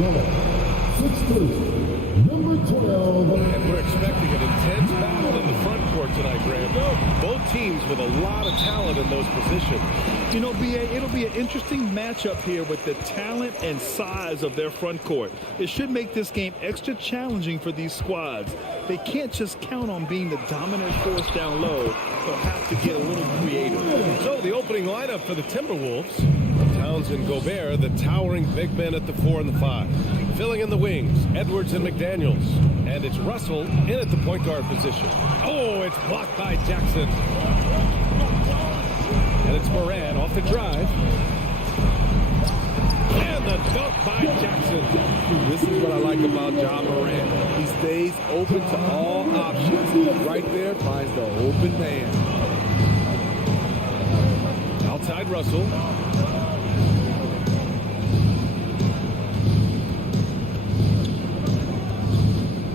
Number 12. And we're expecting an intense battle in the front court tonight, Graham. Both teams with a lot of talent in those positions. You know, B.A., it'll be an interesting matchup here with the talent and size of their front court. It should make this game extra challenging for these squads. They can't just count on being the dominant force down low. They'll have to get a little creative. So the opening lineup for the Timberwolves. Towns and Gobert, the towering big men at the 4 and the 5. Filling in the wings, Edwards and McDaniels. And it's Russell in at the point guard position. Oh, it's blocked by Jackson. And it's Moran off the drive. And the dunk by Jackson. This is what I like about Ja Morant. He stays open to all options. Right there, finds the open man. Outside Russell.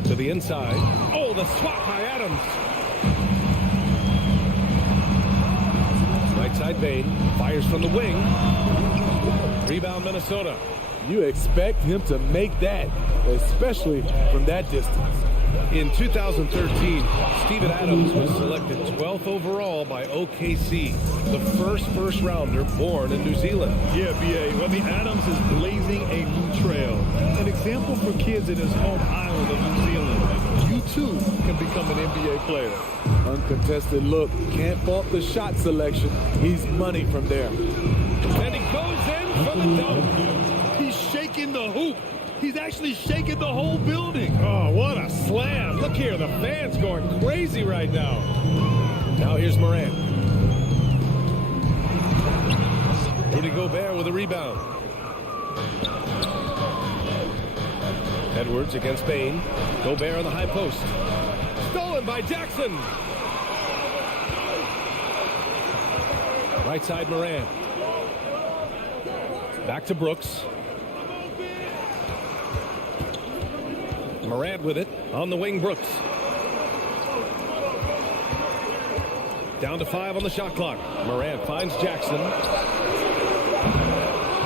To the inside. Oh, the swat by Adams. Right side Bane. Fires from the wing. Rebound Minnesota. You expect him to make that, especially from that distance. In 2013, Steven Adams was selected 12th overall by OKC, the first rounder born in New Zealand. Yeah, B.A. Well, Adams is blazing a new trail. An example for kids in his home island of New Zealand. You, too, can become an NBA player. Uncontested look. Can't fault the shot selection. He's money from there. And he goes in for the dunk. He's shaking the hoop. He's actually shaking the whole building. Oh, what a slam. Look here, the fans going crazy right now. Now here's Morant. Rudy Gobert with a rebound. Edwards against Bane. Gobert on the high post. Stolen by Jackson. Right side Morant. Back to Brooks. Morant with it. On the wing, Brooks. Down to 5 on the shot clock. Morant finds Jackson.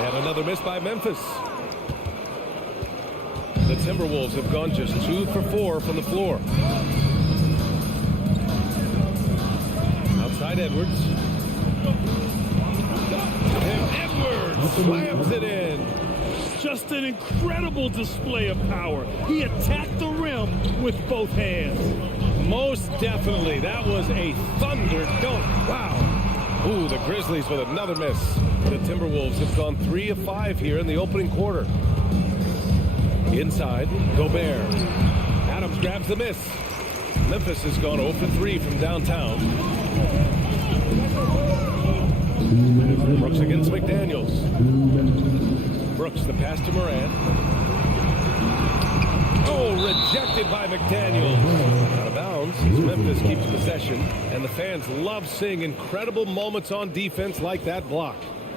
And another miss by Memphis. The Timberwolves have gone just 2 for 4 from the floor. Outside Edwards. And Edwards slams it in. Just an incredible display of power. He attacked the rim with both hands. Most definitely. That was a thunder dunk. Wow. Ooh, the Grizzlies with another miss. The Timberwolves have gone 3 of 5 here in the opening quarter. Inside, Gobert. Adams grabs the miss. Memphis has gone 0 for 3 from downtown. Brooks against McDaniels. Brooks, the pass to Morant. Oh, rejected by McDaniels. Out of bounds as Memphis keeps possession. And the fans love seeing incredible moments on defense like that block.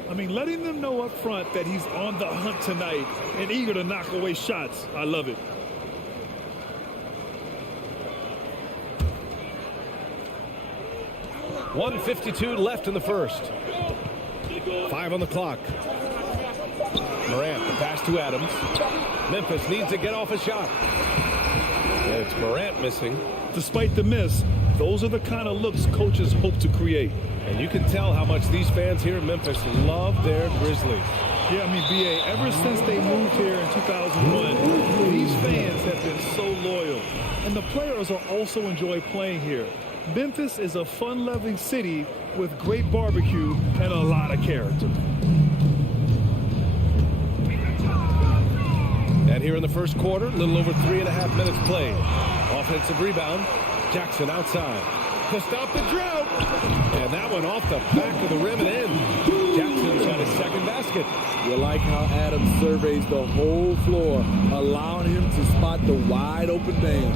I mean, letting them know up front that he's on the hunt tonight and eager to knock away shots. I love it. .152 left in the first. 5 on the clock. Morant, the pass to Adams. Memphis needs to get off a shot. And it's Morant missing. Despite the miss, those are the kind of looks coaches hope to create. And you can tell how much these fans here in Memphis love their Grizzlies. Yeah, I mean, B.A., ever since they moved here in 2001, these fans have been so loyal. And the players are also enjoy playing here. Memphis is a fun-loving city with great barbecue and a lot of character. And here in the first quarter, a little over 3.5 minutes played. Offensive rebound. Jackson outside to stop the drought. And that one off the back of the rim and in. Jackson's got his second basket. You like how Adams surveys the whole floor, allowing him to spot the wide open man.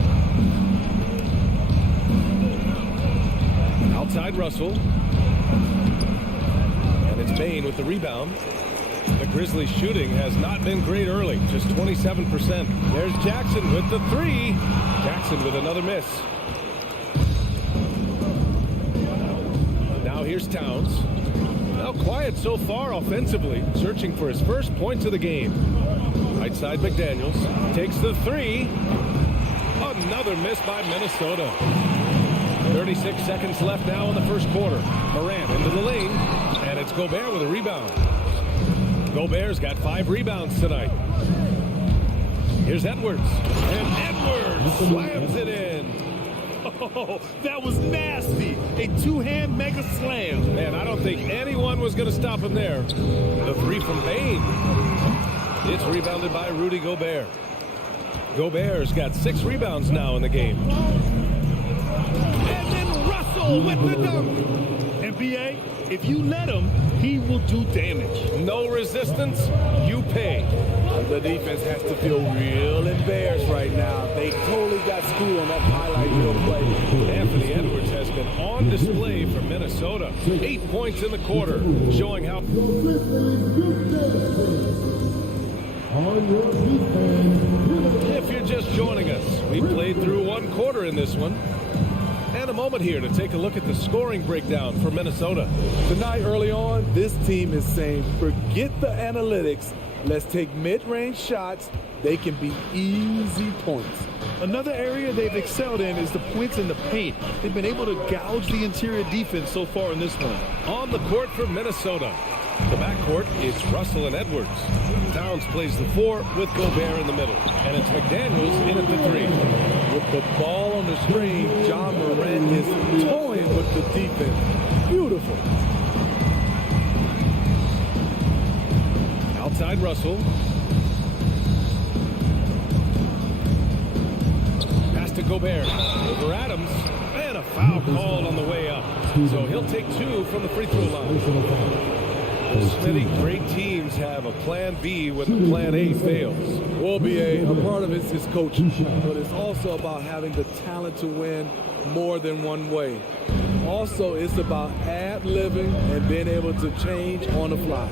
Outside Russell. And it's Bane with the rebound. The Grizzlies shooting has not been great early, just 27%. There's Jackson with the 3. Jackson with another miss. Now here's Towns. Now quiet so far offensively, searching for his first points of the game. Right side McDaniels takes the three. Another miss by Minnesota. 36 seconds left now in the first quarter. Morant into the lane, and it's Gobert with a rebound. Gobert's got 5 rebounds tonight. Here's Edwards, and Edwards slams it in. Oh, that was nasty. A two-hand mega slam. Man, I don't think anyone was going to stop him there. The three from Bain. It's rebounded by Rudy Gobert. Gobert's got 6 rebounds now in the game. And then Russell with the dunk. NBA, if you let him, he will do damage. No resistance, you pay. The defense has to feel real embarrassed right now. They totally got screwed on that highlight reel play. Anthony Edwards has been on display for Minnesota. 8 points in the quarter, showing how... On your defense. If you're just joining us, we played through 1 quarter in this one. And a moment here to take a look at the scoring breakdown for Minnesota. Tonight, early on, this team is saying, forget the analytics. Let's take mid-range shots. They can be easy points. Another area they've excelled in is the points in the paint. They've been able to gouge the interior defense so far in this one. On the court for Minnesota. The backcourt, it's Russell and Edwards. Towns plays the 4 with Gobert in the middle. And it's McDaniels in at the 3. With the ball on the screen, John Morant is toying with the defense. Beautiful. Outside Russell. Pass to Gobert. Over Adams. And a foul called on the way up. So he'll take 2 from the free throw line. Smitty, great teams have a plan B when the plan A fails. Well, BA, a part of it is coaching, but it's also about having the talent to win more than one way. Also, it's about ad-libbing and being able to change on the fly.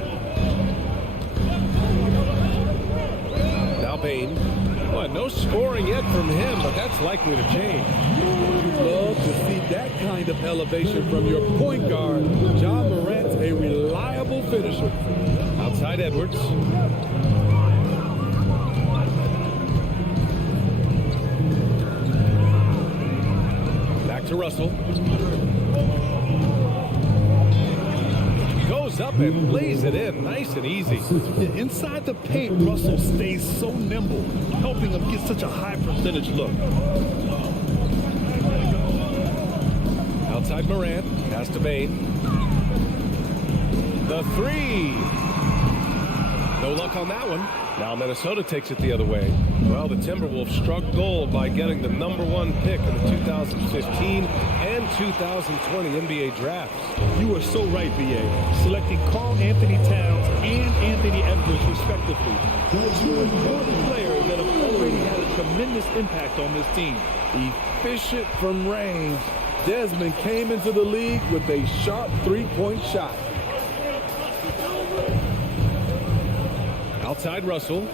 Now Bain. Well, no scoring yet from him, but that's likely to change. Love to see that kind of elevation from your point guard. John Morant's a reliable finisher. Outside Edwards. Back to Russell. Goes up and lays it in nice and easy. Inside the paint, Russell stays so nimble, helping him get such a high percentage look. Outside Morant, pass to Bain. The 3. No luck on that one. Now Minnesota takes it the other way. Well, the Timberwolves struck gold by getting the #1 pick in the 2015 and 2020 NBA drafts. You are so right, BA. Selecting Karl Anthony Towns and Anthony Edwards, respectively. Two important players that have already had a tremendous impact on this team. Efficient from range. Desmond came into the league with a sharp three-point shot. Outside Russell.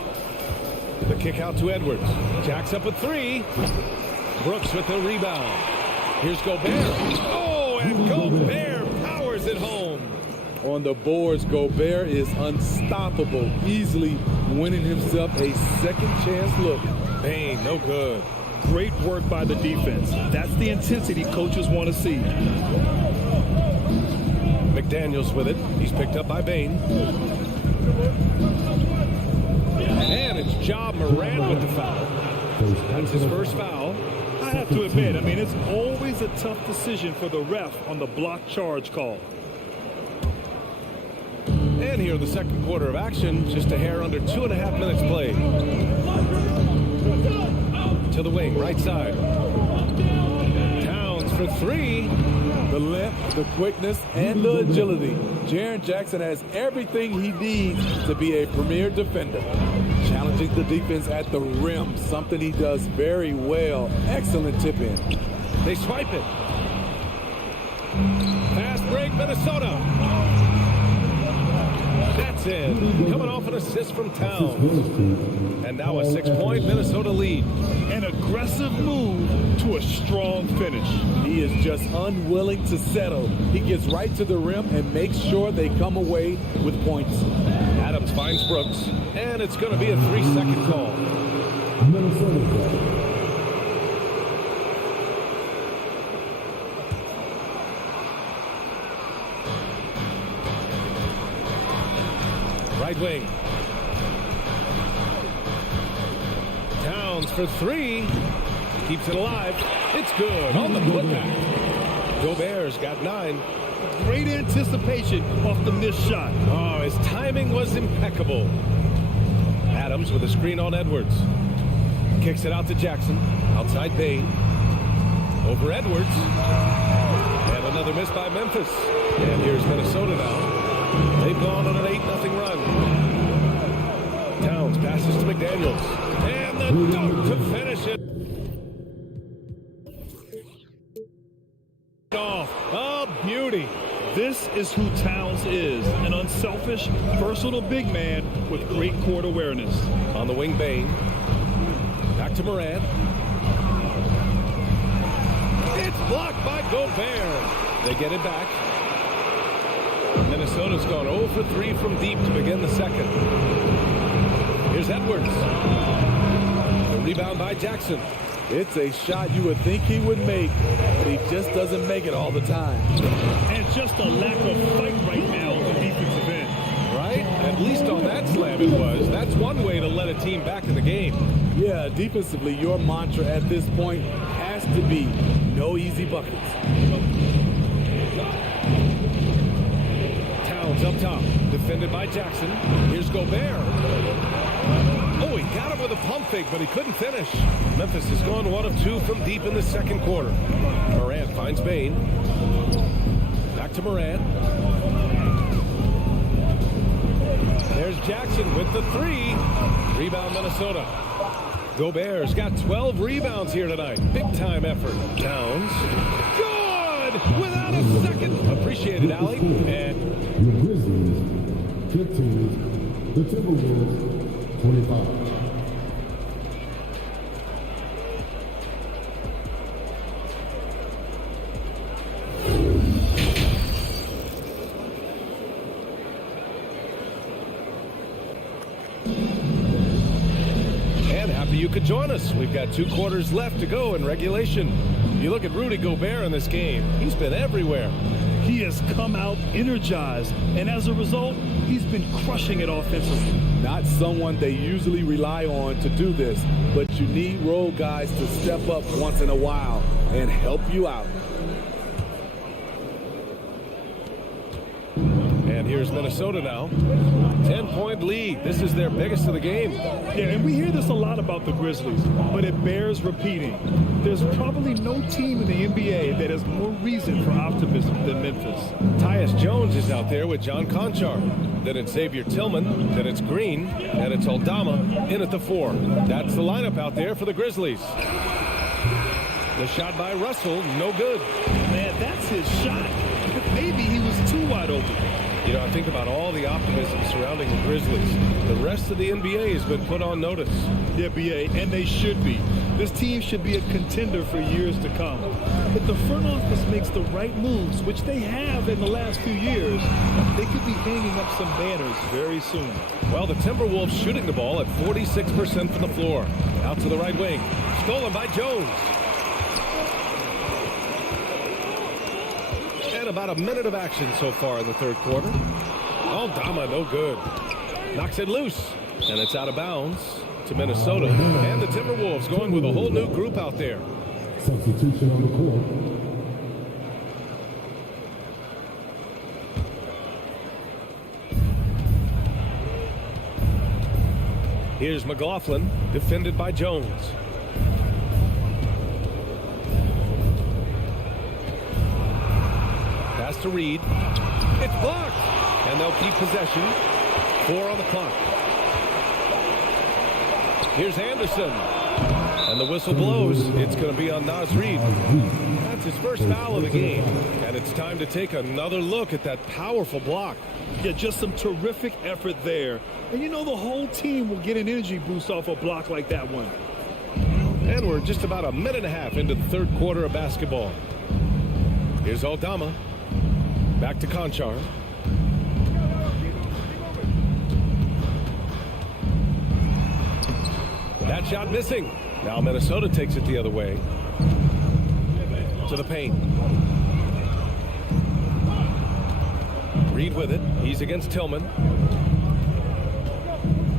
The kick out to Edwards. Jacks up a 3. Brooks with the rebound. Here's Gobert. Oh, and Gobert powers it home. On the boards, Gobert is unstoppable, easily winning himself a second chance look. Bain, no good. Great work by the defense. That's the intensity coaches want to see. McDaniels with it. He's picked up by Bain. And it's Ja Morant with the foul. That's his first foul. I have to admit, it's always a tough decision for the ref on the block charge call. And here in the second quarter of action, just a hair under 2.5 minutes played. To the wing, right side. Towns for 3. The length, the quickness, and the agility. Jaren Jackson has everything he needs to be a premier defender. Challenging the defense at the rim, something he does very well. Excellent tip in. They swipe it. Fast break, Minnesota. That's in. Coming off an assist from Towns. And now a 6-point Minnesota lead. An aggressive move to a strong finish. He is just unwilling to settle. He gets right to the rim and makes sure they come away with points. Adams finds Brooks, and it's going to be a 3-second call. Minnesota flag. Right wing. Towns for 3. Keeps it alive. It's good on the putback. Gobert's got 9. Great anticipation off the missed shot. Oh, his timing was impeccable. Adams with a screen on Edwards. Kicks it out to Jackson. Outside Bain. Over Edwards. And another miss by Memphis. And here's Minnesota now. They've gone on an 8-0 run. Towns passes to McDaniels. And the dunk to finish it. Off. Oh, beauty. This is who Towns is, an unselfish, versatile big man with great court awareness. On the wing, Bain. Back to Moran. It's blocked by Gobert. They get it back. Minnesota's gone 0 for 3 from deep to begin the second. Here's Edwards. The rebound by Jackson. It's a shot you would think he would make, but he just doesn't make it all the time. And just a lack of fight right now on the defensive end. Right? At least on that slam it was. That's one way to let a team back in the game. Yeah, defensively, your mantra at this point has to be no easy buckets. Towns up top. Defended by Jackson. Here's Gobert. Oh, he got him with a pump fake, but he couldn't finish. Memphis has gone 1 of 2 from deep in the second quarter. Morant finds Bain. Back to Morant. There's Jackson with the 3. Rebound Minnesota. Gobert's got 12 rebounds here tonight. Big time effort. Towns. Good! Without a second. Appreciated, Allie. And The Grizzlies 15. The Timberwolves 25. you could join us. We've got 2 quarters left to go in regulation. You look at Rudy Gobert in this game. He's been everywhere. He has come out energized, and as a result, he's been crushing it offensively. Not someone they usually rely on to do this, but you need role guys to step up once in a while and help you out. And here's Minnesota now. 10-point lead. This is their biggest of the game. Yeah, and we hear this a lot about the Grizzlies, but it bears repeating. There's probably no team in the NBA that has more reason for optimism than Memphis. Tyus Jones is out there with John Conchar. Then it's Xavier Tillman. Then it's Green. And it's Aldama in at the 4. That's the lineup out there for the Grizzlies. The shot by Russell, no good. Man, that's his shot. Maybe he was too wide open. You know, I think about all the optimism surrounding the Grizzlies. The rest of the NBA has been put on notice. The NBA, and they should be. This team should be a contender for years to come. If the front office makes the right moves, which they have in the last few years, they could be hanging up some banners very soon. Well, the Timberwolves shooting the ball at 46% from the floor. Out to the right wing. Stolen by Jones. And about a minute of action so far in the third quarter. Aldama, no good. Knocks it loose. And it's out of bounds to Minnesota. And the Timberwolves going with a whole new group out there. Substitution on the court. Here's McLaughlin, defended by Jones. Pass to Reed. It's blocked. And they'll keep possession. 4 on the clock. Here's Anderson. And the whistle blows. It's going to be on Naz Reid. That's his first foul of the game. And it's time to take another look at that powerful block. Yeah, just some terrific effort there. And you know the whole team will get an energy boost off a block like that one. And we're just about a minute and a half into the third quarter of basketball. Here's Aldama. Back to Conchar. That shot missing. Now Minnesota takes it the other way. To the paint. Reed with it. He's against Tillman.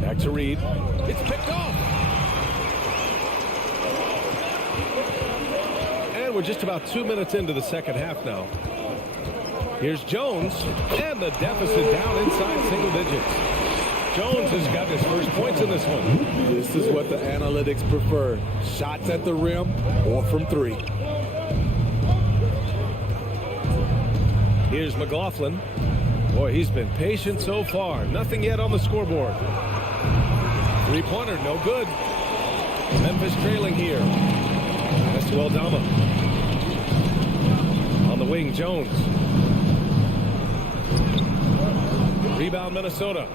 Back to Reed. It's picked off. And we're just about 2 minutes into the second half now. Here's Jones. And the deficit down inside single digits. Jones has got his first points in this one. This is what the analytics prefer. Shots at the rim or from three. Here's McLaughlin. Boy, he's been patient so far. Nothing yet on the scoreboard. Three-pointer, no good. Memphis trailing here. That's to Aldama. On the wing, Jones. Rebound, Minnesota.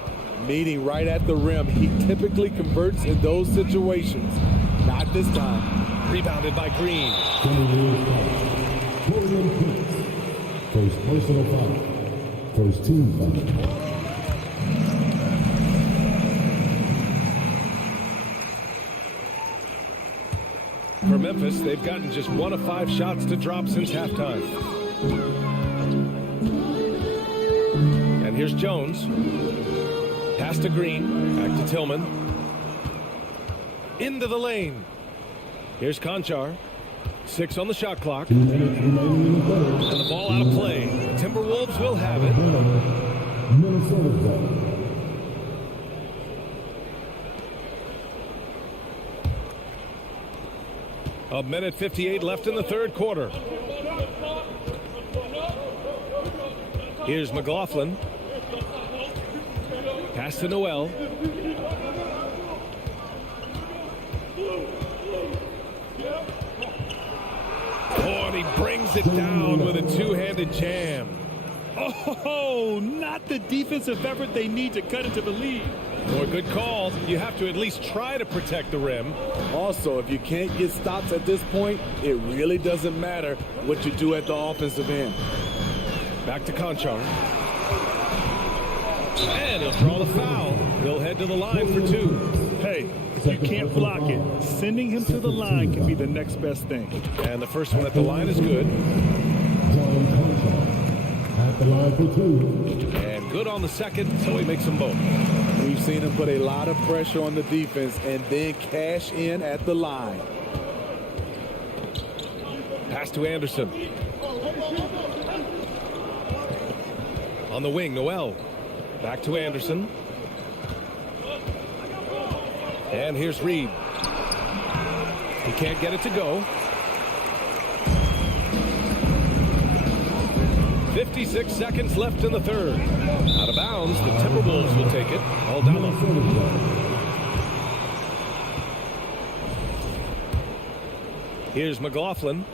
Meeting right at the rim. He typically converts in those situations. Not this time. Rebounded by Green. 21 points. First personal foul. First team foul. For Memphis, they've gotten just 1 of 5 shots to drop since halftime. And here's Jones. Pass to Green. Back to Tillman. Into the lane. Here's Conchar. 6 on the shot clock. 2 minutes remaining in the third. And the ball out of play. The Timberwolves will have it. Minnesota ball. A minute 58 left in the third quarter. Here's McLaughlin. Pass to Noel. Oh, and he brings it down with a two-handed jam. Oh, not the defensive effort they need to cut into the lead. Or good call. You have to at least try to protect the rim. Also, if you can't get stops at this point, it really doesn't matter what you do at the offensive end. Back to Conchar. And he'll draw the foul. He'll head to the line for 2. Hey, if you can't block it, sending him to the line can be the next best thing. And the first one at the line is good. John Conchar at the line for 2. And good on the second, so he makes them both. We've seen him put a lot of pressure on the defense and then cash in at the line. Pass to Anderson. On the wing, Noel. Back to Anderson. And here's Reed. He can't get it to go. 56 seconds left in the third. Out of bounds, the Timberwolves will take it. Aldama. Here's McLaughlin.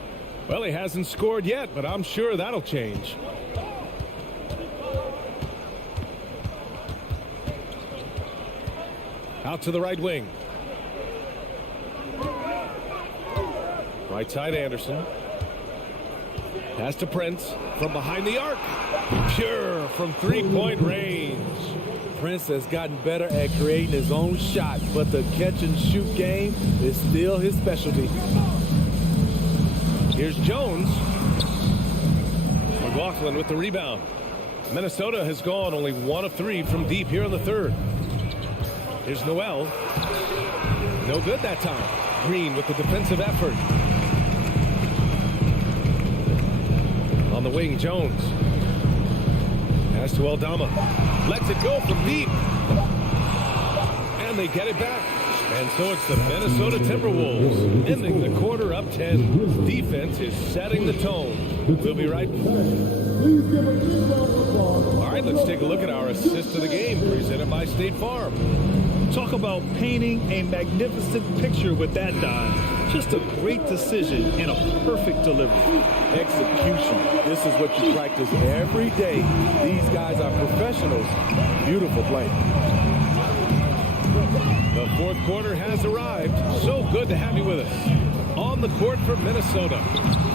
Well, he hasn't scored yet, but I'm sure that'll change. Out to the right wing. Right side, Anderson. Pass to Prince from behind the arc. Pure from three-point range. Prince has gotten better at creating his own shot, but the catch-and-shoot game is still his specialty. Here's Jones. McLaughlin with the rebound. Minnesota has gone only 1 of 3 from deep here in the third. Here's Noel. No good that time. Green with the defensive effort. On the wing, Jones. Pass to Aldama. Lets it go from deep. And they get it back. And so it's the Minnesota Timberwolves ending the quarter up 10. Defense is setting the tone. We'll be right back. All right, let's take a look at our assist of the game presented by State Farm. Talk about painting a magnificent picture with that dive. Just a great decision and a perfect delivery. Execution. This is what you practice every day. These guys are professionals. Beautiful play. The fourth quarter has arrived. So good to have you with us. On the court for Minnesota,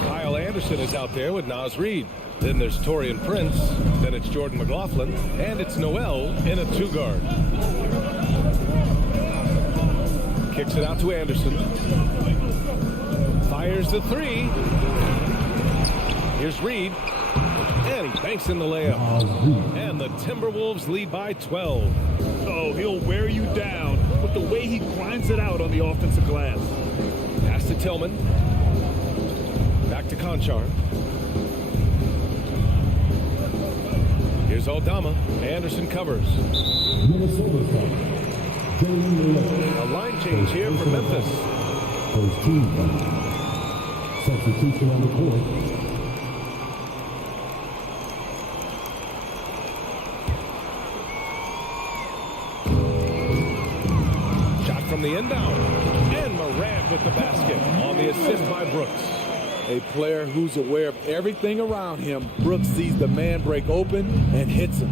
Kyle Anderson is out there with Naz Reid. Then there's Taurean Prince. Then it's Jordan McLaughlin. And it's Noel in a 2-guard. Kicks it out to Anderson. Fires the three. Here's Reed. And he banks in the layup. And the Timberwolves lead by 12. Oh, he'll wear you down with the way he grinds it out on the offensive glass. Pass to Tillman. Back to Conchar. Here's Aldama. Anderson covers. Minnesota foul. Jalen Lillard. A line change here for Memphis. First team foul. Substitution on the court. From the inbound. And Morant with the basket on the assist by Brooks. A player who's aware of everything around him. Brooks sees the man break open and hits him.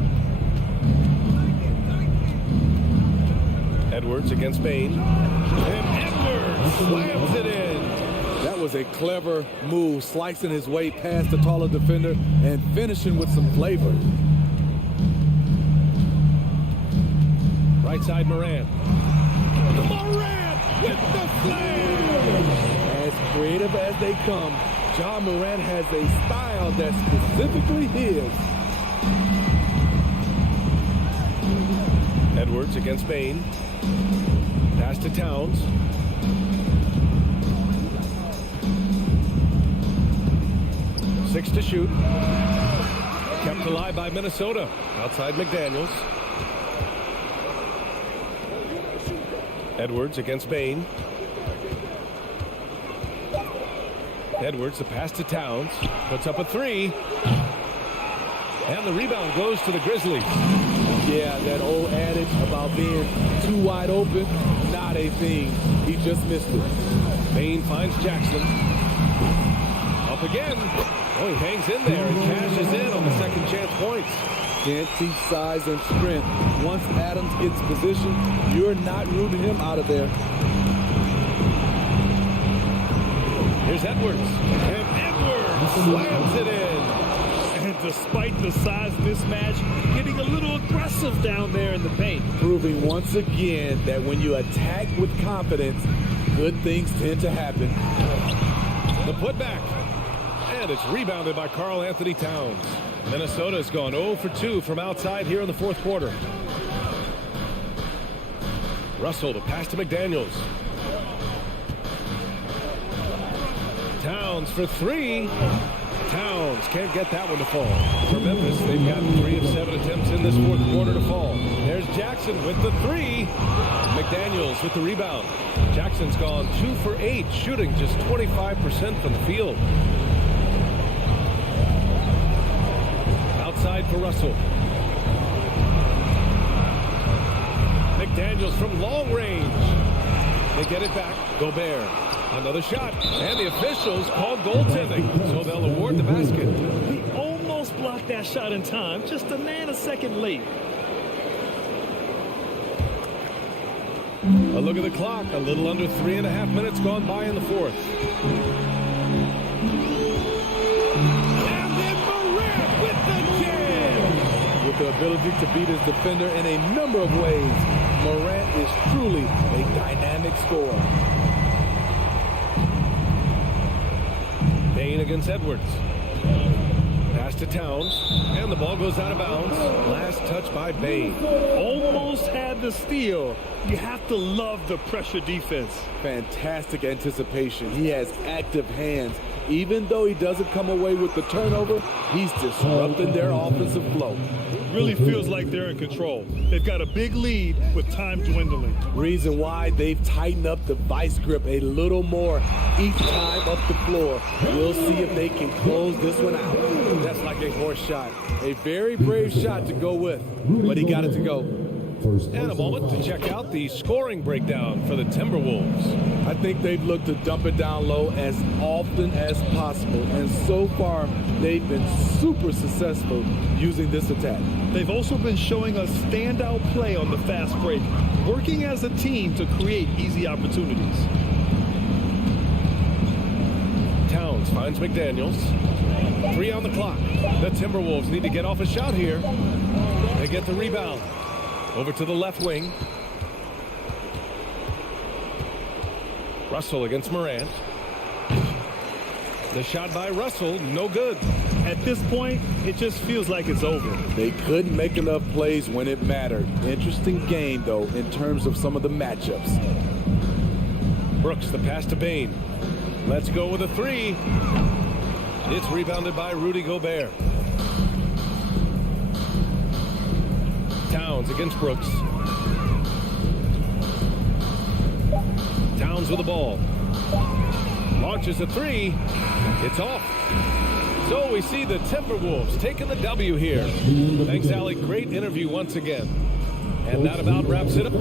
Edwards against Bain. And Edwards slams it in. That was a clever move, slicing his way past the taller defender and finishing with some flavor. Right side Morant. Morant with the slam! As creative as they come, Ja Morant has a style that's specifically his. Edwards against Bain. Pass to Towns. Six to shoot. Kept alive by Minnesota. Outside McDaniels. Edwards against Bain. Edwards, the pass to Towns. Puts up a three. And the rebound goes to the Grizzlies. Yeah, that old adage about being too wide open, not a thing. He just missed it. Bain finds Jackson. Up again. Oh, he hangs in there and cashes in on the second chance points. Can't teach size and strength. Once Adams gets position, you're not rooting him out of there. Here's Edwards. And Edwards slams it in. And despite the size mismatch, getting a little aggressive down there in the paint. Proving once again that when you attack with confidence, good things tend to happen. The putback. And it's rebounded by Karl Anthony Towns. Minnesota's gone 0 for 2 from outside here in the fourth quarter. Russell to pass to McDaniels. Towns for three. Towns can't get that one to fall. For Memphis, they've got 3 of 7 attempts in this fourth quarter to fall. There's Jackson with the three. McDaniels with the rebound. Jackson's gone 2 for 8, shooting just 25% from the field. Outside for Russell. McDaniels from long range. They get it back. Gobert. Another shot. And the officials call goaltending. So they'll award the basket. He almost blocked that shot in time. Just a nanosecond late. A look at the clock. A little under 3.5 minutes gone by in the fourth. The ability to beat his defender in a number of ways. Morant is truly a dynamic scorer. Bain against Edwards. Pass to Towns. And the ball goes out of bounds. Last touch by Bain. Almost had the steal. You have to love the pressure defense. Fantastic anticipation. He has active hands. Even though he doesn't come away with the turnover, he's disrupting their offensive flow. Really feels like they're in control. They've got a big lead with time dwindling. Reason why they've tightened up the vice grip a little more each time up the floor. We'll see if they can close this one out. That's like a horse shot. A very brave shot to go with, but he got it to go. And a moment to check out the scoring breakdown for the Timberwolves. I think they've looked to dump it down low as often as possible, and so far they've been super successful using this attack. They've also been showing us standout play on the fast break, working as a team to create easy opportunities. Towns finds McDaniels. 3 on the clock. The Timberwolves need to get off a shot here. They get the rebound. Over to the left wing. Russell against Morant. The shot by Russell, no good. At this point, it just feels like it's over. They couldn't make enough plays when it mattered. Interesting game, though, in terms of some of the matchups. Brooks, the pass to Bain. Let's go with a three. It's rebounded by Rudy Gobert. Towns against Brooks. Towns with the ball. Launches a three. It's off. So we see the Timberwolves taking the W here. Thanks, Allie. Great interview once again. And that about wraps it up.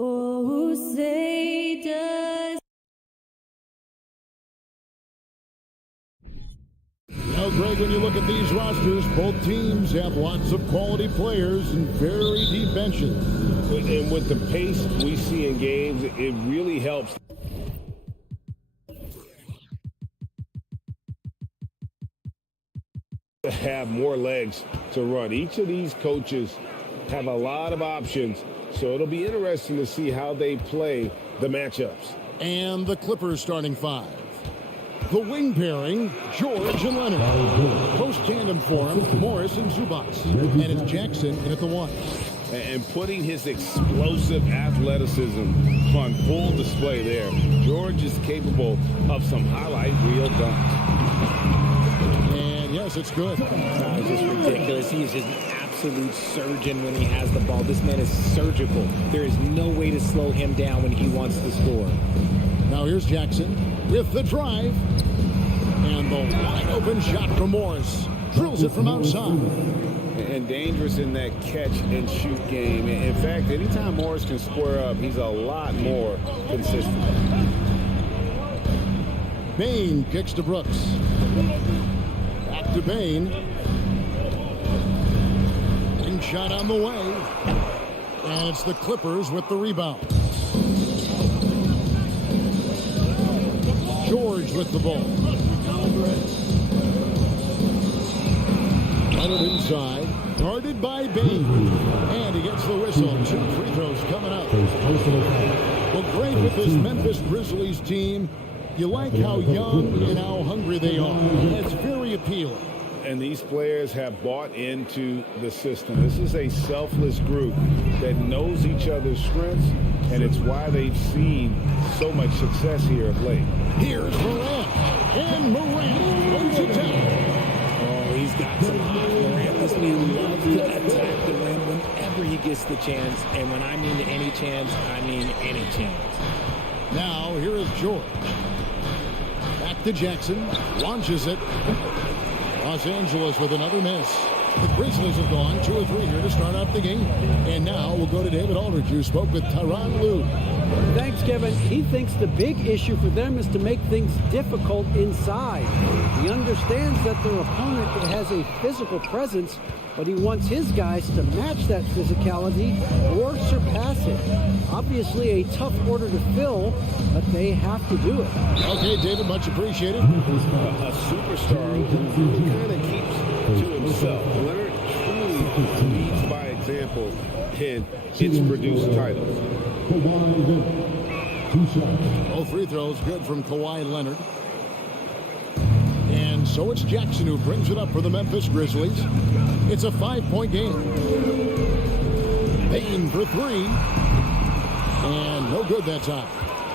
Oh, say does. Now, Greg, when you look at these rosters, both teams have lots of quality players and very deep benches. And with the pace we see in games, it really helps to have more legs to run. Each of these coaches have a lot of options, so it'll be interesting to see how they play the matchups. And the Clippers starting five. The wing pairing, George and Leonard. Post tandem for him, Morris and Zubats. And it's Jackson in at the 1. And putting his explosive athleticism on full display there. George is capable of some highlight reel dunks. And yes, it's good. It's just ridiculous. He's just an absolute surgeon when he has the ball. This man is surgical. There is no way to slow him down when he wants to score. Now here's Jackson with the drive. And the wide open shot from Morris. Drills it from outside. And dangerous in that catch and shoot game. In fact, anytime Morris can square up, he's a lot more consistent. Bain kicks to Brooks. Back to Bain. Wing shot on the way. And it's the Clippers with the rebound. George with the ball. Leonard inside. Guarded by Bain. And he gets the whistle. 2 free throws coming up. Well, great with this Memphis Grizzlies team. You like how young and how hungry they are. That's very appealing. And these players have bought into the system. This is a selfless group that knows each other's strengths, and it's why they've seen so much success here of late. Here's Morant. And Morant goes it down. Oh, he's got some hot. Morant, this man loves to attack the rim whenever he gets the chance. And when I mean any chance, I mean any chance. Now, here is George. Back to Jackson. Launches it. Los Angeles with another miss. The Grizzlies have gone 2 or 3 here to start out the game. And now we'll go to David Aldridge, who spoke with Tyronn Lue. Thanks, Kevin. He thinks the big issue for them is to make things difficult inside. He understands that their opponent has a physical presence, but he wants his guys to match that physicality or surpass it. Obviously a tough order to fill, but they have to do it. Okay, David, much appreciated. A superstar who kind of keeps to himself. Leonard truly leads by example, and it's produced titles. All free throws good from Kawhi Leonard. And so it's Jackson who brings it up for the Memphis Grizzlies. It's a 5-point game. Payne for 3. And no good that time.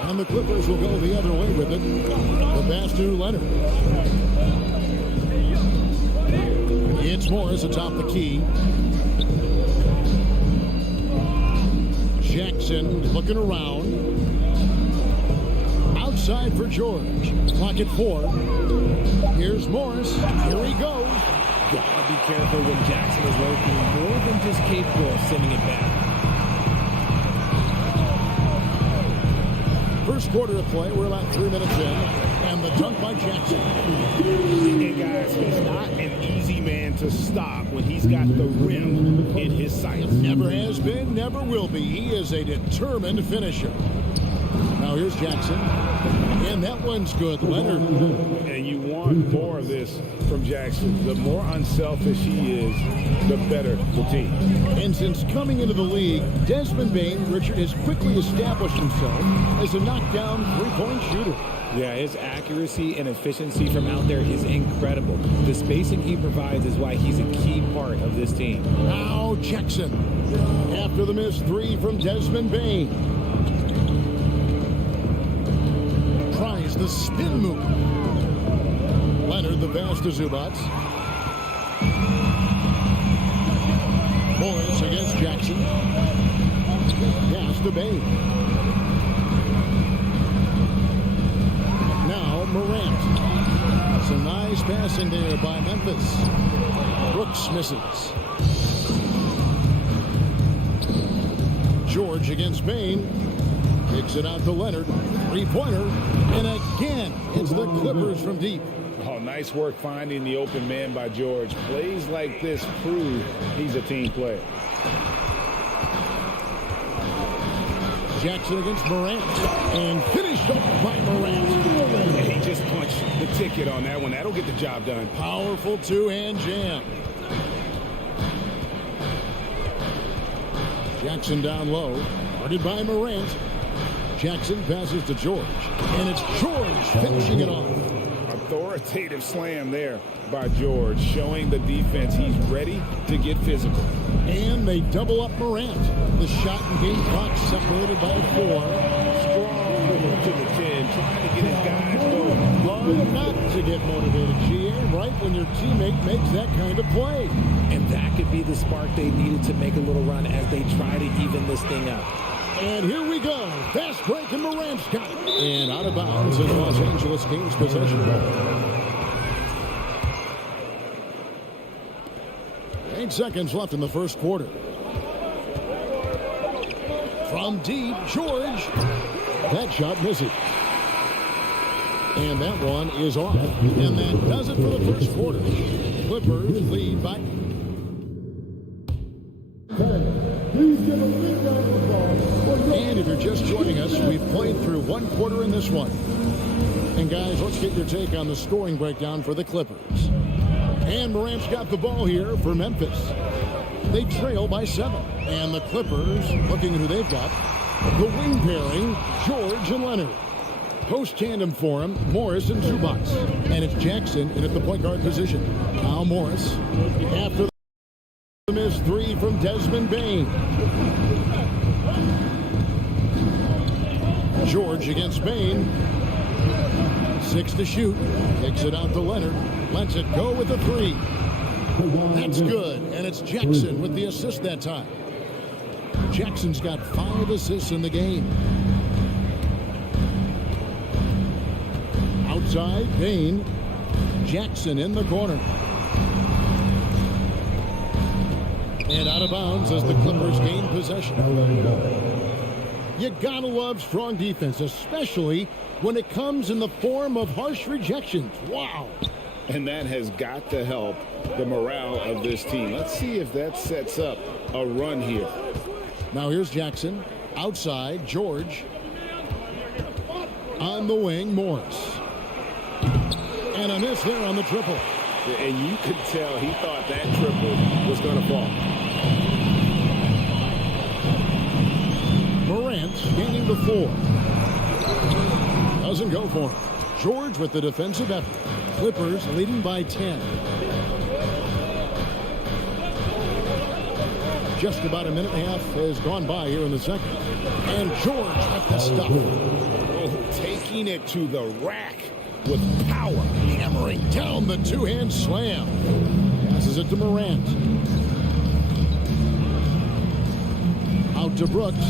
And the Clippers will go the other way with it. The pass to Leonard. It's Morris atop the key. Jackson looking around. Outside for George. Clock at 4. Here's Morris. Here he goes. Gotta be careful when Jackson is working more than just capable of sending it back. First quarter of play. We're about 3 minutes in. And the dunk by Jackson. And guys, he's not an easy man to stop when he's got the rim in his sights. Never has been, never will be. He is a determined finisher. Now here's Jackson. And that one's good. Leonard. And you want more of this from Jackson. The more unselfish he is, the better the team. And since coming into the league, Desmond Bain, Richard, has quickly established himself as a knockdown three-point shooter. Yeah, his accuracy and efficiency from out there is incredible. The spacing he provides is why he's a key part of this team. Now Jackson. After the missed 3 from Desmond Bain. Tries the spin move. Leonard the pass to Zubats. Morris against Jackson. Pass to Bain. Now Morant. Some nice passing there by Memphis. Brooks misses. George against Bain. Kicks it out to Leonard. Three-pointer. And again, it's the Clippers from deep. Oh, nice work finding the open man by George. Plays like this prove he's a team player. Jackson against Morant. And finished off by Morant. And he just punched the ticket on that one. That'll get the job done. Powerful two-hand jam. Jackson down low. Guarded by Morant. Jackson passes to George. And it's George finishing it off. authoritative slam there by George, showing the defense he's ready to get physical. And they double up Morant. The shot and game clock separated by 4. Strong to the 10, trying to get his guys going. Hard not to get motivated, GA, right when your teammate makes that kind of play. And that could be the spark they needed to make a little run as they try to even this thing up. And here we go. Fast break and Morant's got it. And out of bounds is Los Angeles Kings possession ball. 8 seconds left in the first quarter. From deep, George. That shot misses. And that one is off. And that does it for the first quarter. Clippers lead by... And if you're just joining us, we've played through one quarter in this one. And guys, let's get your take on the scoring breakdown for the Clippers. And Morant's got the ball here for Memphis. They trail by 7. And the Clippers, looking at who they've got, the wing pairing, George and Leonard. Post tandem for him, Morris and Zubac. And it's Jackson in at the point guard position. Now Morris, after the missed 3 from Desmond Bane. George against Bane. 6 to shoot. Takes it out to Leonard. Lets it go with a 3. That's good. And it's Jackson with the assist that time. Jackson's got 5 assists in the game. Outside, Bane. Jackson in the corner. And out of bounds as the Clippers gain possession. You gotta love strong defense, especially when it comes in the form of harsh rejections. Wow. And that has got to help the morale of this team. Let's see if that sets up a run here. Now here's Jackson. Outside, George. On the wing, Morris. And a miss there on the triple. And you could tell he thought that triple was going to fall. Morant gaining the 4. Doesn't go for him. George with the defensive effort. Clippers leading by 10. Just about a minute and a half has gone by here in the second. And George with the stuff. Oh, taking it to the rack with power. Hammering down the two-hand slam. Passes it to Morant. Out to Brooks.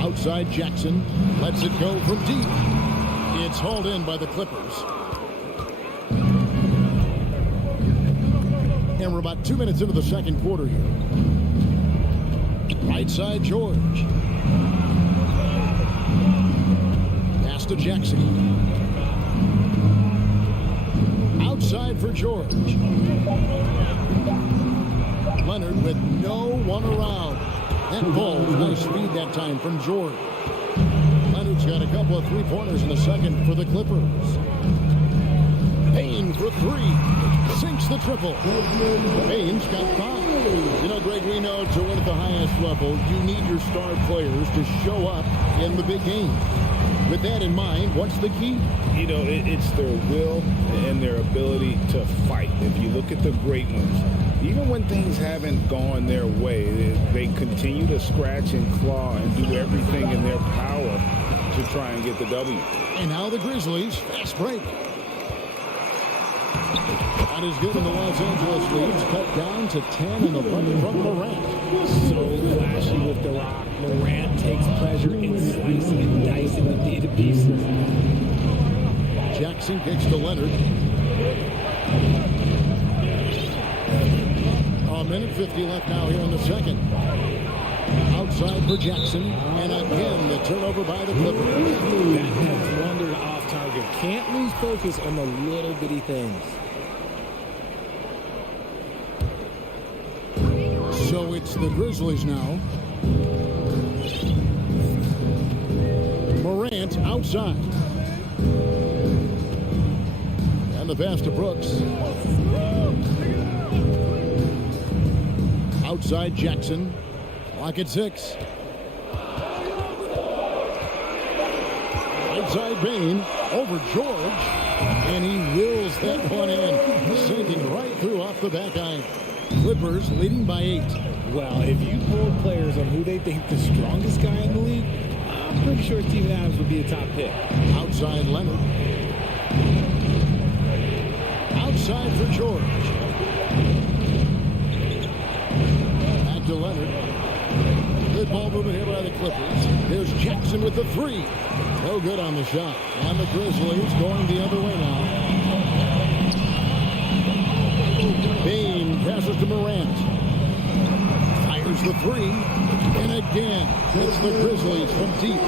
Outside Jackson. Lets it go from deep. It's hauled in by the Clippers. And we're about 2 minutes into the second quarter here. Right side, George. Pass to Jackson. Outside for George. Leonard with no one around. That ball, nice speed that time from George. Leonard's got a couple of three-pointers in the second for the Clippers. Bane for 3. Sinks the triple. Bane's got 5. You know, Greg, we know to win at the highest level, you need your star players to show up in the big game. With that in mind, what's the key? You know, it's their will and their ability to fight. If you look at the great ones, even when things haven't gone their way, they continue to scratch and claw and do everything in their power to try and get the W. And now the Grizzlies, fast break. That is good in the Los Angeles leads, cut down to 10 in the bucket from Morant. So flashy with the rock. Morant takes pleasure in slicing and dicing the D to pieces. Jackson kicks to Leonard. A minute 50 left now here in the second. Outside for Jackson, and again the turnover by the Clippers. That has wandered off target. Can't lose focus on the little bitty things. So it's the Grizzlies now. Morant outside. And the pass to Brooks. Outside Jackson. Clock at 6. Outside Bane. over George, and he wills that one in, sinking right through off the back iron. Clippers leading by 8. Well, if you poll players on who they think the strongest guy in the league, I'm pretty sure Steven Adams would be a top pick. Outside Leonard. Outside for George. Back to Leonard. Good ball movement here by the Clippers. Here's Jackson with the 3. No good on the shot. And the Grizzlies going the other way now. Bain passes to Morant. Fires the 3. And again, it's the Grizzlies from deep.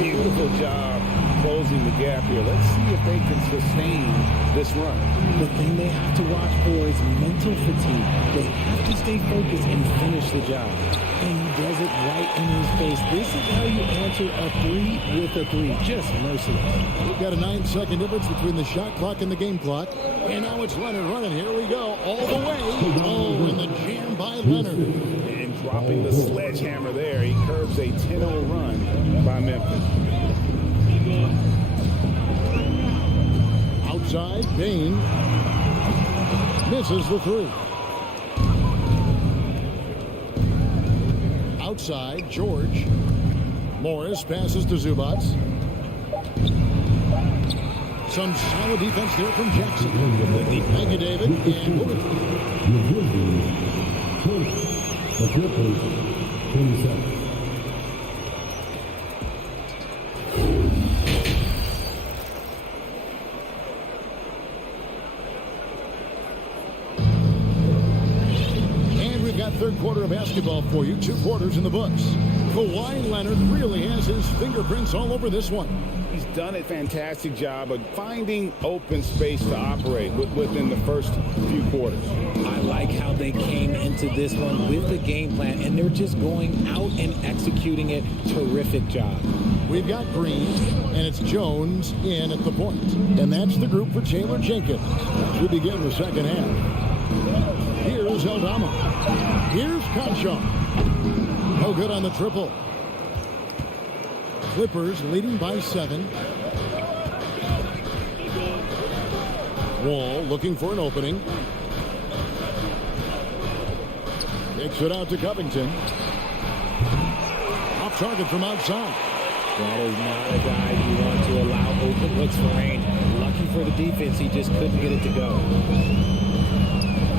Beautiful job closing the gap here. Let's see if they can sustain this run. The thing they have to watch for is mental fatigue. They have to stay focused and finish the job. And he does it right in his face. This is how you answer a 3 with a 3. Just merciless. We've got a 9-second difference between the shot clock and the game clock. And now it's Leonard running. Here we go. All the way. Oh, and the jam by Leonard. And dropping the sledgehammer there. He curbs a 10-0 run by Memphis. Outside, Bain misses the 3. Outside, George. Morris passes to Zubats. Some solid defense there from Jackson. Thank you, David. And third quarter of basketball for you. 2 quarters in the books. Kawhi Leonard really has his fingerprints all over this one. He's done a fantastic job of finding open space to operate within the first few quarters. I like how they came into this one with the game plan, and they're just going out and executing it. Terrific job. We've got Green, and it's Jones in at the point. And that's the group for Taylor Jenkins as we begin the second half. Here's Aldama. Here's Conchar. No good on the triple. Clippers leading by 7. Wall looking for an opening. Kicks it out to Covington. Off target from outside. That is not a guy you want to allow open looks for rain. Lucky for the defense, he just couldn't get it to go.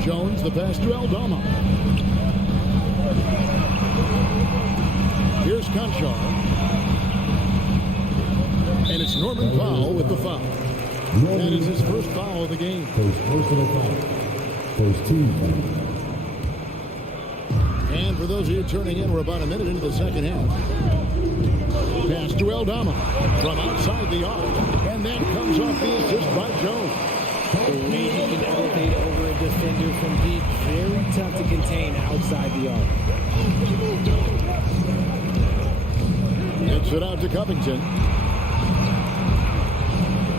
Jones, the pass to Aldama. Here's Conchar. And it's Norman Powell with the foul. That is his first foul of the game. First team foul. And for those of you turning in, we're about a minute into the second half. Pass to Aldama from outside the arc. And that comes off the assist by Jones. The way he can elevate over a defender from deep, very tough to contain outside the arc. Gets it out to Covington.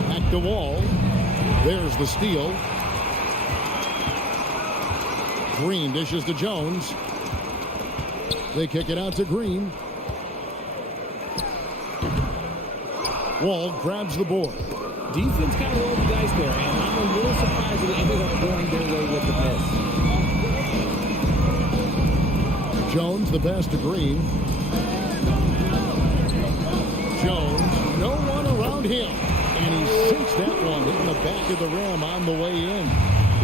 Back to Wall. There's the steal. Green dishes to Jones. They kick it out to Green. Wall grabs the board. Defense kind of rolled the dice there, and I'm a little surprised that it ended up going their way with the miss. Jones, the pass to Green. Jones, no one around him. And he sinks that one in the back of the rim on the way in.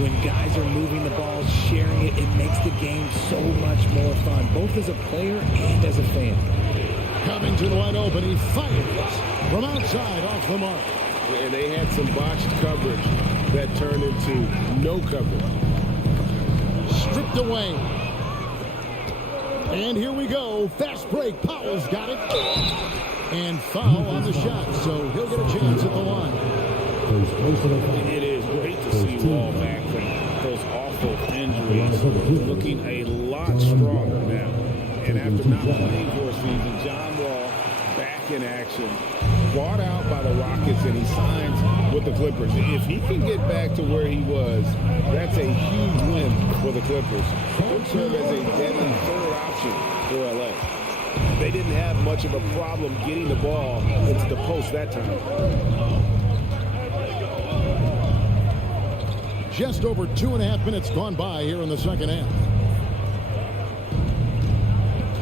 When guys are moving the ball, sharing it, it makes the game so much more fun, both as a player and as a fan. Covington wide open. He fires from outside off the mark. And they had some botched coverage that turned into no coverage. Stripped away. And here we go. Fast break. Powell's got it. And foul on the shot. So he'll get a chance at the line. It is great to see Wall back from those awful injuries. Looking a lot stronger now. And after not playing for a season, John Wall back in action. Bought out by the Rockets, and he signs with the Clippers. If he can get back to where he was, that's a huge win for the Clippers. He'll serve as a deadly third option for LA. They didn't have much of a problem getting the ball into the post that time. Just over 2.5 minutes gone by here in the second half.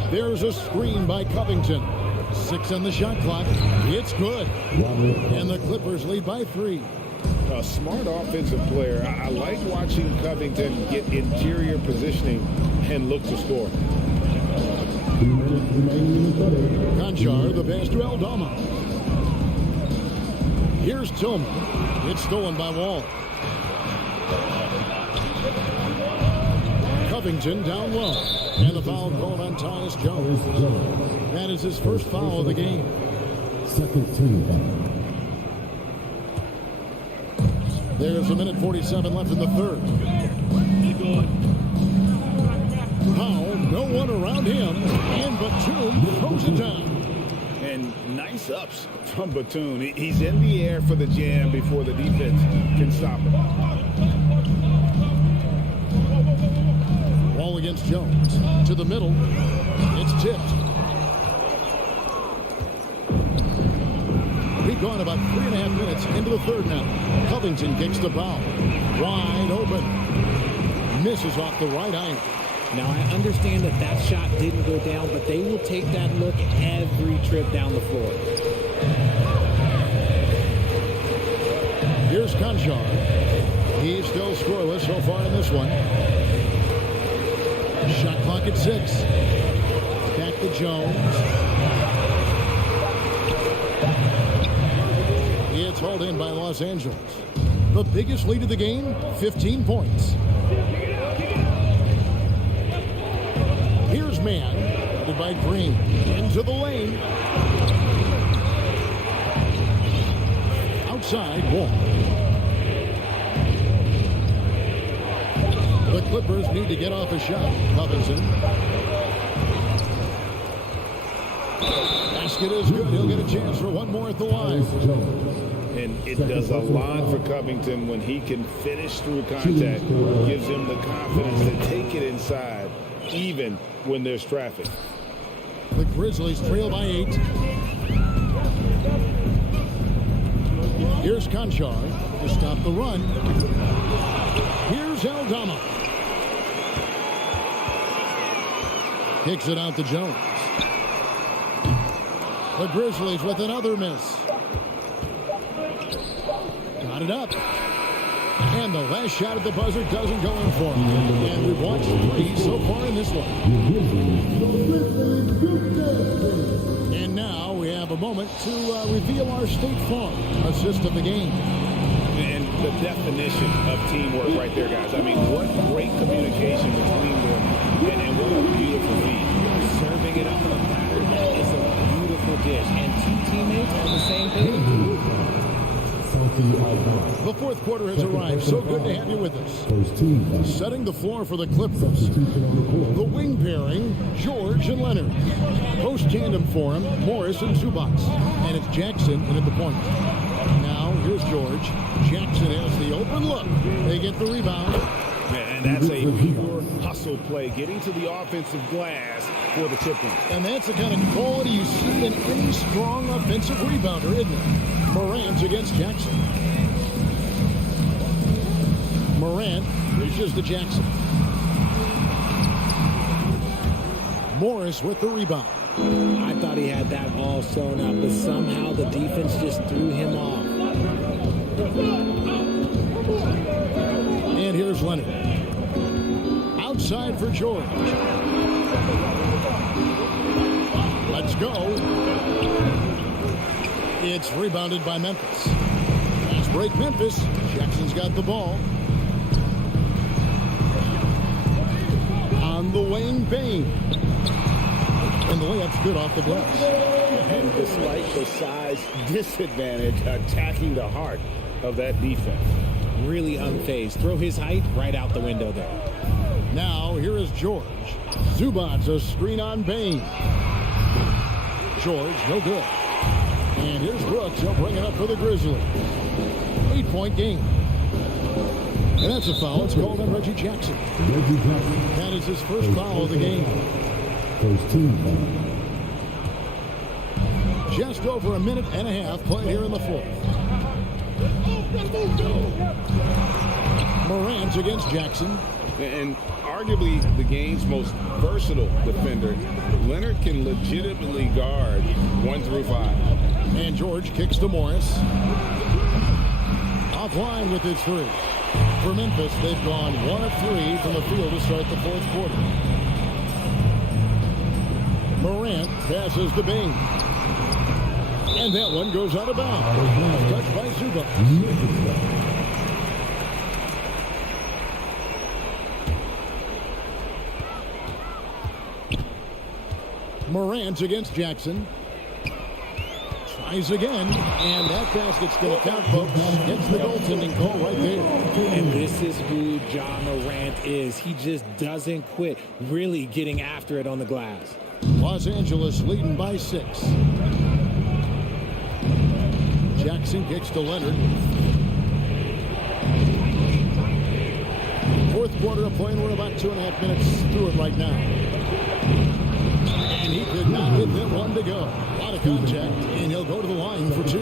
There's a screen by Covington. 6 on the shot clock. It's good. And the Clippers lead by 3. A smart offensive player. I like watching Covington get interior positioning and look to score. Conchar, the pass to Aldama. Here's Tillman. It's stolen by Wall. Covington down low. And the foul called on Tyus Jones. That is his first foul of the game. Second team foul. There's 1:47 left in the third. Powell, no one around him. And Batum throws it down. And nice ups from Batum. He's in the air for the jam before the defense can stop him. Ball against Jones. To the middle. It's tipped. We've gone about 3.5 minutes into the third now. Covington kicks the foul. Wide open. Misses off the right eye. Now, I understand that that shot didn't go down, but they will take that look every trip down the floor. Here's Conchar. He's still scoreless so far in this one. Shot clock at 6. Back to Jones. It's hauled in by Los Angeles. The biggest lead of the game, 15 points. Here's Man, headed by Green. Into the lane. Outside, Wall. The Clippers need to get off a shot. Covington. Basket is good. He'll get a chance for one more at the line. And it does a lot for Covington when he can finish through contact. Gives him the confidence to take it inside, even when there's traffic. The Grizzlies trail by 8. Here's Conchar to stop the run. Here's Aldama. Kicks it out to Jones. The Grizzlies with another miss. Got it up. And the last shot at the buzzer doesn't go in for him. And we've watched 3 so far in this one. And now we have a moment to reveal our State Farm assist of the game. And the definition of teamwork right there, guys. I mean, what great communication between them. And what a beautiful feat. Serving it up on a platter, that is a beautiful dish. And 2 teammates on the same page. The fourth quarter has arrived. So good to have you with us. Setting the floor for the Clippers. The wing pairing, George and Leonard. Post tandem for him, Morris and Zubac. And it's Jackson in at the point. Now, here's George. Jackson has the open look. They get the rebound. And that's a pure hustle play, getting to the offensive glass for the tip-in. And that's the kind of quality you see in any strong offensive rebounder, isn't it? Morant against Jackson. Morant reaches to Jackson. Morris with the rebound. I thought he had that all sewn up, but somehow the defense just threw him off. And here's Leonard. Outside for George. Let's go. It's rebounded by Memphis. Fast break Memphis. Jackson's got the ball. On the wing, Bain. And the layup's good off the glass. And despite the size disadvantage, attacking the heart of that defense. Really unfazed. Throw his height right out the window there. Now, here is George. Zubac, a screen on Bain. George, no good. And here's Brooks. He'll bring it up for the Grizzlies. 8-point game. And that's a foul. It's called on Reggie Jackson. That is his first foul of the game. First team foul. Just over a minute and a half played here in the fourth. Morant against Jackson. And arguably the game's most versatile defender, Leonard can legitimately guard 1 through 5. And George kicks to Morris. Offline with his three. For Memphis, they've gone 1 of 3 from the field to start the fourth quarter. Morant passes to Bing. And that one goes out of bounds. Touched by Zubac. Morant against Jackson. Tries again, and that basket's going to count, folks. Gets the goaltending call right there. And this is who John Morant is. He just doesn't quit really getting after it on the glass. Los Angeles leading by 6. Jackson kicks to Leonard. Fourth quarter of play, and we're about 2.5 minutes through it right now. And he could not get that one to go. A lot of contact, and he'll go to the line for 2.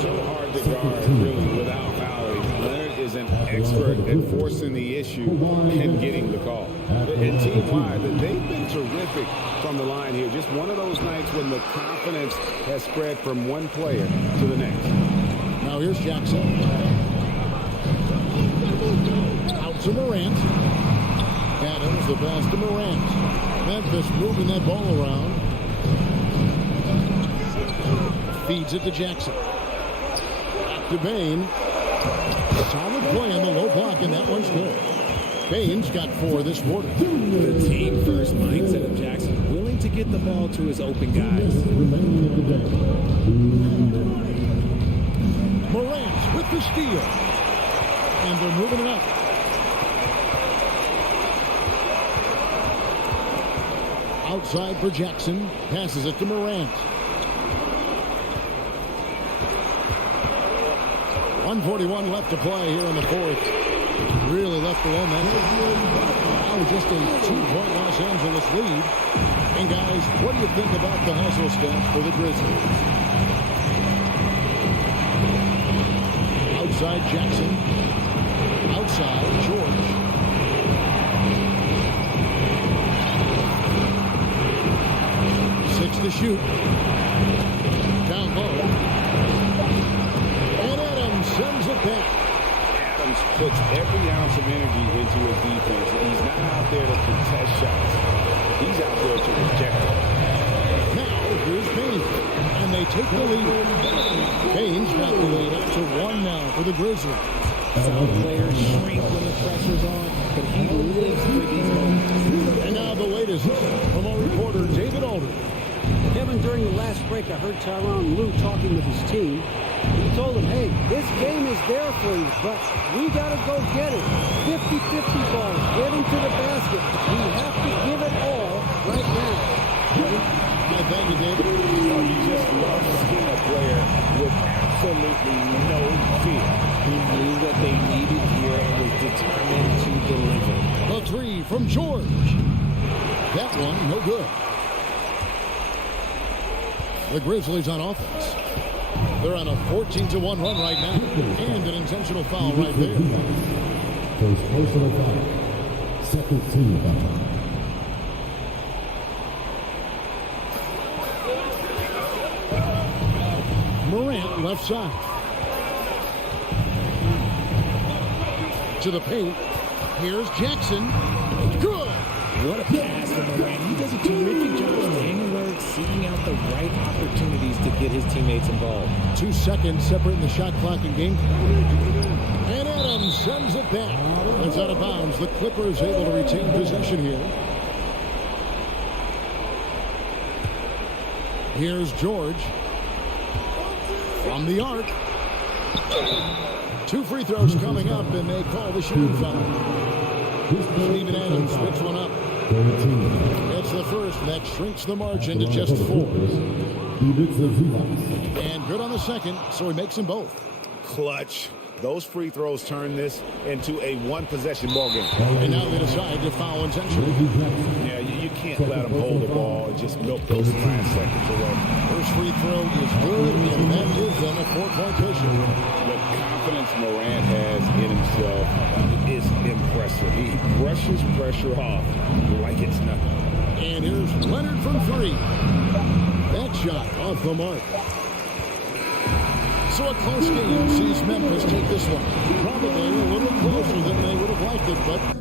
So hard to guard, really, without fouling. Leonard is an expert at forcing the issue and getting the call. And team-wide, they've been terrific from the line here. Just one of those nights when the confidence has spread from one player to the next. Now here's Jackson. Out to Morant. Adams, the pass to Morant. Memphis moving that ball around. Feeds it to Jackson. Back to Bain. Solid play on the low block, and that one's good. Bain's got 4 this quarter. The team first mindset of Jackson, willing to get the ball to his open guys. Morant with the steal. And they're moving it up. Outside for Jackson. Passes it to Morant. 1:41 left to play here in the fourth. Really left alone that. Now just a 2-point Los Angeles lead. And guys, what do you think about the hustle stats for the Grizzlies? Outside Jackson. Outside George. Six to shoot. Down low. And Adams sends it back. Adams puts every ounce of energy into his defense. He's not out there to contest shots. He's out there to reject them. Now here's Bain. And they take the lead. Bain's got the lead up to 1 now for the Grizzlies. Some players shrink when the pressure's on, but he lives for these moments. And now the latest from our reporter, David Aldridge. Kevin, during the last break, I heard Tyronn Lue talking with his team. He told them, hey, this game is there for you, but we got to go get it. 50-50 balls, get into the basket. We have to give it all right now. Thank you, David. Oh, you just love seeing a player with absolutely no fear. He knew what they needed here and was determined to deliver. The 3 from George. That one, no good. The Grizzlies on offense. They're on a 14-1 run right now. And an intentional foul right there. First personal foul. Second team foul. Morant left side. To the paint. Here's Jackson. Good. What a pass from Morant. He does a terrific job staying alert, seeking out the right opportunities to get his teammates involved. 2 seconds separating the shot clock and game clock. And Adams sends it back. It's out of bounds. The Clippers able to retain possession here. Here's George. From the arc. 2 free throws coming up, and they call the shooting foul. Steven Adams picks one up. It's the first. That shrinks the margin to just 4. And good on the second, so he makes them both. Clutch. Those free throws turn this into a 1-possession ball game. And now they decide to foul intentionally. Yeah, you can't let them hold the ball and just milk those 5 seconds away. First free throw is good, and that gives them a 4-point cushion. The confidence Morant has in himself is impressive. He brushes pressure off like it's nothing. And here's Leonard from three. That shot off the mark. So a close game sees Memphis take this one. Probably a little closer than they would have liked it, but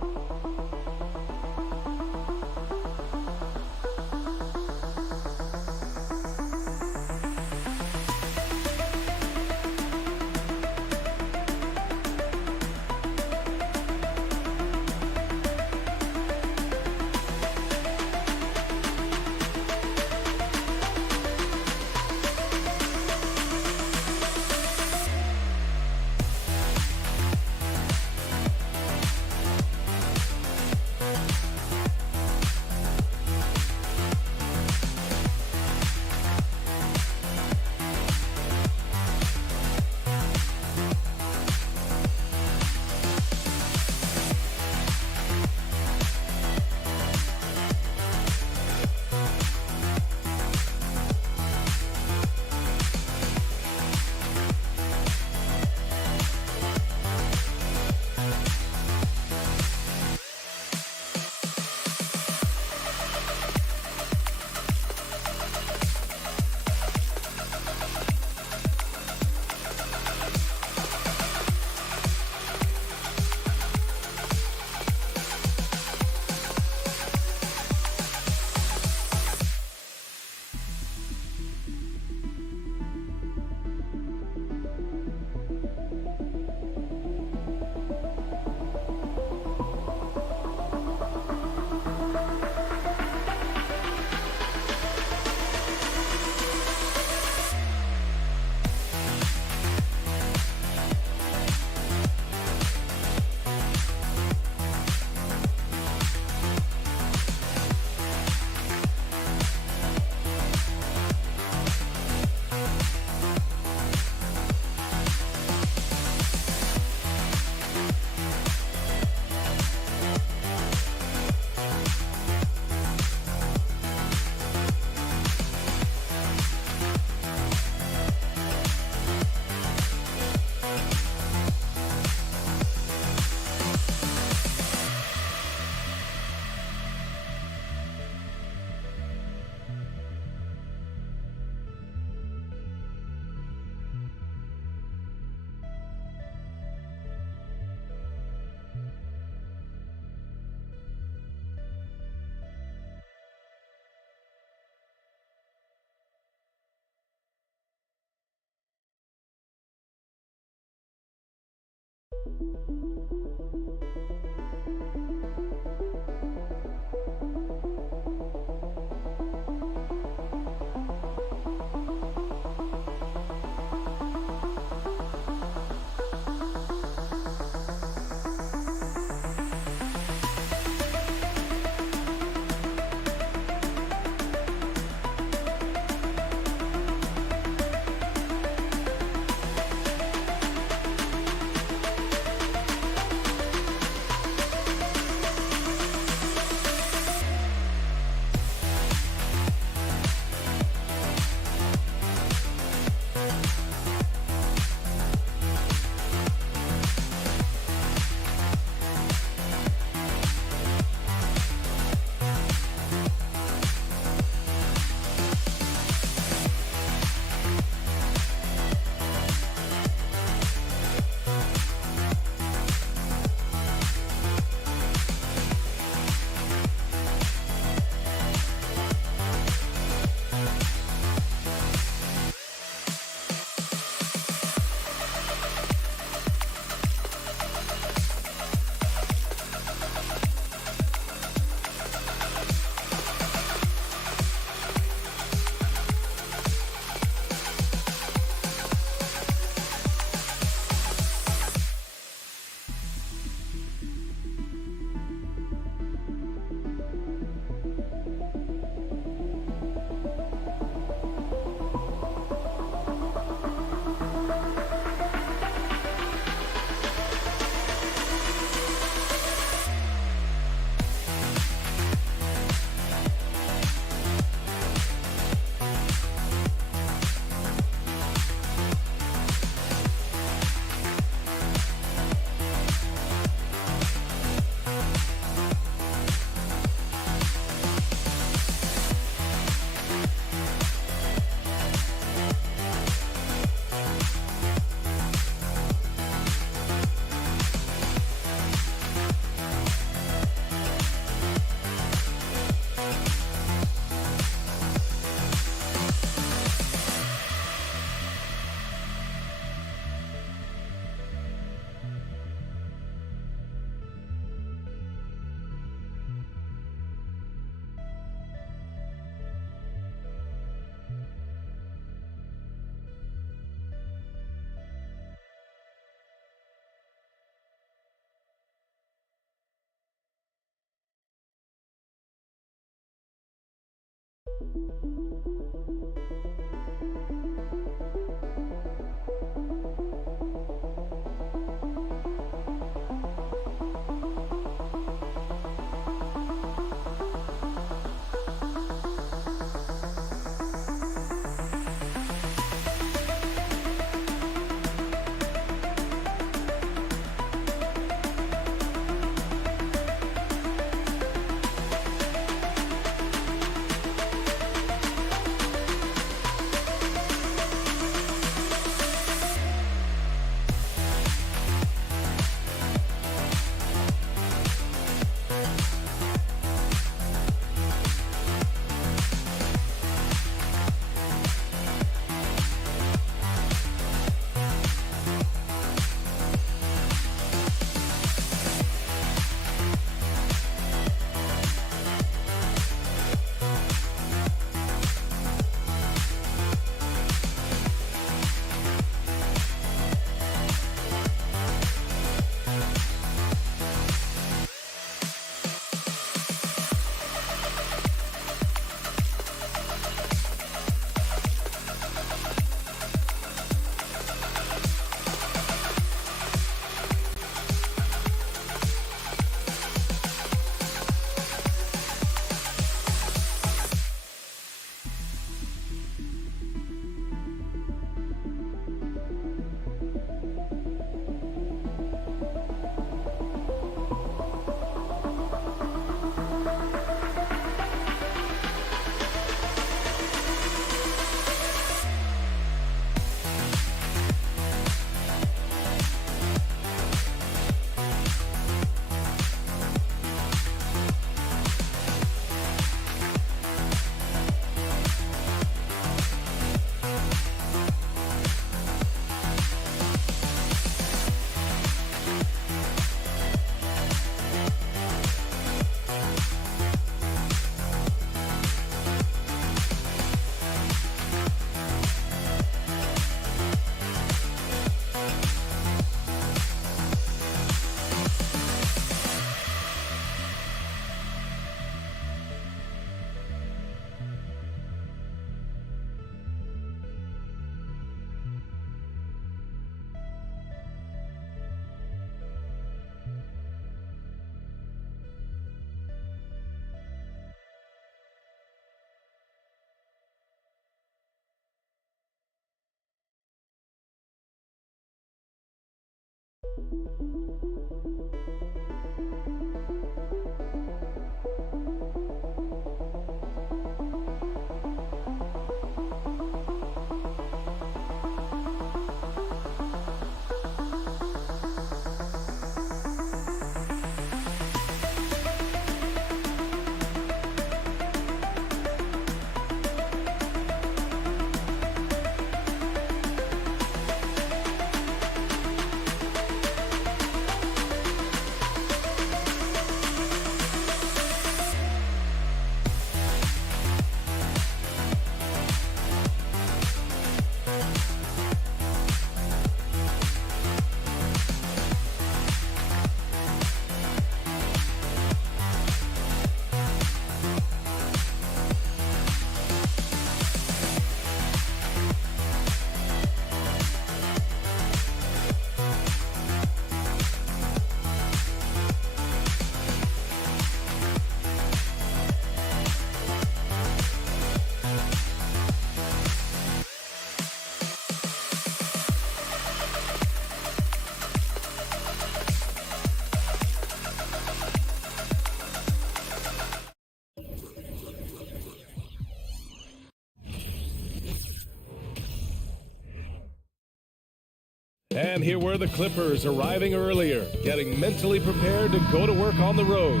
And here were the Clippers arriving earlier, getting mentally prepared to go to work on the road.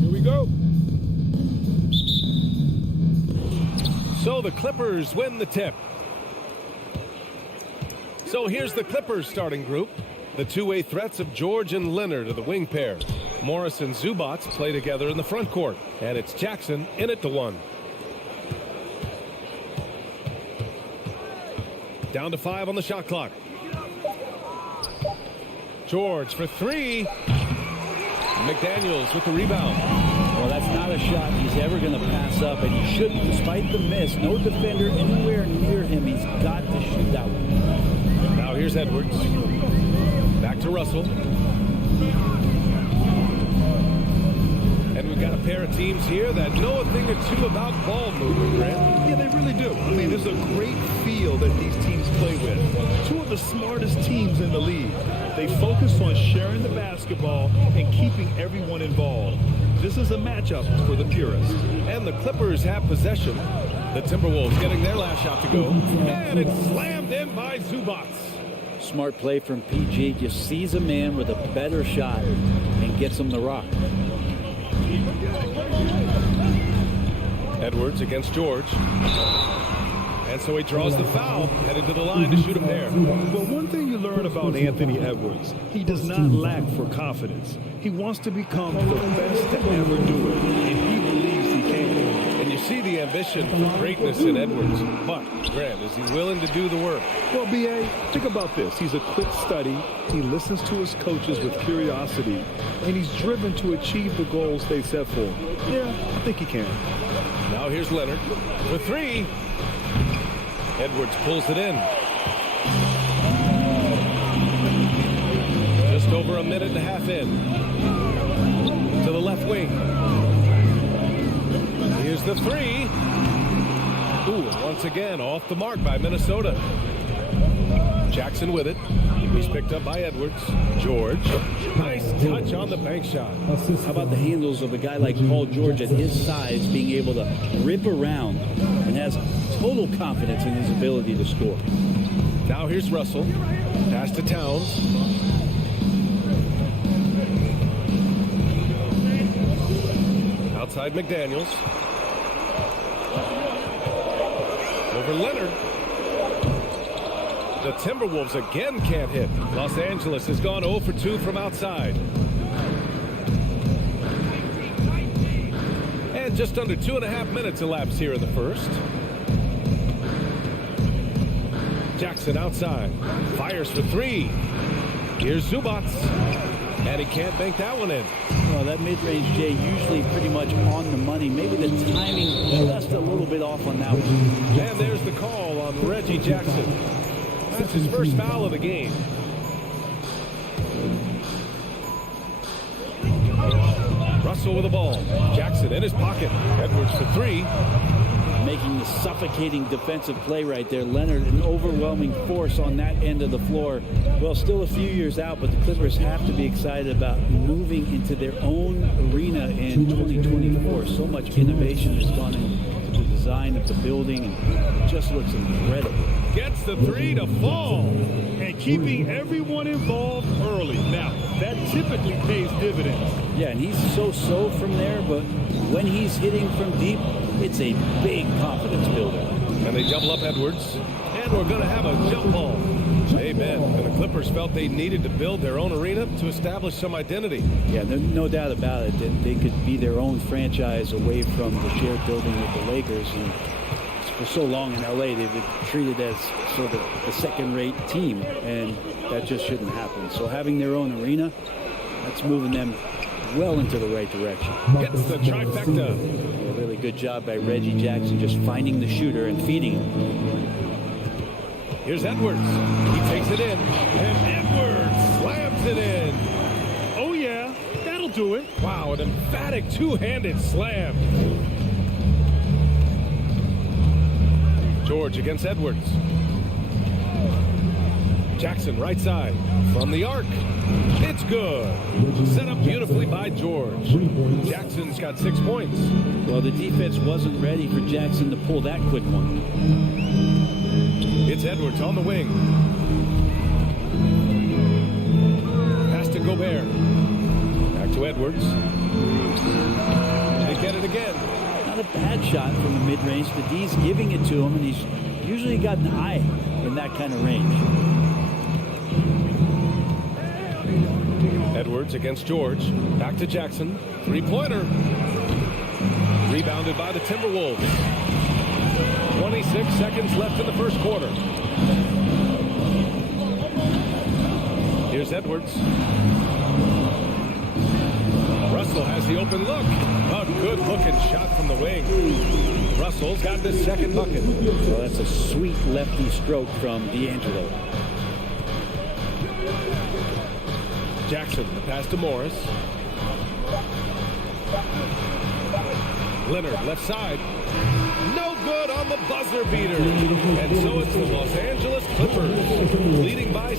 Here we go. So the Clippers win the tip. So here's the Clippers starting group. The two-way threats of George and Leonard are the wing pair. Morris and Zubats play together in the front court. And it's Jackson in at the one. Down to 5 on the shot clock. George for 3. McDaniels with the rebound. Well, that's not a shot he's ever going to pass up, and he shouldn't, despite the miss. No defender anywhere near him. He's got to shoot that one. Now here's Edwards. Back to Russell. And we've got a pair of teams here that know a thing or two about ball movement, Grant. Yeah, they really do. I mean, there's a great feel that these teams play with. Two of the smartest teams in the league. They focus on sharing the basketball and keeping everyone involved. This is a matchup for the purists. And the Clippers have possession. The Timberwolves getting their last shot to go. And it's slammed in by Zubac. Smart play from PG. Just sees a man with a better shot and gets him the rock. Edwards against George. And so he draws the foul, headed to the line to shoot a pair. Well, one thing you learn about Anthony Edwards, he does not lack for confidence. He wants to become the best to ever do it, and he believes he can. And you see the ambition for greatness in Edwards. But, Grant, is he willing to do the work? Well, B.A., think about this. He's a quick study. He listens to his coaches with curiosity, and he's driven to achieve the goals they set for him. Yeah, I think he can. Now here's Leonard for three. Edwards pulls it in. Just over a minute and a half in. To the left wing. Here's the three. Ooh, once again off the mark by Minnesota. Jackson with it. He's picked up by Edwards. George. Nice touch on the bank shot. How about the handles of a guy like Paul George at his size being able to rip around and has total confidence in his ability to score. Now here's Russell. Pass to Towns. Outside McDaniels. Over Leonard. The Timberwolves again can't hit. Los Angeles has gone 0 for 2 from outside. And just under 2.5 minutes elapsed here in the first. Jackson outside. Fires for three. Here's Zubac. And he can't bank that one in. Well, that mid-range, Jay, usually pretty much on the money. Maybe the timing just a little bit off on that one. And there's the call on Reggie Jackson. That's his first foul of the game. Russell with the ball. Jackson in his pocket. Edwards for three. Making the suffocating defensive play right there. Leonard, an overwhelming force on that end of the floor. Well, still a few years out, but the Clippers have to be excited about moving into their own arena in 2024. So much innovation has gone into the design of the building, and it just looks incredible. Gets the three to fall. And keeping everyone involved early. Now, that typically pays dividends. Yeah, and he's so from there, but when he's hitting from deep, it's a big confidence builder. And they double up Edwards. And we're going to have a jump ball. Amen. And the Clippers felt they needed to build their own arena to establish some identity. Yeah, no doubt about it. That they could be their own franchise away from the shared building with the Lakers. And for so long in LA, they've been treated as sort of the second-rate team, and that just shouldn't happen. So having their own arena, that's moving them well into the right direction. Gets the trifecta. A really good job by Reggie Jackson, just finding the shooter and feeding him. Here's Edwards. He takes it in. And Edwards slams it in. Oh, yeah. That'll do it. Wow, an emphatic two-handed slam. George against Edwards. Jackson right side from the arc. It's good. Set up beautifully by George. Jackson's got 6 points. Well, the defense wasn't ready for Jackson to pull that quick one. It's Edwards on the wing. Pass to Gobert. Back to Edwards. They get it again. Not a bad shot from the mid-range. The D's giving it to him, and he's usually got an eye in that kind of range. Edwards against George. Back to Jackson. Three-pointer. Rebounded by the Timberwolves. 26 seconds left in the first quarter. Here's Edwards. Russell has the open look. A good-looking shot from the wing. Russell's got the second bucket. Well, that's a sweet lefty stroke from D'Angelo. Jackson, the pass to Morris. Leonard, left side. No good on the buzzer beater. And so it's the Los Angeles Clippers, leading by...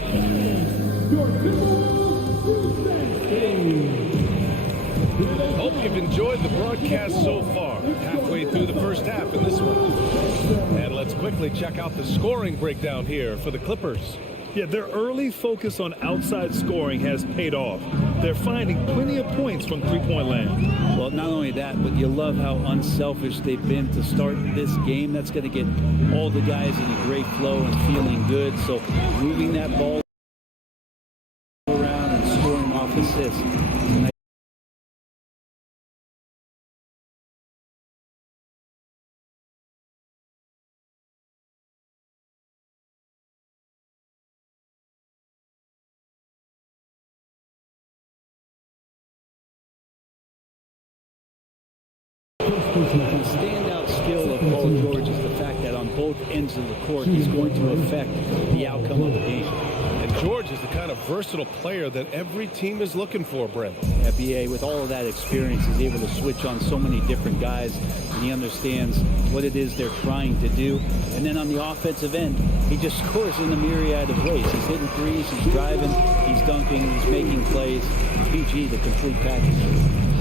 Hope you've enjoyed the broadcast so far. Halfway through the first half in this one. And let's quickly check out the scoring breakdown here for the Clippers. Yeah, their early focus on outside scoring has paid off. They're finding plenty of points from three-point land. Well, not only that, but you love how unselfish they've been to start this game. That's going to get all the guys in a great flow and feeling good. So moving that ball around and scoring off assists. The standout skill of Paul George is the fact that on both ends of the court, he's going to affect the outcome of the game. And George is the kind of versatile player that every team is looking for, Brent. Yeah, BA, with all of that experience, is able to switch on so many different guys, and he understands what it is they're trying to do. And then on the offensive end, he just scores in a myriad of ways. He's hitting threes, he's driving, he's dunking, he's making plays. PG, the complete package.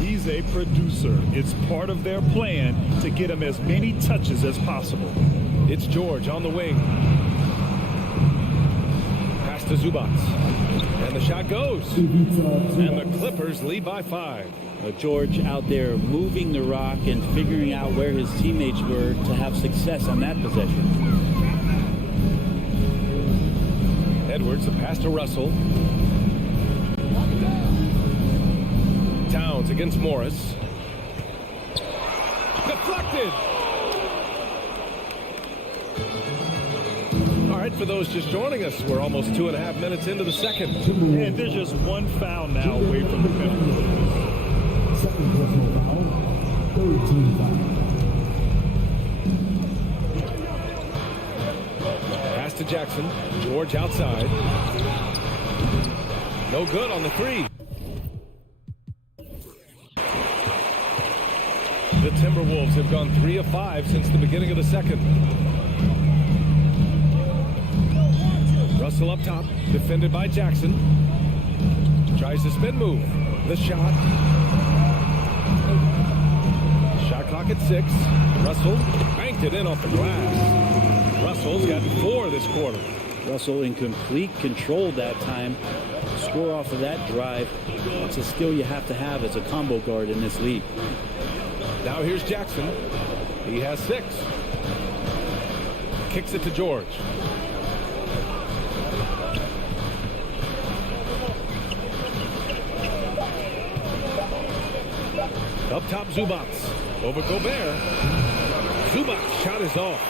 He's a producer. It's part of their plan to get him as many touches as possible. It's George on the wing. Pass to Zubac. And the shot goes. And the Clippers lead by 5. George out there moving the rock and figuring out where his teammates were to have success on that possession. Edwards, the pass to Russell. Towns against Morris. Deflected. All right, for those just joining us, we're almost 2.5 minutes into the second. And there's just one foul now away from the penalty. Second personal foul, third team foul. Pass to Jackson. George outside. No good on the three. The Timberwolves have gone 3 of 5 since the beginning of the second. Russell up top, defended by Jackson. Tries the spin move. The shot. Shot clock at 6. Russell banked it in off the glass. Russell's got 4 this quarter. Russell in complete control that time. Score off of that drive. That's a skill you have to have as a combo guard in this league. Now here's Jackson. He has 6. Kicks it to George. Up top, Zubac. Over Gobert. Zubac's shot is off.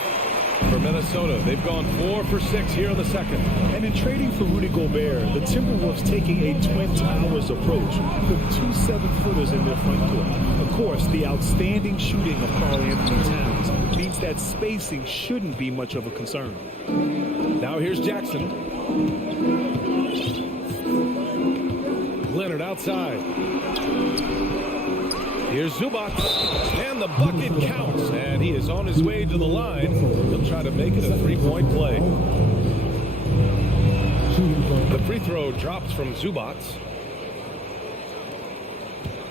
For Minnesota, they've gone 4 for 6 here in the second. And in trading for Rudy Gobert, the Timberwolves taking a Twin Towers approach with 2 7-footers in their front court. Of course, the outstanding shooting of Karl-Anthony Towns means that spacing shouldn't be much of a concern. Now here's Jackson. Leonard outside. Here's Zubac, and the bucket counts, and he is on his way to the line. He'll try to make it a 3-point play. The free throw drops from Zubac.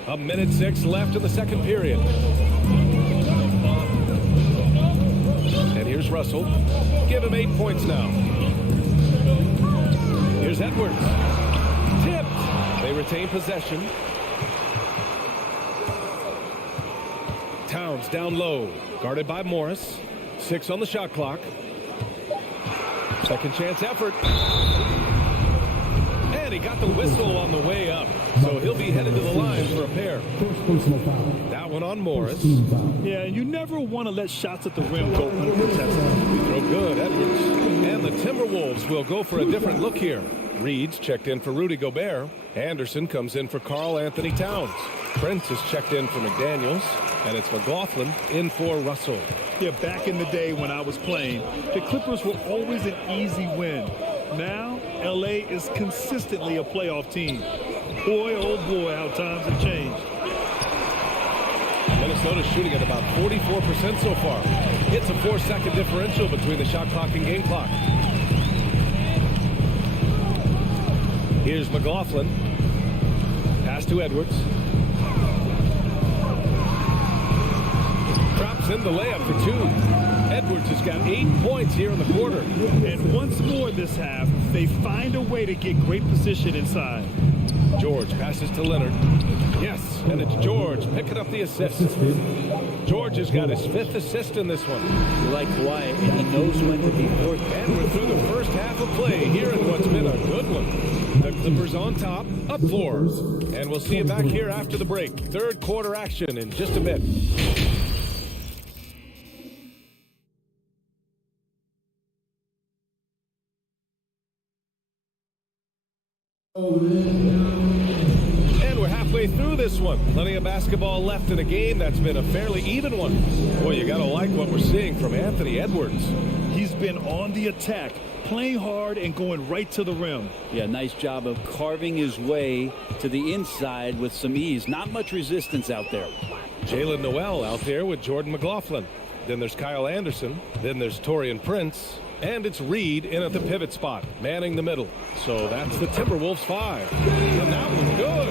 1:06 left in the second period. And here's Russell. Give him 8 points now. Here's Edwards. Tipped. They retain possession. Towns down low, guarded by Morris. 6 on the shot clock. Second chance effort. And And he got the whistle on the way up. So he'll be headed to the line for a pair. First personal foul. That one on Morris. Team foul. Yeah, you never want to let shots at the rim go uncontested. Throw good, Edwards. And the Timberwolves will go for a different look here. Reed's checked in for Rudy Gobert. Anderson comes in for Karl Anthony Towns. Prince is checked in for McDaniels. And it's McLaughlin in for Russell. Yeah, back in the day when I was playing, the Clippers were always an easy win. Now, LA is consistently a playoff team. Boy, oh boy, how times have changed. Minnesota's shooting at about 44% so far. It's a 4-second differential between the shot clock and game clock. Here's McLaughlin. Pass to Edwards. Drops in the layup for 2. Edwards has got 8 points here in the quarter. And once more this half, they find a way to get great position inside. George passes to Leonard. Yes, and it's George picking up the assist. George has got his 5th assist in this one. You like Kawhi, and he knows when to be forced. And we're through the first half of play here in what's been a good one. The Clippers on top, up 4. And we'll see you back here after the break. Third quarter action in just a bit. And we're halfway through this one. Plenty of basketball left in a game that's been a fairly even one. Boy, you got to like what we're seeing from Anthony Edwards. He's been on the attack, playing hard and going right to the rim. Yeah, nice job of carving his way to the inside with some ease. Not much resistance out there. Jalen Noel out there with Jordan McLaughlin. Then there's Kyle Anderson. Then there's Taurean Prince. And it's Reed in at the pivot spot, manning the middle. So that's the Timberwolves 5. And that was good.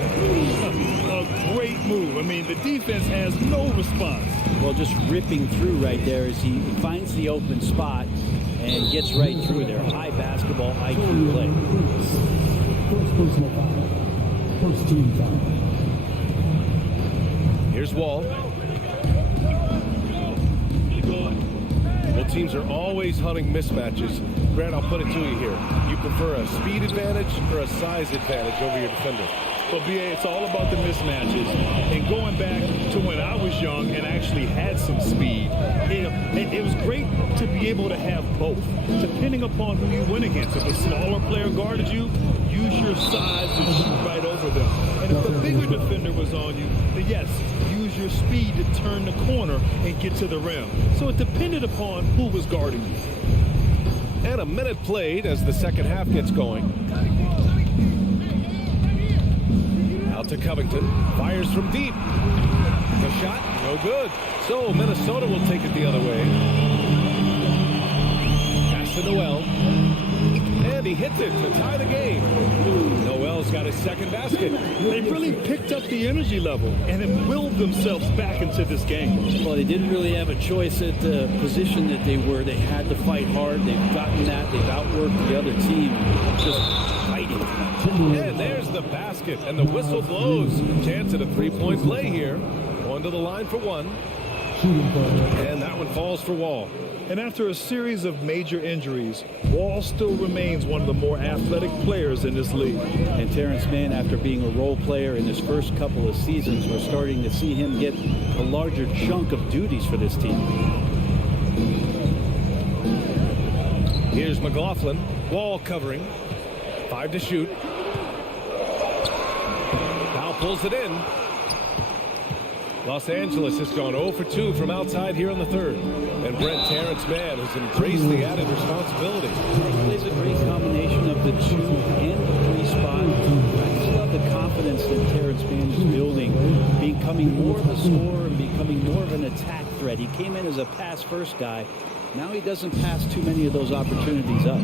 A great move. I mean, the defense has no response. Well, just ripping through right there as he finds the open spot and gets right through there. High basketball IQ play. First personal foul. First team foul. Here's Wall. Well, teams are always hunting mismatches. Grant, I'll put it to you here. You prefer a speed advantage or a size advantage over your defender? Well, BA, it's all about the mismatches. And going back to when I was young and actually had some speed, it was great to be able to have both, depending upon who you went against. If a smaller player guarded you, use your size to shoot right over them. And if the bigger defender was on you, then yes, use your speed to turn the corner and get to the rim. So it depended upon who was guarding you. And a minute played as the second half gets going. Out to Covington. Fires from deep. The shot, no good. So Minnesota will take it the other way. Pass to Noel. And he hits it to tie the game. Noel's got his second basket. They really picked up the energy level and then willed themselves back into this game. Well, they didn't really have a choice at the position that they were. They had to fight hard. They've gotten that. They've outworked the other team. Just fighting. And there's the basket, and the whistle blows. Chance at a three-point play here. Going to the line for one. And that one falls for Wall. And after a series of major injuries, Wall still remains one of the more athletic players in this league. And Terrence Mann, after being a role player in his first couple of seasons, we're starting to see him get a larger chunk of duties for this team. Here's McLaughlin. Wall covering. 5 to shoot. Now pulls it in. Los Angeles has gone 0 for 2 from outside here in the third. And Brent Terrence Mann has embraced the added responsibility. He plays a great combination of the 2 and the 3 spot. I just love the confidence that Terrence Mann is building, becoming more of a scorer and becoming more of an attack threat. He came in as a pass-first guy. Now he doesn't pass too many of those opportunities up.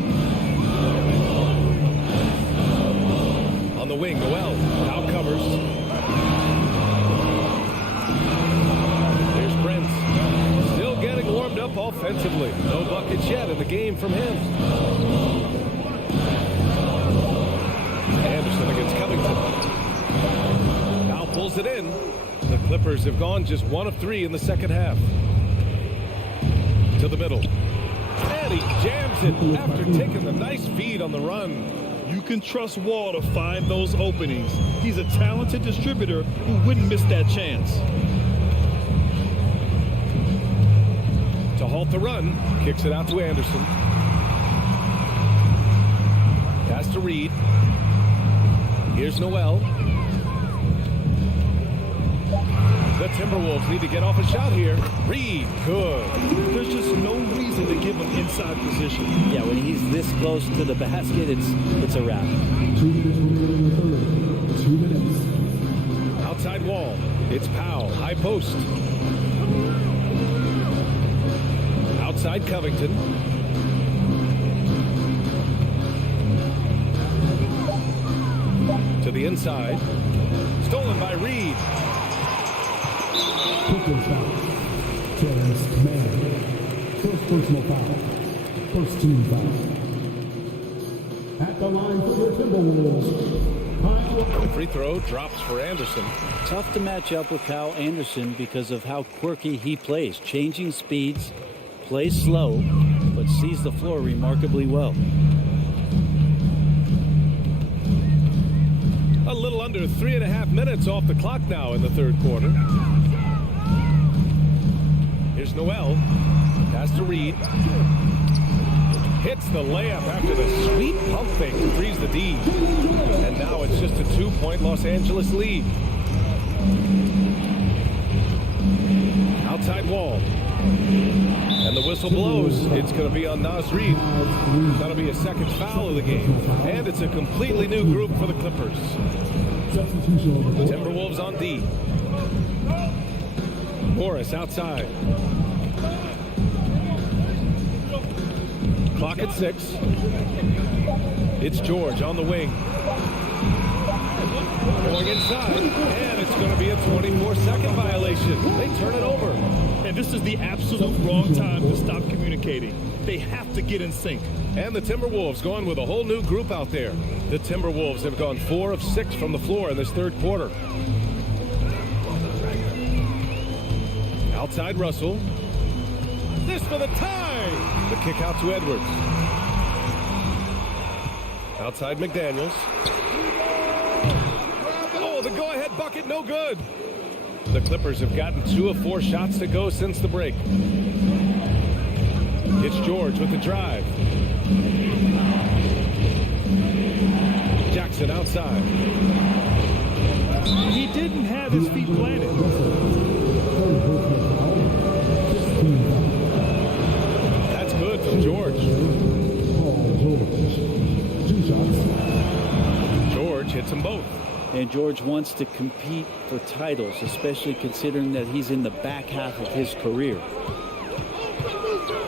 On the wing, Noel out covers. Getting warmed up offensively. No buckets yet in the game from him. Anderson against Covington. Now pulls it in. The Clippers have gone just 1 of 3 in the second half. To the middle. And he jams it after taking the nice feed on the run. You can trust Wall to find those openings. He's a talented distributor who wouldn't miss that chance. To halt the run, kicks it out to Anderson. Pass to Reed. Here's Noel. The Timberwolves need to get off a shot here. Reed, good. There's just no reason to give him inside position. Yeah, when he's this close to the basket, it's a wrap. 2 minutes remaining in the third. 2 minutes. Outside Wall. It's Powell, high post. Outside Covington. To the inside. Stolen by Reed. Quickly foul. Terrence Mann. First personal foul. First team foul. At the line for the Timberwolves. The free throw drops for Anderson. Tough to match up with Kyle Anderson because of how quirky he plays. Changing speeds, plays slow, but sees the floor remarkably well. A little under 3.5 minutes off the clock now in the third quarter. Here's Noel. Pass to Reed. Hits the layup after the sweet pump fake to freeze the D. And now it's just a 2-point Los Angeles lead. Outside Wall. And the whistle blows. It's going to be on Naz Reid. That'll be a second foul of the game. And it's a completely new group for the Clippers. Timberwolves on D. Morris outside. Clock at 6. It's George on the wing. Going inside, and it's going to be a 24-second violation. They turn it over. And this is the absolute wrong time to stop communicating. They have to get in sync. And the Timberwolves going with a whole new group out there. The Timberwolves have gone 4 of 6 from the floor in this third quarter. Outside Russell. This for the tie. The kick out to Edwards. Outside McDaniels. Oh, the go-ahead bucket, no good. The Clippers have gotten 2 of 4 shots to go since the break. It's George with the drive. Jackson outside. He didn't have his feet planted. That's good for George. George hits them both. And George wants to compete for titles, especially considering that he's in the back half of his career.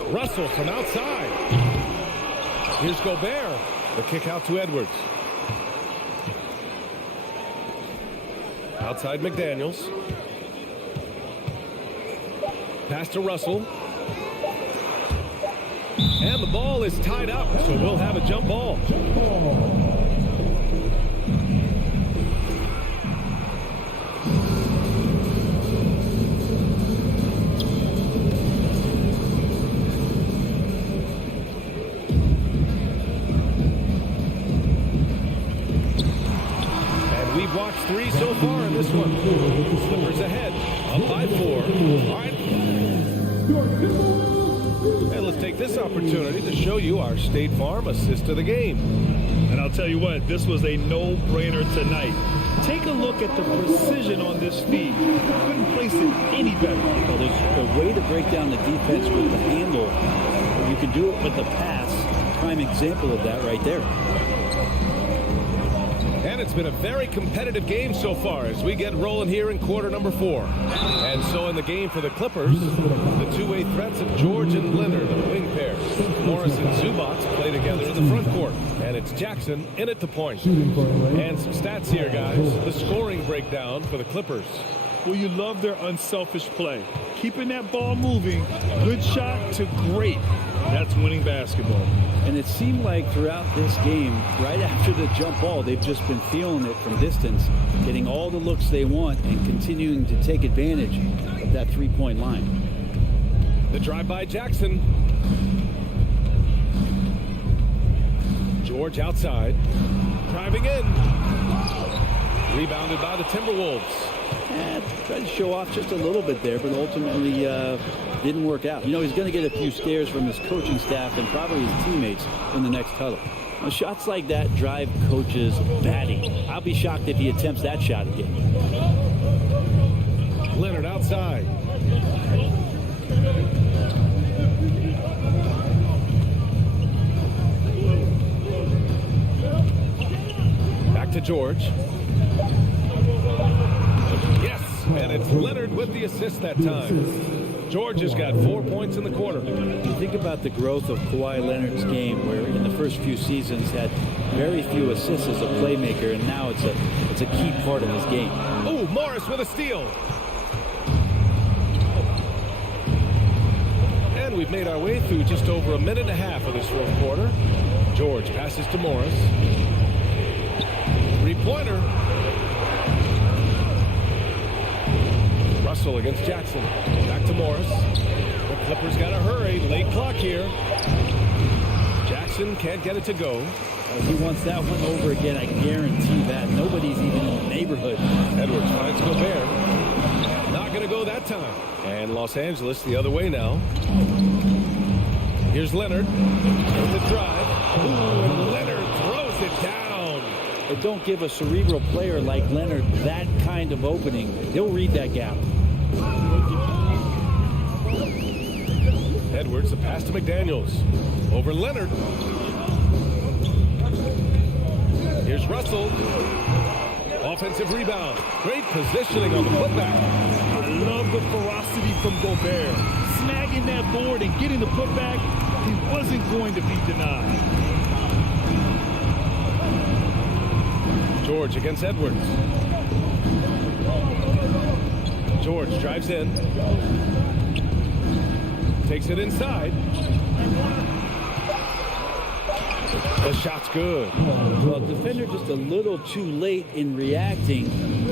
Russell from outside. Here's Gobert. The kick out to Edwards. Outside McDaniels. Pass to Russell. And the ball is tied up, so we'll have a jump ball. We've watched 3 so far in this one. Clippers ahead, up by 4. All right. And let's take this opportunity to show you our State Farm assist of the game. And I'll tell you what, this was a no-brainer tonight. Take a look at the precision on this feed. Couldn't place it any better. Well, there's a way to break down the defense with the handle. You can do it with the pass. Prime example of that right there. And it's been a very competitive game so far as we get rolling here in quarter number 4. And so in the game for the Clippers, the two-way threats of George and Leonard, the wing pair. Morris and Zubac play together in the front court. And it's Jackson in at the point. And some stats here, guys. The scoring breakdown for the Clippers. Well, you love their unselfish play. Keeping that ball moving, good shot to great. That's winning basketball. And it seemed like throughout this game, right after the jump ball, they've just been feeling it from distance, getting all the looks they want and continuing to take advantage of that three-point line. The drive by Jackson. George outside. Driving in. Rebounded by the Timberwolves. Tried to show off just a little bit there, but ultimately didn't work out. You know, he's going to get a few stares from his coaching staff and probably his teammates in the next huddle. Now, shots like that drive coaches batty. I'll be shocked if he attempts that shot again. Leonard outside. Back to George. Yes, and it's Leonard with the assist that time. George has got 4 points in the quarter. You think about the growth of Kawhi Leonard's game, where in the first few seasons had very few assists as a playmaker, and now it's a key part of his game. Oh, Morris with a steal. And we've made our way through just over a minute and a half of this fourth quarter. George passes to Morris. Three-pointer. Russell against Jackson. Back to Morris. The Clippers got to hurry. Late clock here. Jackson can't get it to go. If he wants that one over again, I guarantee that. Nobody's even in the neighborhood. Edwards finds Gobert. Not going to go that time. And Los Angeles the other way now. Here's Leonard. With the drive. Ooh, and Leonard throws it down. But don't give a cerebral player like Leonard that kind of opening. He'll read that gap. Edwards, the pass to McDaniels. Over Leonard. Here's Russell. Offensive rebound. Great positioning on the putback. I love the ferocity from Gobert. Snagging that board and getting the putback, he wasn't going to be denied. George against Edwards. George drives in. Takes it inside. The shot's good. Well, defender just a little too late in reacting.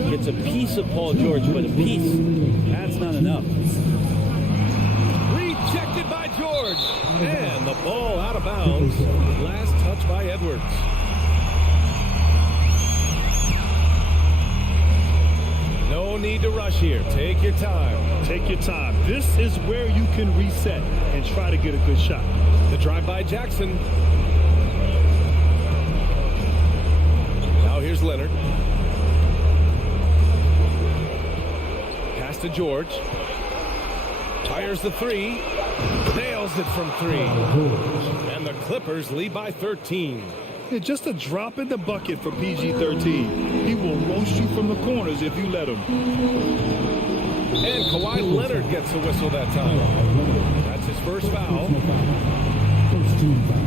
Gets a piece of Paul George, but a piece, that's not enough. Rejected by George. And the ball out of bounds. Last touch by Edwards. No need to rush here. Take your time. Take your time. This is where you can reset and try to get a good shot. The drive by Jackson. Now here's Leonard. Pass to George. Fires the three. Nails it from three. And the Clippers lead by 13. Yeah, just a drop in the bucket for PG-13. He will roast you from the corners if you let him. And Kawhi Leonard gets the whistle that time. That's his first foul. First team foul.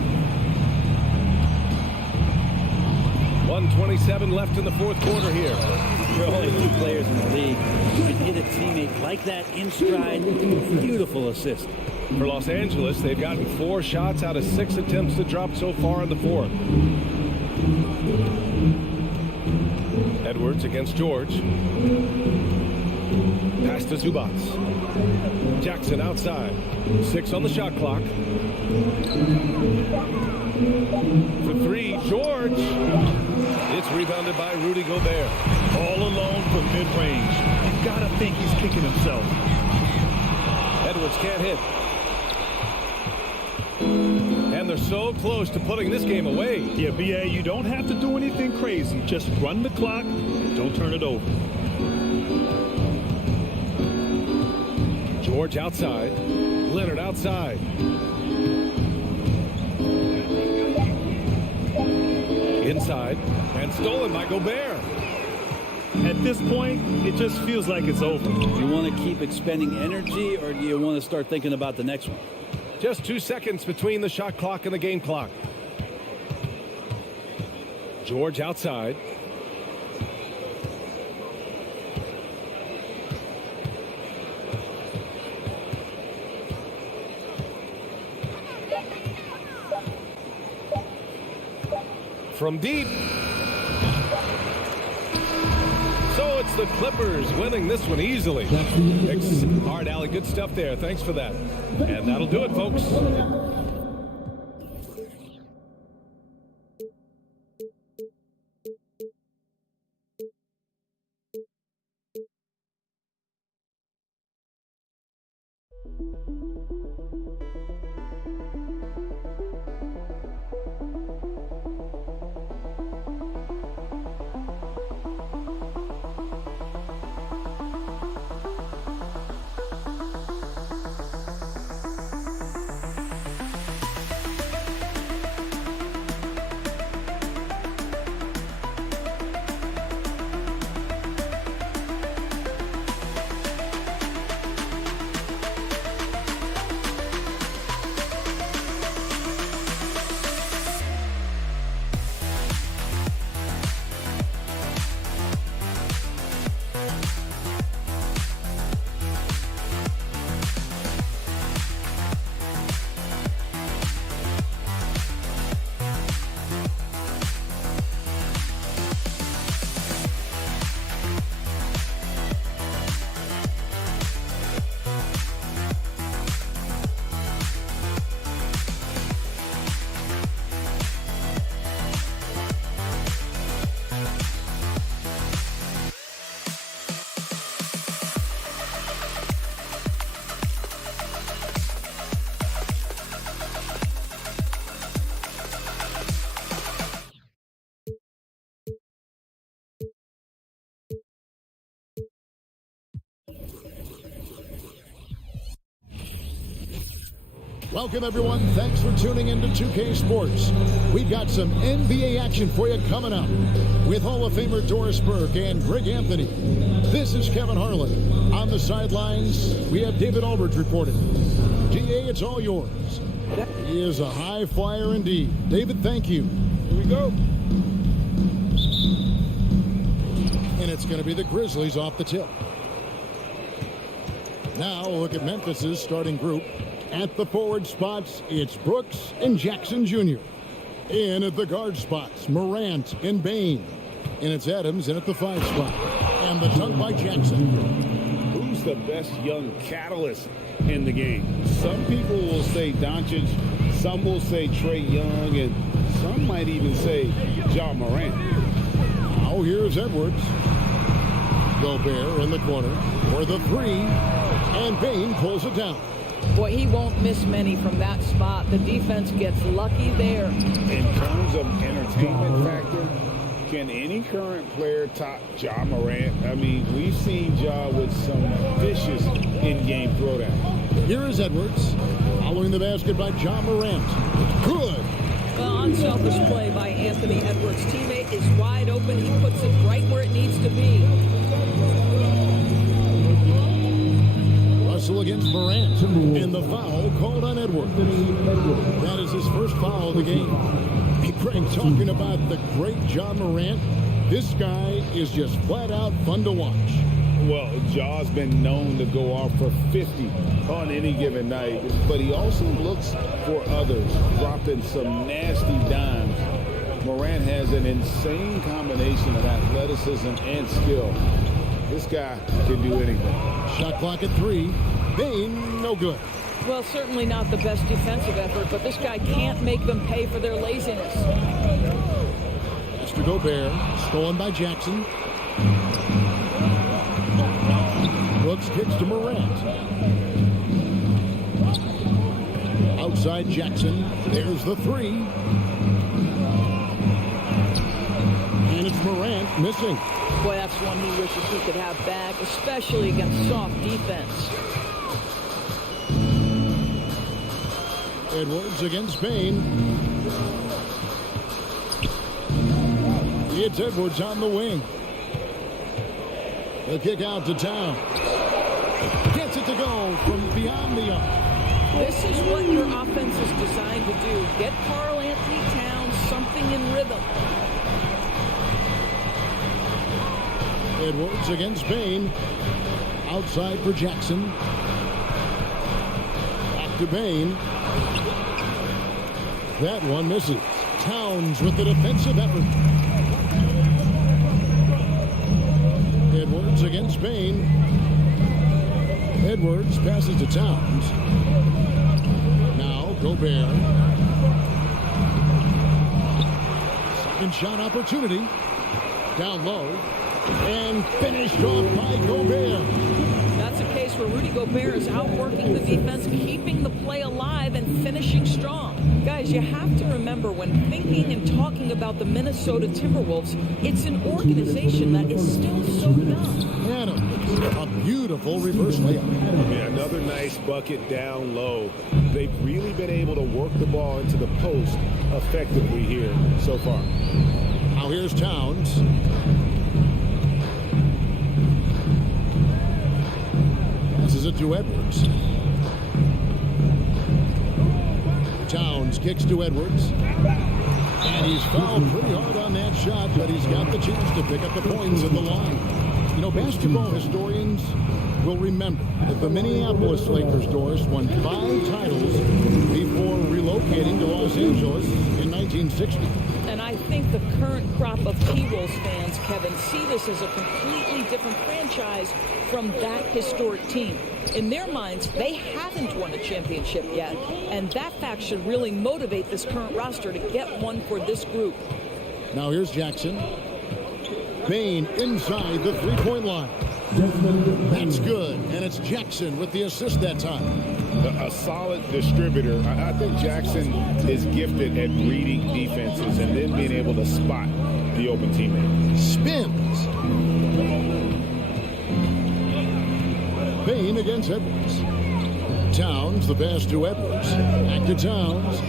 1:27 left in the fourth quarter here. There are only two players in the league who can hit a teammate like that in stride. Beautiful assist. For Los Angeles, they've gotten 4 shots out of 6 attempts to drop so far in the fourth. Edwards against George. Pass to Zubats. Jackson outside. 6 on the shot clock. For 3, George. It's rebounded by Rudy Gobert. All alone from mid-range. You gotta think he's kicking himself. Edwards can't hit. And they're so close to putting this game away. Yeah, BA, you don't have to do anything crazy. Just run the clock and don't turn it over. George outside. Leonard outside. Inside. And stolen by Gobert. At this point, it just feels like it's over. Do you want to keep expending energy, or do you want to start thinking about the next one? Just 2 seconds between the shot clock and the game clock. George outside. From deep. So it's the Clippers winning this one easily. All right, Allie, good stuff there. Thanks for that. And that'll do it, folks. Welcome, everyone. Thanks for tuning into 2K Sports. We've got some NBA action for you coming up with Hall of Famer Doris Burke and Greg Anthony. This is Kevin Harlan. On the sidelines, we have David Aldridge reporting. GA, it's all yours. He is a high flyer indeed. David, thank you. Here we go. And it's going to be the Grizzlies off the tip. Now, look at Memphis's starting group. At the forward spots, it's Brooks and Jackson Jr. In at the guard spots, Morant and Bain. And it's Adams in at the 5 spot. And the dunk by Jackson. Who's the best young catalyst in the game? Some people will say Doncic, some will say Trae Young, and some might even say Ja Morant. Now here's Edwards. Gobert in the corner for the 3. And Bain pulls it down. Boy, he won't miss many from that spot. The defense gets lucky there. In terms of entertainment factor, can any current player top Ja Morant? I mean, we've seen Ja with some vicious in-game throwdown. Here is Edwards. Following the basket by Ja Morant. Good. Well, unselfish play by Anthony Edwards. Teammate is wide open. He puts it right where it needs to be. Russell against Morant, and the foul called on Edwards. That is his first foul of the game. Hey, Craig, talking about the great Ja Morant, this guy is just flat out fun to watch. Well, Ja's been known to go off for 50 on any given night, but he also looks for others, dropping some nasty dimes. Morant has an insane combination of athleticism and skill. This guy can do anything. Shot clock at 3. Bain, no good. Well, certainly not the best defensive effort, but this guy can't make them pay for their laziness. That's to Gobert. Stolen by Jackson. Brooks kicks to Morant. Outside Jackson. There's the 3. And it's Morant missing. Boy, that's one he wishes he could have back, especially against soft defense. Edwards against Bain. It's Edwards on the wing. The kick out to Towns. Gets it to go from beyond the arc. This is what your offense is designed to do. Get Karl Anthony Towns something in rhythm. Edwards against Bain. Outside for Jackson. Back to Bain. That one misses. Towns with the defensive effort. Edwards against Bain. Edwards passes to Towns. Now Gobert. Second shot opportunity. Down low. And finished off by Gobert. That's a case where Rudy Gobert is outworking the defense, keeping the play alive and finishing strong. Guys, you have to remember when thinking and talking about the Minnesota Timberwolves, it's an organization that is still so young. Adams, a beautiful reverse layup. Yeah, another nice bucket down low. They've really been able to work the ball into the post effectively here so far. Now here's Towns. Passes it to Edwards. Towns kicks to Edwards. And he's fouled pretty hard on that shot, but he's got the chance to pick up the points at the line. You know, basketball historians will remember that the Minneapolis Lakers, Doris, won 5 titles before relocating to Los Angeles in 1960. And I think the current crop of T-Wolves fans, Kevin, see this as a completely different franchise from that historic team. In their minds, they haven't won a championship yet, and that fact should really motivate this current roster to get one for this group. Now here's Jackson. Bain inside the three-point line. That's good, and it's Jackson with the assist that time. A solid distributor. I think Jackson is gifted at reading defenses and then being able to spot the open teammate. Spins. Bain against Edwards. Towns, the pass to Edwards. Back to Towns.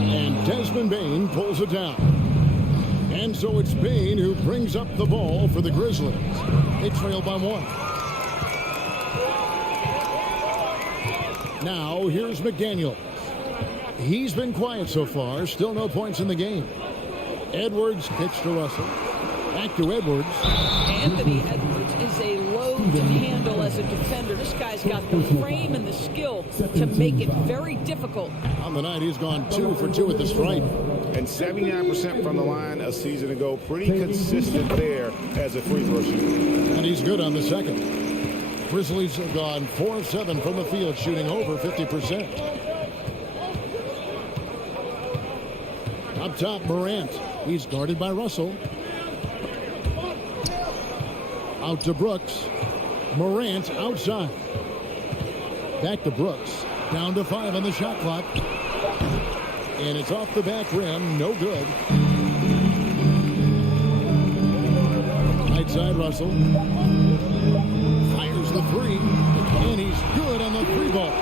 And Desmond Bain pulls it down. And so it's Bain who brings up the ball for the Grizzlies. They trail by 1. Now here's McDaniel. He's been quiet so far. Still no points in the game. Edwards pitch to Russell. Back to Edwards. Anthony Edwards is a load to handle as a defender. This guy's got the frame and the skill to make it very difficult. On the night, he's gone 2 for 2 at the stripe. And 79% from the line a season ago. Pretty consistent there as a free throw shooter. And he's good on the second. Grizzlies have gone 4 of 7 from the field, shooting over 50%. Up top, Morant. He's guarded by Russell. Out to Brooks. Morant outside. Back to Brooks. Down to 5 on the shot clock. And it's off the back rim. No good. Right side, Russell. Fires the 3. And he's good on the 3 ball.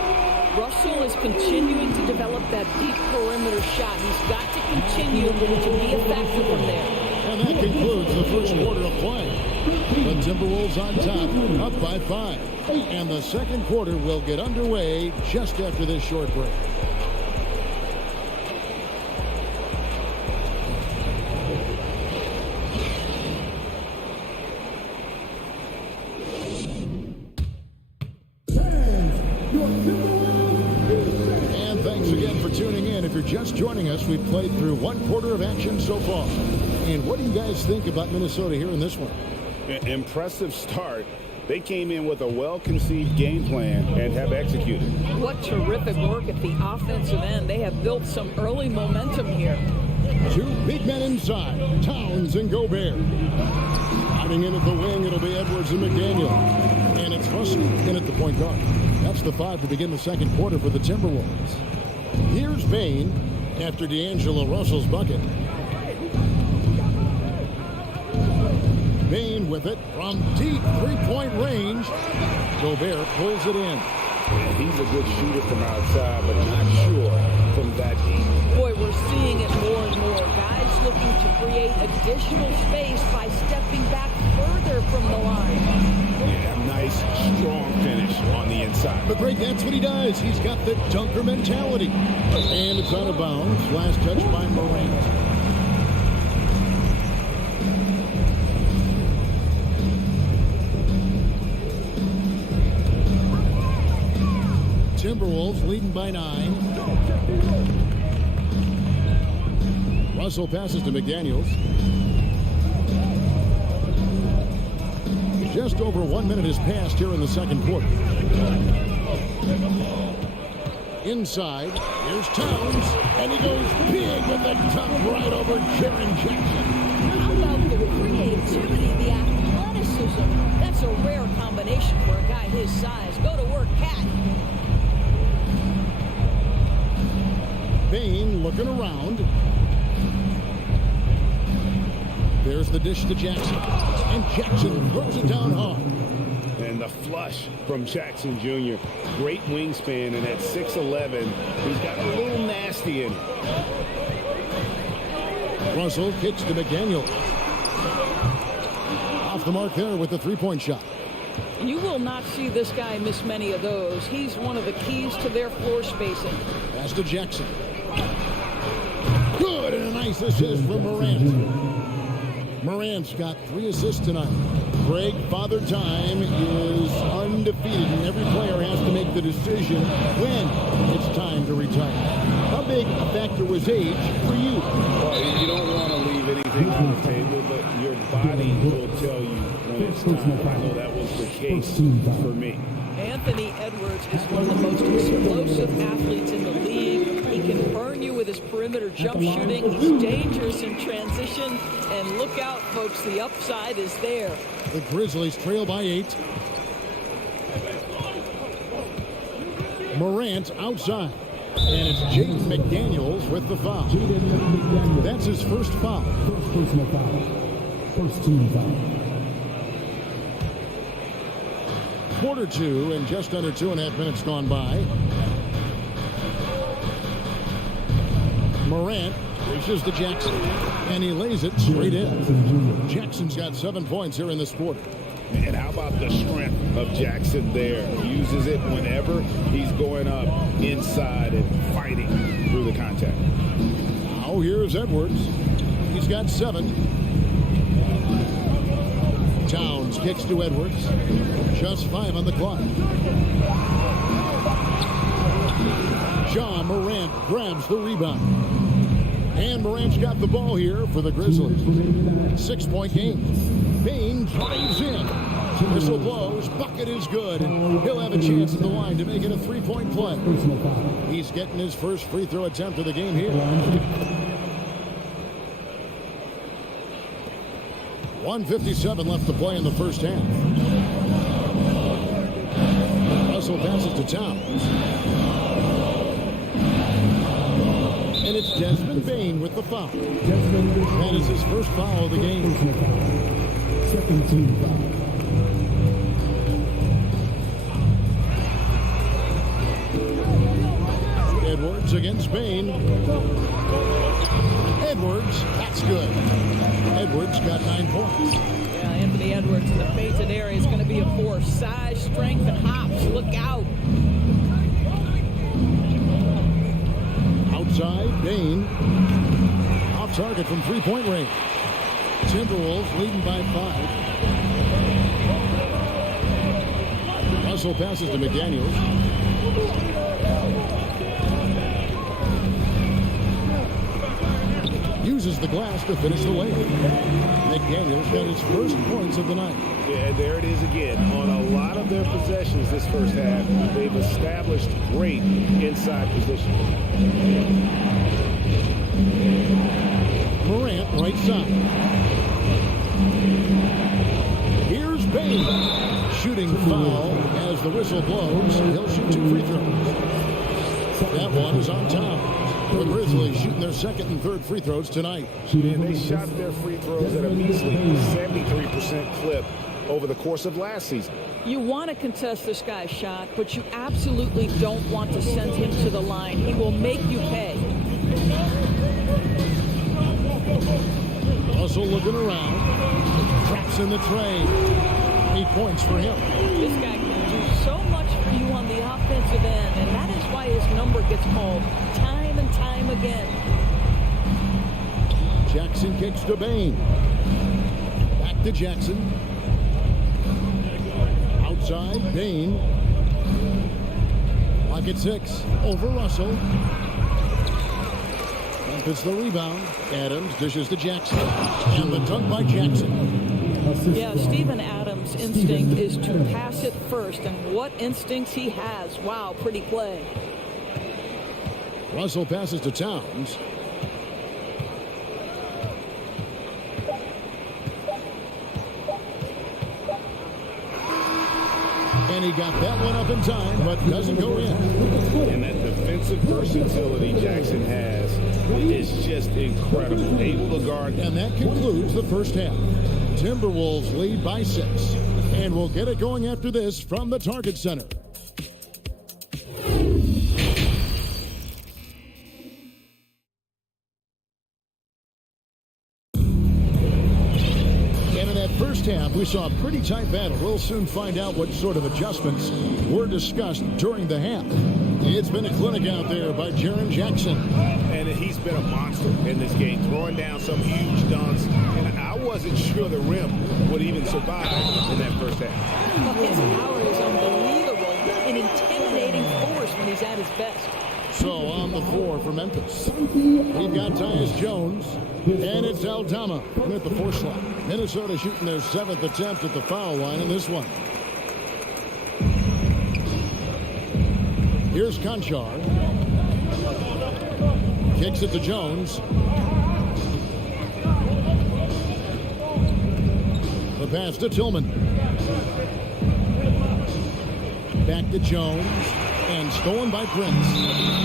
Russell is continuing to develop that deep perimeter shot. He's got to continue to be effective from there. And that concludes the first quarter of play. The Timberwolves on top, up by 5. And the second quarter will get underway just after this short break. And thanks again for tuning in. If you're just joining us, we've played through 1 quarter of action so far. And what do you guys think about Minnesota here in this one? Impressive start. They came in with a well-conceived game plan and have executed. What terrific work at the offensive end. They have built some early momentum here. 2 big men inside, Towns and Gobert. Hiding in at the wing, it'll be Edwards and McDaniel. And it's Russell in at the point guard. That's the 5 to begin the second quarter for the Timberwolves. Here's Bain after D'Angelo Russell's bucket. Bain with it from deep 3-point range. Gobert pulls it in. He's a good shooter from outside, but not sure from that deep. Boy, we're seeing it more and more. Guys looking to create additional space by stepping back further from the line. Yeah, nice, strong finish on the inside. But Greg, that's what he does. He's got the dunker mentality. And it's out of bounds. Last touch by Morant. Timberwolves leading by 9. Russell passes to McDaniels. Just over 1 minute has passed here in the second quarter. Inside, here's Towns, and he goes big with the dunk right over Jaren Jackson. How about the creativity, the athleticism? That's a rare combination for a guy his size. Go to work, Cat. Bain looking around. There's the dish to Jackson. And Jackson throws it down hard. And the flush from Jackson Jr. Great wingspan, and at 6'11", he's got a little nasty in it. Russell kicks to McDaniel. Off the mark there with the 3-point shot. You will not see this guy miss many of those. He's one of the keys to their floor spacing. Pass to Jackson. Good, and a nice assist from Morant. Morant's got 3 assists tonight. Greg, Father Time is undefeated, and every player has to make the decision when it's time to retire. How big a factor was age for you? Well, you don't want to leave anything on the table, but your body will tell you when it's time. I know that was the case for me. Anthony Edwards is one of the most explosive athletes in the league. He can burn you with his perimeter jump shooting. He's dangerous in transition. And look out, folks, the upside is there. The Grizzlies trail by 8. Morant outside. And it's Jaden McDaniels with the foul. That's his first foul. First personal foul. First team foul. Quarter two and just under 2.5 minutes gone by. Morant reaches to Jackson, and he lays it straight in. Jackson's got 7 points here in this quarter. And how about the strength of Jackson there? He uses it whenever he's going up inside and fighting through the contact. Now here's Edwards. He's got 7. Towns kicks to Edwards. Just 5 on the clock. John Morant grabs the rebound. And Morant's got the ball here for the Grizzlies. 6-point game. Payne drives in. Whistle blows. Bucket is good. He'll have a chance at the line to make it a 3-point play. He's getting his first free throw attempt of the game here. 1:57 left to play in the first half. Russell passes to Towns. And it's Desmond Bane with the foul. That is his first foul of the game. Second team foul. Edwards against Bane. Edwards, that's good. Edwards got 9 points. Yeah, Anthony Edwards in the painted area is going to be a force. Size, strength, and hops. Look out. Outside, Bane. Off target from 3-point range. Timberwolves leading by 5. Russell passes to McDaniels. Uses the glass to finish the layup. McDaniels got his first points of the night. Yeah, there it is again. On a lot of their possessions this first half, they've established great inside position. Morant, right side. Here's Bane. Shooting foul as the whistle blows. He'll shoot 2 free throws. That one is on top. The Grizzlies shooting their second and third free throws tonight. And they shot their free throws at a measly 73% clip over the course of last season. You want to contest this guy's shot, but you absolutely don't want to send him to the line. He will make you pay. Russell looking around. Traps in the tray. 8 points for him. This guy can do so much for you on the offensive end, and that is why his number gets called time and time again. Jackson kicks to Bane. Back to Jackson. Outside, Bane. Clock at 6. Over Russell. Memphis the rebound. Adams dishes to Jackson. And the dunk by Jackson. Yeah, Steven Adams' instinct is to pass it first, and what instincts he has. Wow, pretty play. Russell passes to Towns. And he got that one up in time, but doesn't go in. And that defensive versatility Jackson has is just incredible. Able to guard. And that concludes the first half. Timberwolves lead by 6. And we'll get it going after this from the Target Center. First half, we saw a pretty tight battle. We'll soon find out what sort of adjustments were discussed during the half. It's been a clinic out there by Jaren Jackson. And he's been a monster in this game, throwing down some huge dunks. And I wasn't sure the rim would even survive in that first half. His power is unbelievable. An intimidating force when he's at his best. So on the floor for Memphis, we've got Tyus Jones, and it's Aldama with the 4 slot. Minnesota shooting their 7th attempt at the foul line in this one. Here's Conchar. Kicks it to Jones. The pass to Tillman. Back to Jones. And stolen by Prince.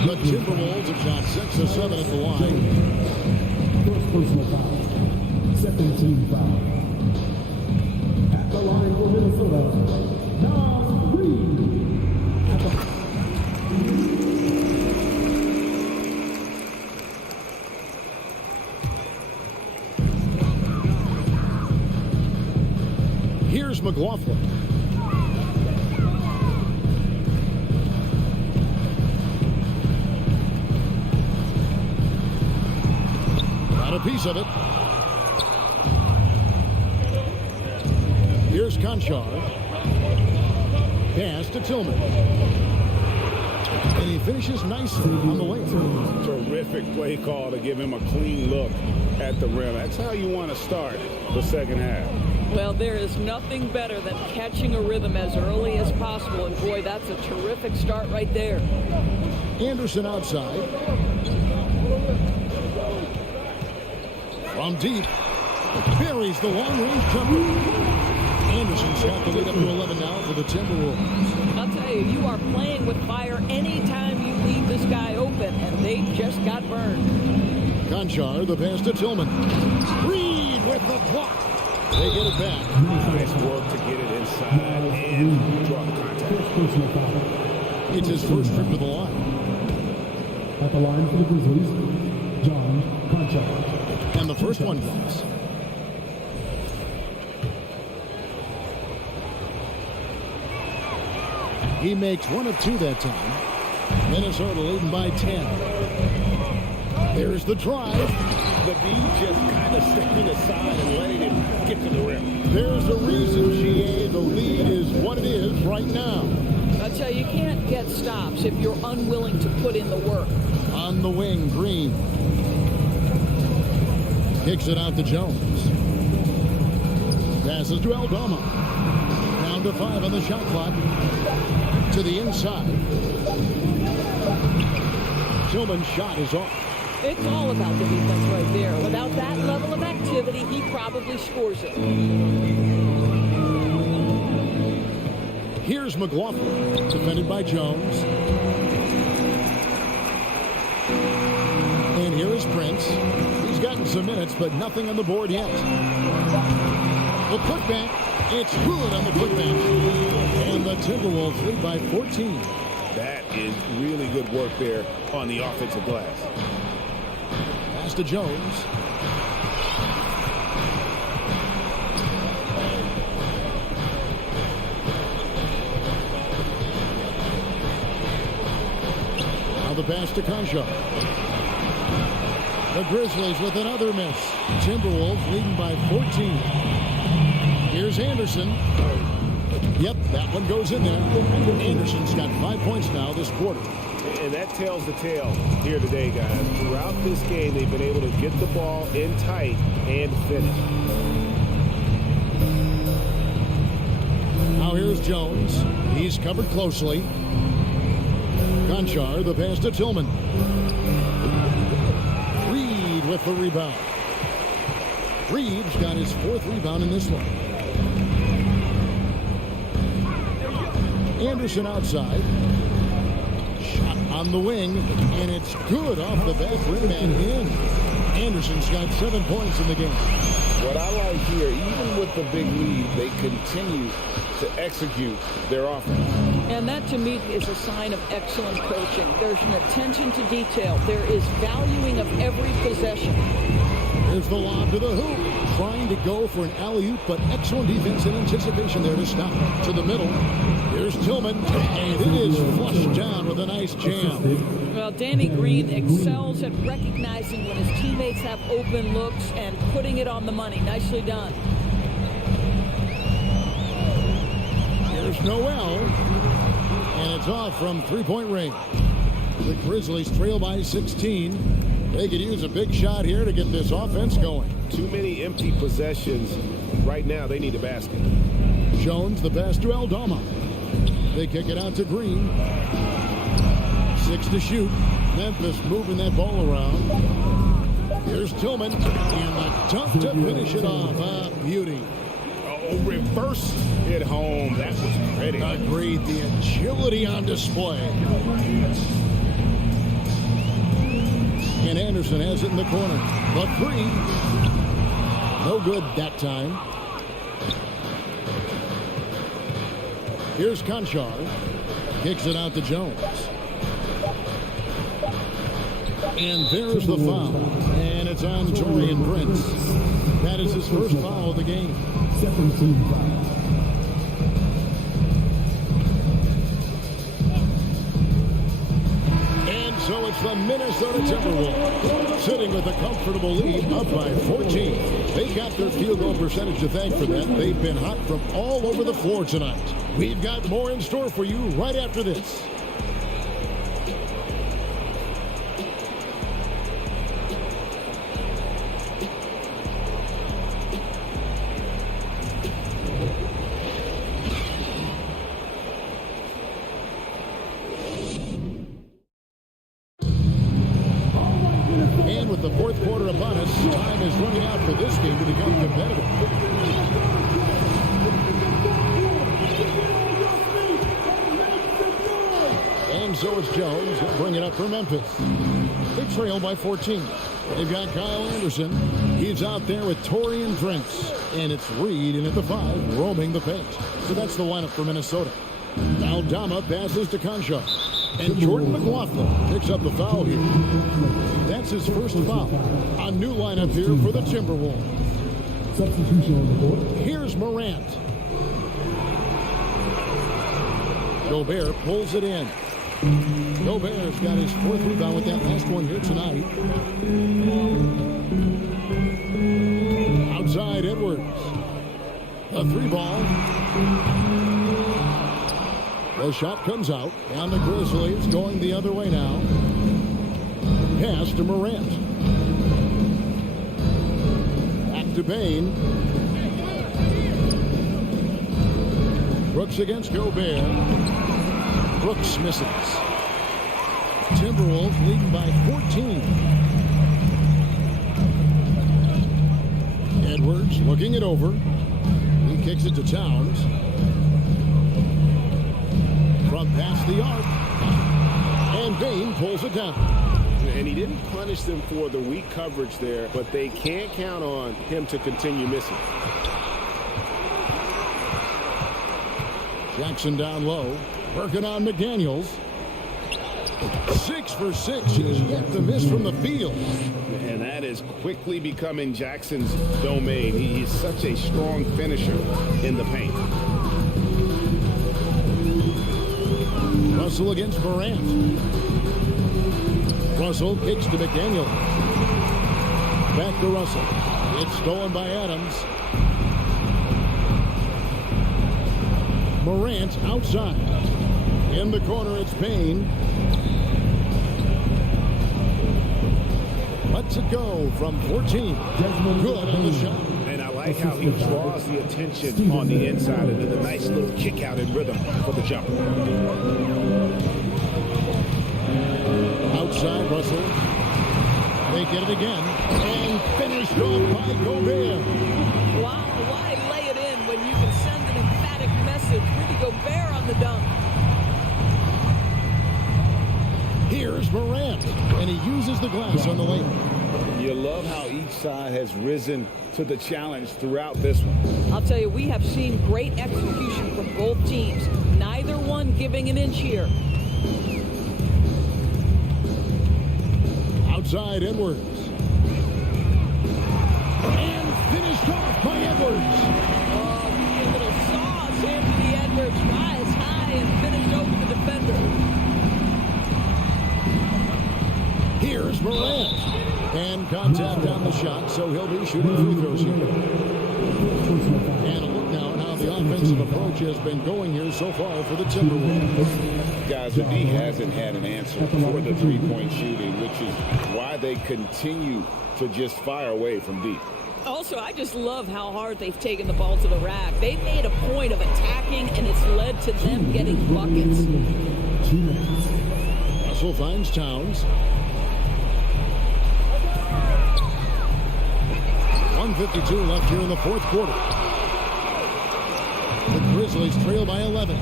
The Timberwolves have shot 6 of 7 at the line. First personal foul. Second team foul. At the line for Minnesota. Now Here's McLaughlin. Got a piece of it. Here's Conchar. Pass to Tillman. And he finishes nicely on the way. Terrific play call to give him a clean look at the rim. That's how you want to start the second half. Well, there is nothing better than catching a rhythm as early as possible. And boy, that's a terrific start right there. Anderson outside. From deep. Buries the long-range jumper. Anderson's got the lead up to 11 now for the Timberwolves. I'll tell you, you are playing with fire anytime you leave this guy open, and they just got burned. Conchar, the pass to Tillman. Reed with the block. They get it back. Nice work to get it inside and draw contact. It's his first trip to the line. At the line for the Grizzlies, John Conchar. And the first one goes. He makes one of two that time. Minnesota leading by 10. There's the drive. The D just kind of stepping aside and letting him get to the rim. There's a reason, GA. The lead is what it is right now. I'll tell you, you can't get stops if you're unwilling to put in the work. On the wing, Green. Kicks it out to Jones. Passes to Aldama. Down to 5 on the shot clock. To the inside. Tillman's shot is off. It's all about the defense right there. Without that level of activity, he probably scores it. Here's McLaughlin, defended by Jones. And here is Prince. He's gotten some minutes, but nothing on the board yet. The putback. It's good on the putback. And the Timberwolves lead by 14. That is really good work there on the offensive glass. Pass to Jones. Now the pass to Conchar. The Grizzlies with another miss. Timberwolves leading by 14. Here's Anderson. Yep, that one goes in there. Anderson's got 5 points now this quarter. And that tells the tale here today, guys. Throughout this game, they've been able to get the ball in tight and finish. Now here's Jones. He's covered closely. Conchar, the pass to Tillman. Reed with the rebound. Reed's got his 4th rebound in this one. Anderson outside. Shot on the wing, and it's good off the back rim and in. Anderson's got 7 points in the game. What I like here, even with the big lead, they continue to execute their offense. And that, to me, is a sign of excellent coaching. There's an attention to detail. There is valuing of every possession. There's the lob to the hoop. Trying to go for an alley-oop, but excellent defense and anticipation there to stop. To the middle. Here's Tillman, and it is flushed down with a nice jam. Well, Danny Green excels at recognizing when his teammates have open looks and putting it on the money. Nicely done. Here's Noel, and it's off from three-point range. The Grizzlies trail by 16. They could use a big shot here to get this offense going. Too many empty possessions. Right now, they need a basket. Jones, the pass to Aldama. They kick it out to Green. 6 to shoot. Memphis moving that ball around. Here's Tillman, and the dunk to finish it off. A beauty. Oh, reverse hit home. That was pretty. Agreed. The agility on display. And Anderson has it in the corner. The three. No good that time. Here's Conchar. Kicks it out to Jones. And there's the foul. And it's on Taurean Prince. That is his first foul of the game. Second team foul. And so it's the Minnesota Timberwolves sitting with a comfortable lead up by 14. They got their field goal percentage to thank for that. They've been hot from all over the floor tonight. We've got more in store for you right after this. And with the fourth quarter upon us, time is running out for this game to become competitive. And so it's Jones. He'll bring it up for Memphis. They trail by 14. They've got Kyle Anderson. He's out there with Taurean Prince. And it's Reed in at the 5, roaming the paint. So that's the lineup for Minnesota. Aldama passes to Concha. And Jordan McLaughlin picks up the foul here. That's his first foul. A new lineup here for the Timberwolves. Substitution on the board. Here's Morant. Gobert pulls it in. Gobert's got his fourth rebound with that last one here tonight. Outside Edwards. A 3-ball. The shot comes out, and the Grizzlies going the other way now. Pass to Morant. Back to Bain. Brooks against Gobert. Brooks misses. Timberwolves leading by 14. Edwards looking it over. He kicks it to Towns. From past the arc. And Bain pulls it down. And he didn't punish them for the weak coverage there, but they can't count on him to continue missing. Jackson down low. Working on McDaniels. 6 for 6. He has yet to miss from the field. And that is quickly becoming Jackson's domain. He's such a strong finisher in the paint. Russell against Morant. Russell kicks to McDaniel. Back to Russell. It's stolen by Adams. Morant outside. In the corner, it's Payne. Lets it go from 14. Good on the shot. And I like how he draws the attention on the inside and then a nice little kick out in rhythm for the jumper. Outside Russell. They get it again. And finished off by Gobert. Wow, why lay it in when you can send an emphatic message? Rudy Gobert on the dunk. Here's Morant, and he uses the glass on the lane. You love how each side has risen to the challenge throughout this one. I'll tell you, we have seen great execution from both teams. Neither one giving an inch here. Outside Edwards. And finished off by Edwards. Oh, a little sauce. Anthony Edwards rise high and finish over the defender. Here's Morant. And contact on the shot, so he'll be shooting free throws here. And a look now at how the offensive approach has been going here so far for the Timberwolves. Guys, the D hasn't had an answer for the three-point shooting, which is why they continue to just fire away from deep. Also, I just love how hard they've taken the ball to the rack. They've made a point of attacking, and it's led to them getting buckets. Russell finds Towns. 1:52 left here in the fourth quarter. The Grizzlies trail by 11.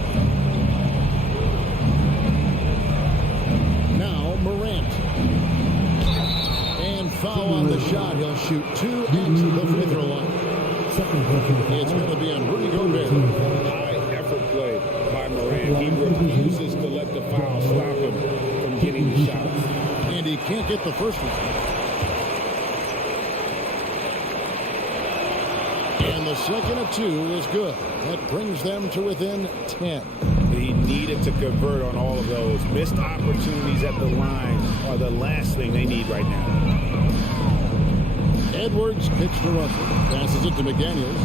Now Morant. And foul on the shot. He'll shoot 2 at the free throw line. It's going to be on Rudy Gobert. High effort play by Morant. He refuses to let the foul stop him from getting the shot. And he can't get the first one. And the second of 2 is good. That brings them to within 10. He needed to convert on all of those. Missed opportunities at the line are the last thing they need right now. Edwards pitch to Russell. Passes it to McDaniels.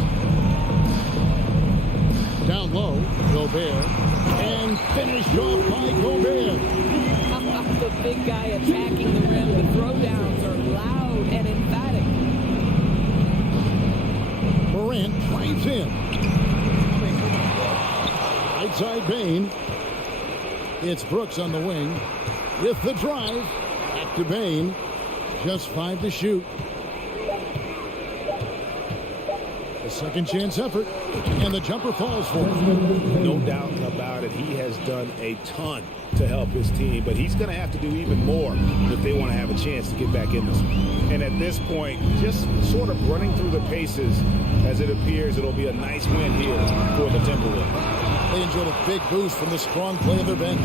Down low, Gobert. And finished off by Gobert. The big guy attacking the rim. The throwdowns are loud and emphatic. Morant drives in. Right side Bain. It's Brooks on the wing with the drive. Back to Bain. Just 5 to shoot. A second chance effort. And the jumper falls for him. No doubt about it. He has done a ton to help his team, but he's going to have to do even more if they want to have a chance to get back in this one. And at this point, just sort of running through the paces, as it appears it'll be a nice win here for the Timberwolves. They enjoyed a big boost from the strong play of their bench.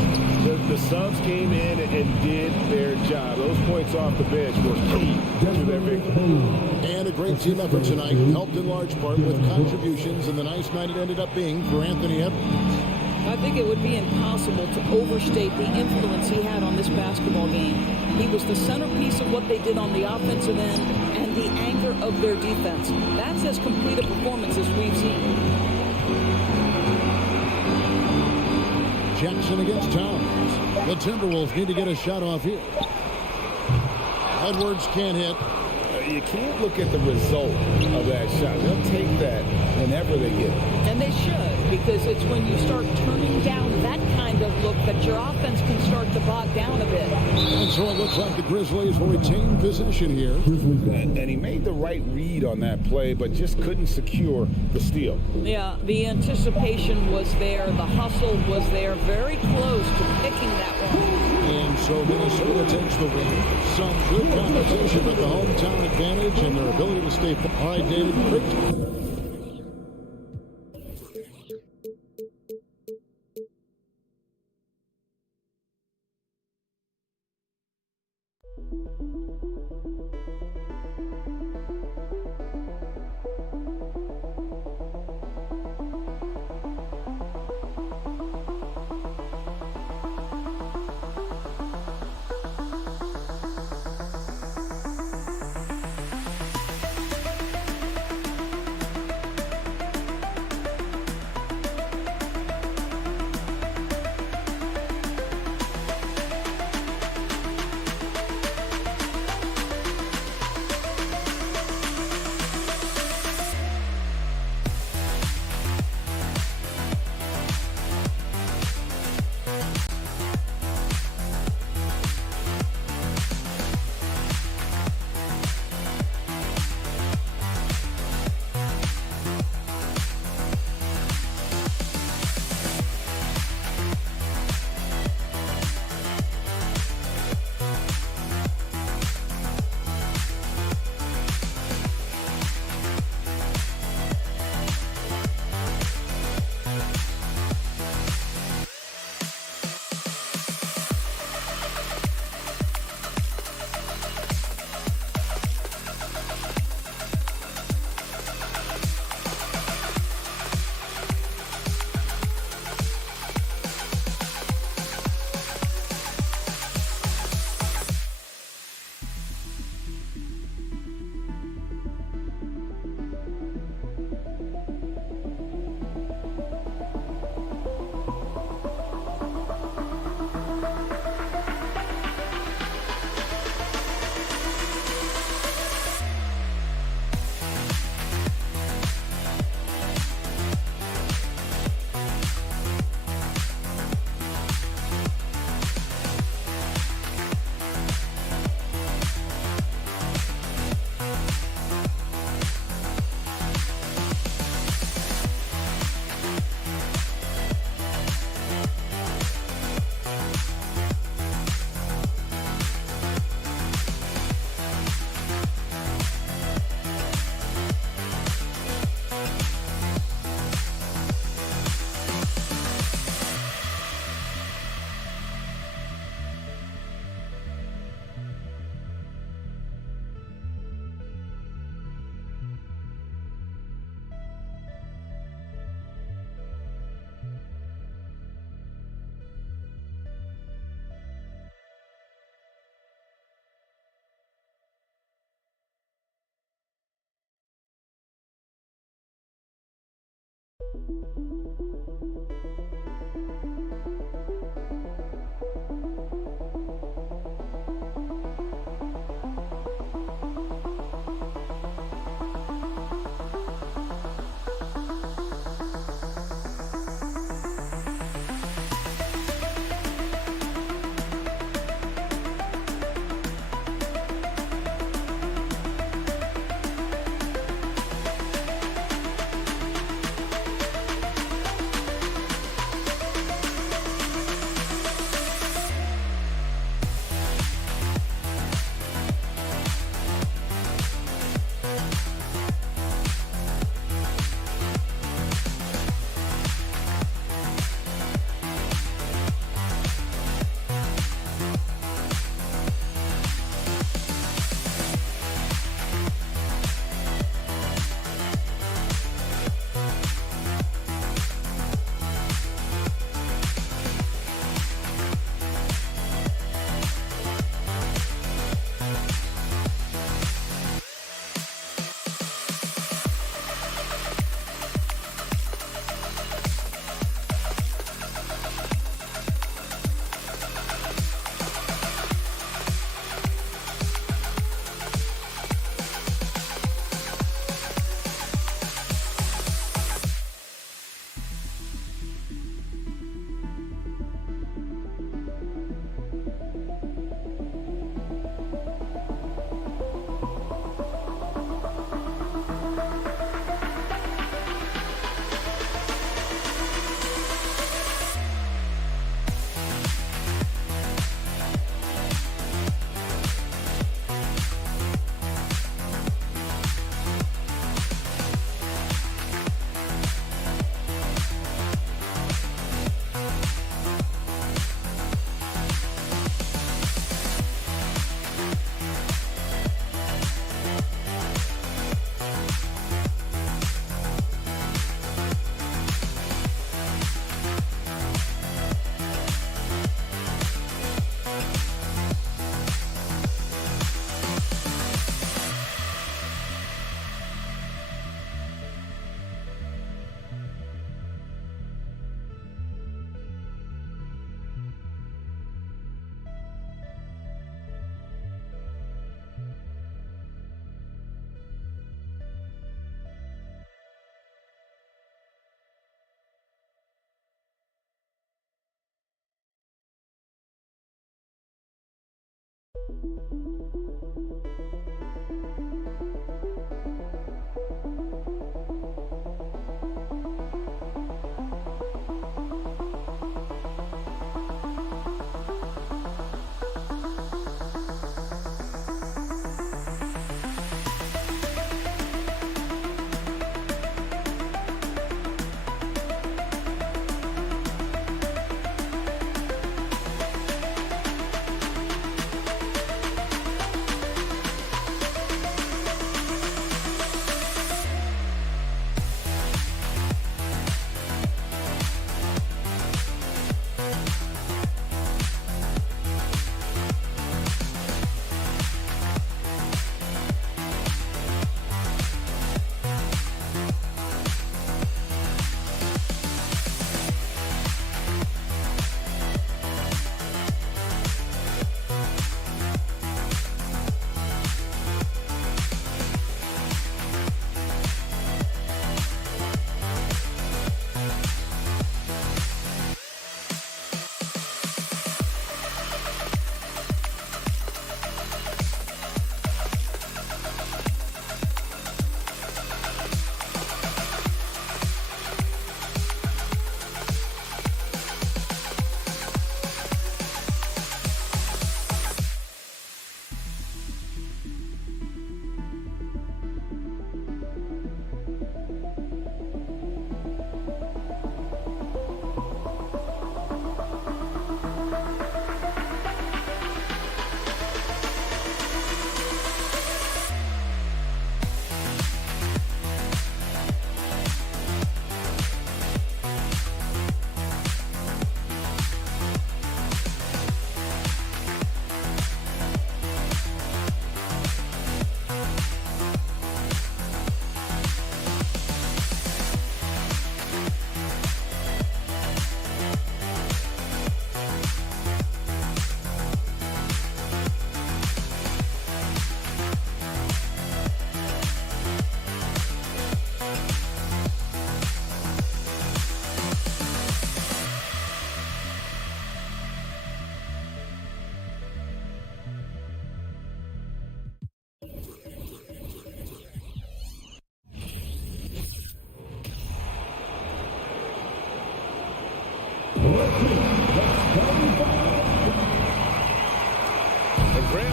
The subs came in and did their job. Those points off the bench were key to their victory. And a great team effort tonight, helped in large part with contributions, and the nice night it ended up being for Anthony Edwards. I think it would be impossible to overstate the influence he had on this basketball game. He was the centerpiece of what they did on the offensive end and the anchor of their defense. That's as complete a performance as we've seen. Jackson against Towns. The Timberwolves need to get a shot off here. Edwards can't hit. You can't look at the result of that shot. They'll take that whenever they get it. And they should, because it's when you start turning down that kind of look that your offense can start to bog down a bit. And so it looks like the Grizzlies will retain possession here. And he made the right read on that play, but just couldn't secure the steal. Yeah, the anticipation was there. The hustle was there. Very close to picking that one. And so Minnesota takes the win. Some good competition, but the hometown advantage and their ability to stay. All right, David, great.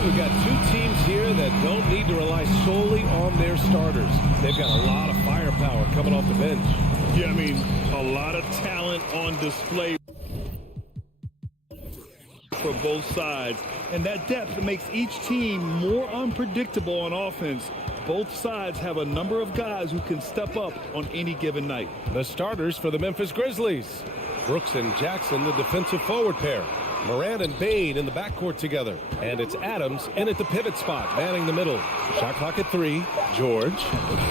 we've got two teams here that don't need to rely solely on their starters. They've got a lot of firepower coming off the bench. Yeah, I mean, a lot of talent on display for both sides. And that depth makes each team more unpredictable on offense. Both sides have a number of guys who can step up on any given night. The starters for the Memphis Grizzlies. Brooks and Jackson, the defensive forward pair. Moran and Bain in the backcourt together. And it's Adams in at the pivot spot, manning the middle. Shot clock at 3. George.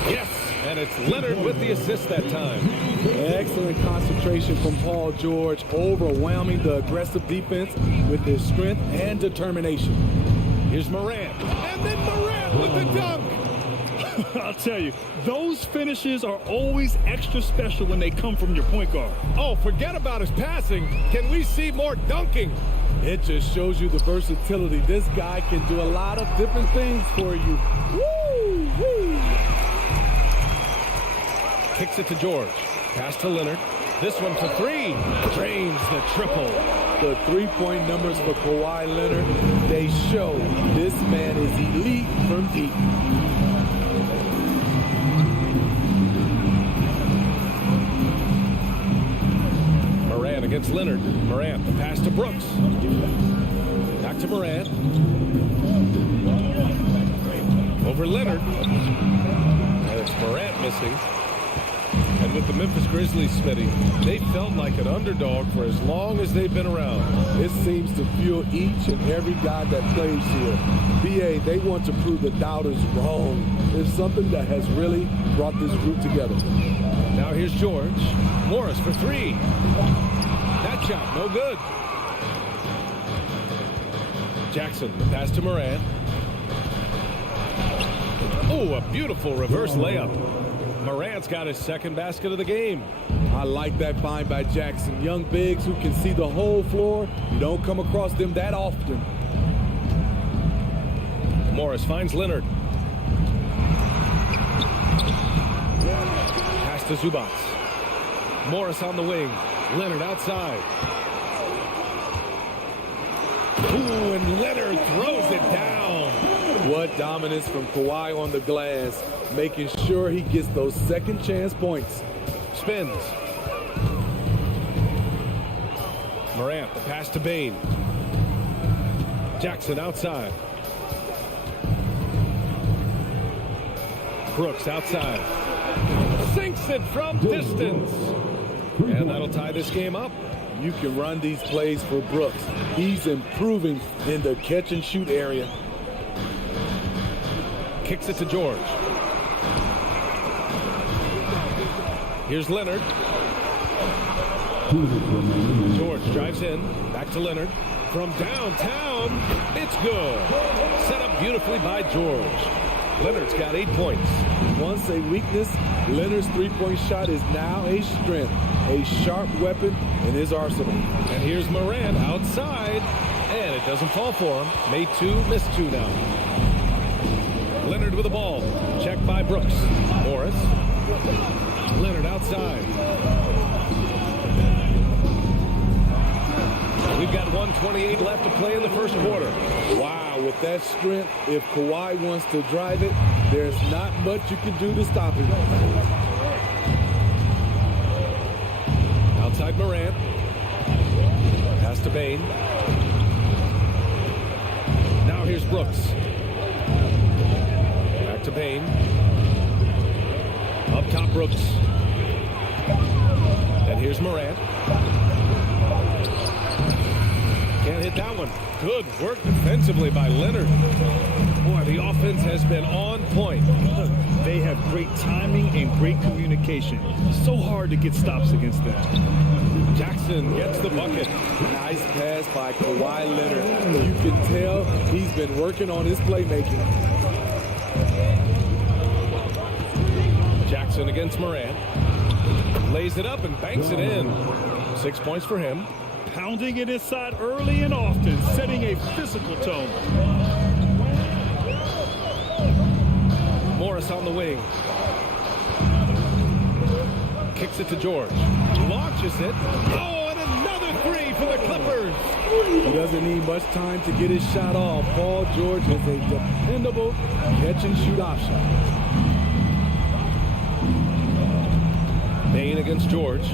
Yes! And it's Leonard with the assist that time. Excellent concentration from Paul George, overwhelming the aggressive defense with his strength and determination. Here's Moran. And then Moran with the dunk! I'll tell you, those finishes are always extra special when they come from your point guard. Oh, forget about his passing. Can we see more dunking? It just shows you the versatility. This guy can do a lot of different things for you. Woo! Woo! Kicks it to George. Pass to Leonard. This one for 3. Drains the triple. The three-point numbers for Kawhi Leonard, they show this man is elite from deep. Moran against Leonard. Moran, the pass to Brooks. Back to Moran. Over Leonard. And it's Moran missing. And with the Memphis Grizzlies, Spydi, they felt like an underdog for as long as they've been around. It seems to fuel each and every guy that plays here. BA, they want to prove the doubters wrong. It's something that has really brought this group together. Now here's George. Morris for 3. That shot, no good. Jackson, the pass to Moran. Oh, a beautiful reverse layup. Morant's got his second basket of the game. I like that find by Jackson. Young bigs who can see the whole floor. You don't come across them that often. Morris finds Leonard. Pass to Zubats. Morris on the wing. Leonard outside. Ooh, and Leonard throws it down. What dominance from Kawhi on the glass, making sure he gets those second chance points. Spins. Morant, the pass to Bain. Jackson outside. Brooks outside. Sinks it from distance. And that'll tie this game up. You can run these plays for Brooks. He's improving in the catch and shoot area. Kicks it to George. Here's Leonard. George drives in. Back to Leonard. From downtown, it's good. Set up beautifully by George. Leonard's got 8 points. Once a weakness, Leonard's three-point shot is now a strength, a sharp weapon in his arsenal. And here's Moran outside, and it doesn't fall for him. Made 2, missed 2 now. Leonard with the ball. Checked by Brooks. Morris. Leonard outside. We've got 1:28 left to play in the first quarter. Wow, with that strength, if Kawhi wants to drive it, there's not much you can do to stop him. Outside Morant. Pass to Bain. Now here's Brooks. Back to Bain. Up top Brooks. And here's Morant. Can't hit that one. Good work defensively by Leonard. Boy, the offense has been on point. They have great timing and great communication. So hard to get stops against them. Jackson gets the bucket. Nice pass by Kawhi Leonard. You can tell he's been working on his playmaking. Jackson against Morant. Lays it up and banks it in. 6 points for him. Pounding it inside early and often, setting a physical tone. Morris on the wing. Kicks it to George. Launches it. Oh, and another 3 for the Clippers. He doesn't need much time to get his shot off. Paul George is a dependable catch-and-shoot option. Bane against George.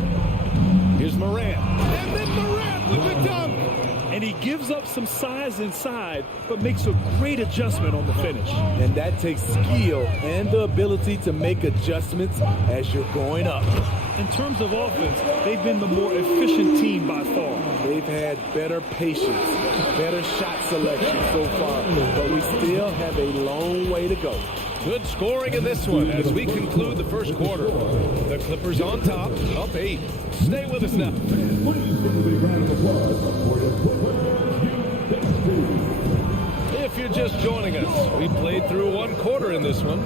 Here's Morant. And then Morant with the dunk. And he gives up some size inside, but makes a great adjustment on the finish. And that takes skill and the ability to make adjustments as you're going up. In terms of offense, they've been the more efficient team by far. They've had better patience, better shot selection so far, but we still have a long way to go. Good scoring in this one as we conclude the first quarter. The Clippers on top, up 8. Stay with us now. If you're just joining us, we played through one quarter in this one.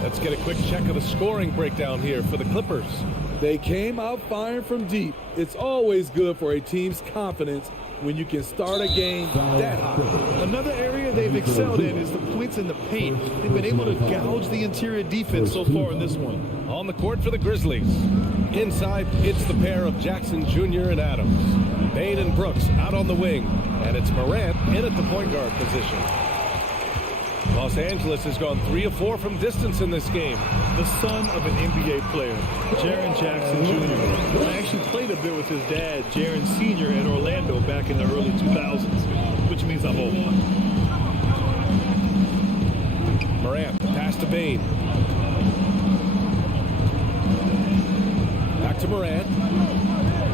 Let's get a quick check of the scoring breakdown here for the Clippers. They came out firing from deep. It's always good for a team's confidence when you can start a game that high. Another area they've excelled in is the points in the paint. They've been able to gouge the interior defense so far in this one. On the court for the Grizzlies. Inside, it's the pair of Jackson Jr. and Adams. Bane and Brooks out on the wing. And it's Morant in at the point guard position. Los Angeles has gone 3 of 4 from distance in this game. The son of an NBA player, Jaren Jackson Jr. I actually played a bit with his dad, Jaren Sr. in Orlando back in the early 2000s, which means I'm old. Morant, pass to Bane. Back to Morant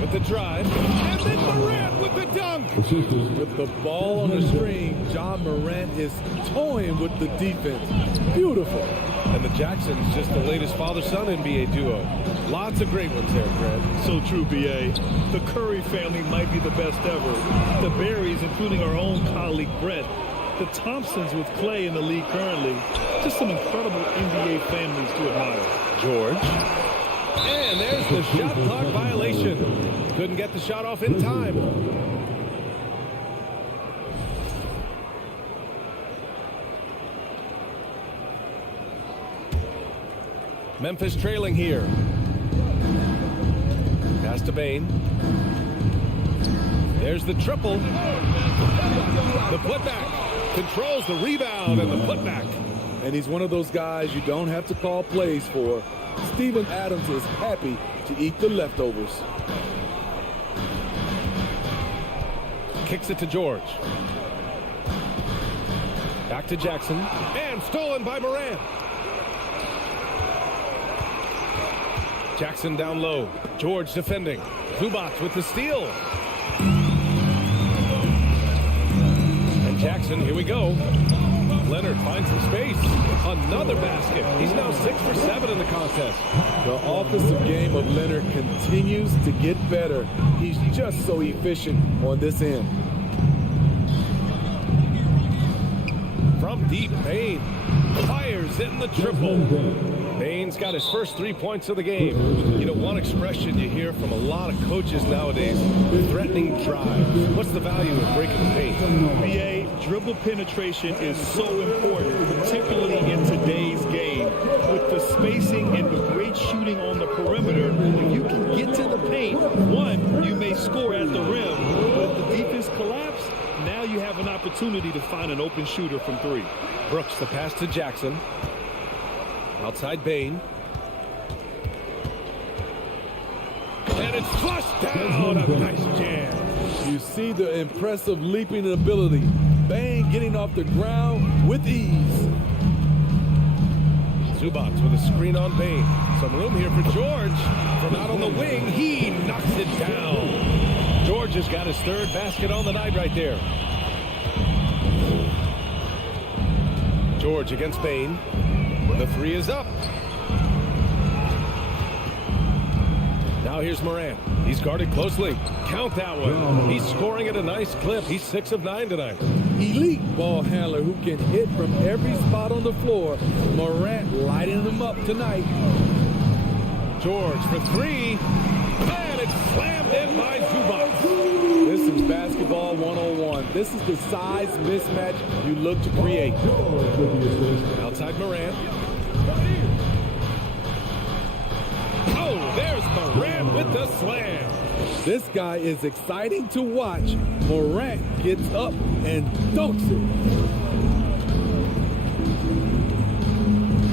with the drive. And then Morant with the dunk. With the ball on the string, John Morant is toying with the defense. Beautiful. And the Jacksons, just the latest father-son NBA duo. Lots of great ones there, Fred. So true, B.A. The Curry family might be the best ever. The Berries, including our own colleague Brett. The Thompsons with Clay in the league currently. Just some incredible NBA families to admire. George. And there's the shot clock violation. Couldn't get the shot off in time. Memphis trailing here. Pass to Bane. There's the triple. The putback. Controls the rebound and the putback. And he's one of those guys you don't have to call plays for. Steven Adams is happy to eat the leftovers. Kicks it to George. Back to Jackson. And stolen by Morant. Jackson down low. George defending. Zubac with the steal. And Jackson, here we go. Leonard finds some space. Another basket. He's now 6 for 7 in the contest. The offensive game of Leonard continues to get better. He's just so efficient on this end. From deep, Bane fires in the triple. Bane's got his first 3 points of the game. You know, one expression you hear from a lot of coaches nowadays, threatening drive. What's the value of breaking the paint? B.A., dribble penetration is so important, particularly in today's game. With the spacing and the great shooting on the perimeter, if you can get to the paint, one, you may score at the rim. But if the defense collapse, now you have an opportunity to find an open shooter from 3. Brooks, the pass to Jackson. Outside Bane. And it's flushed down. A nice jam. You see the impressive leaping ability. Bane getting off the ground with ease. Zubac with a screen on Bane. Some room here for George. From out on the wing, he knocks it down. George has got his 3rd basket on the night right there. George against Bane. The 3 is up. Now here's Morant. He's guarded closely. Count that one. He's scoring at a nice clip. He's 6 of 9 tonight. Elite ball handler who can hit from every spot on the floor. Morant lighting him up tonight. George for 3. And it's slammed in by Zubac. This is basketball 101. This is the size mismatch you look to create. Outside Morant. Oh, there's Morant with the slam. This guy is exciting to watch. Morant gets up and dunks it.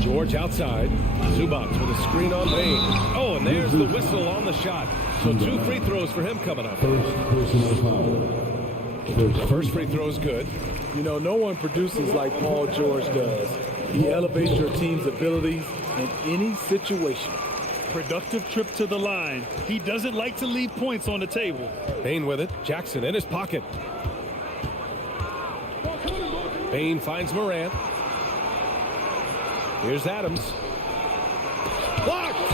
George outside. Zubac with a screen on Bain. Oh, and there's the whistle on the shot. So 2 free throws for him coming up. First personal foul. First free throw is good. You know, no one produces like Paul George does. He elevates your team's abilities in any situation. Productive trip to the line. He doesn't like to leave points on the table. Bain with it. Jackson in his pocket. Bain finds Morant. Here's Adams. Blocked!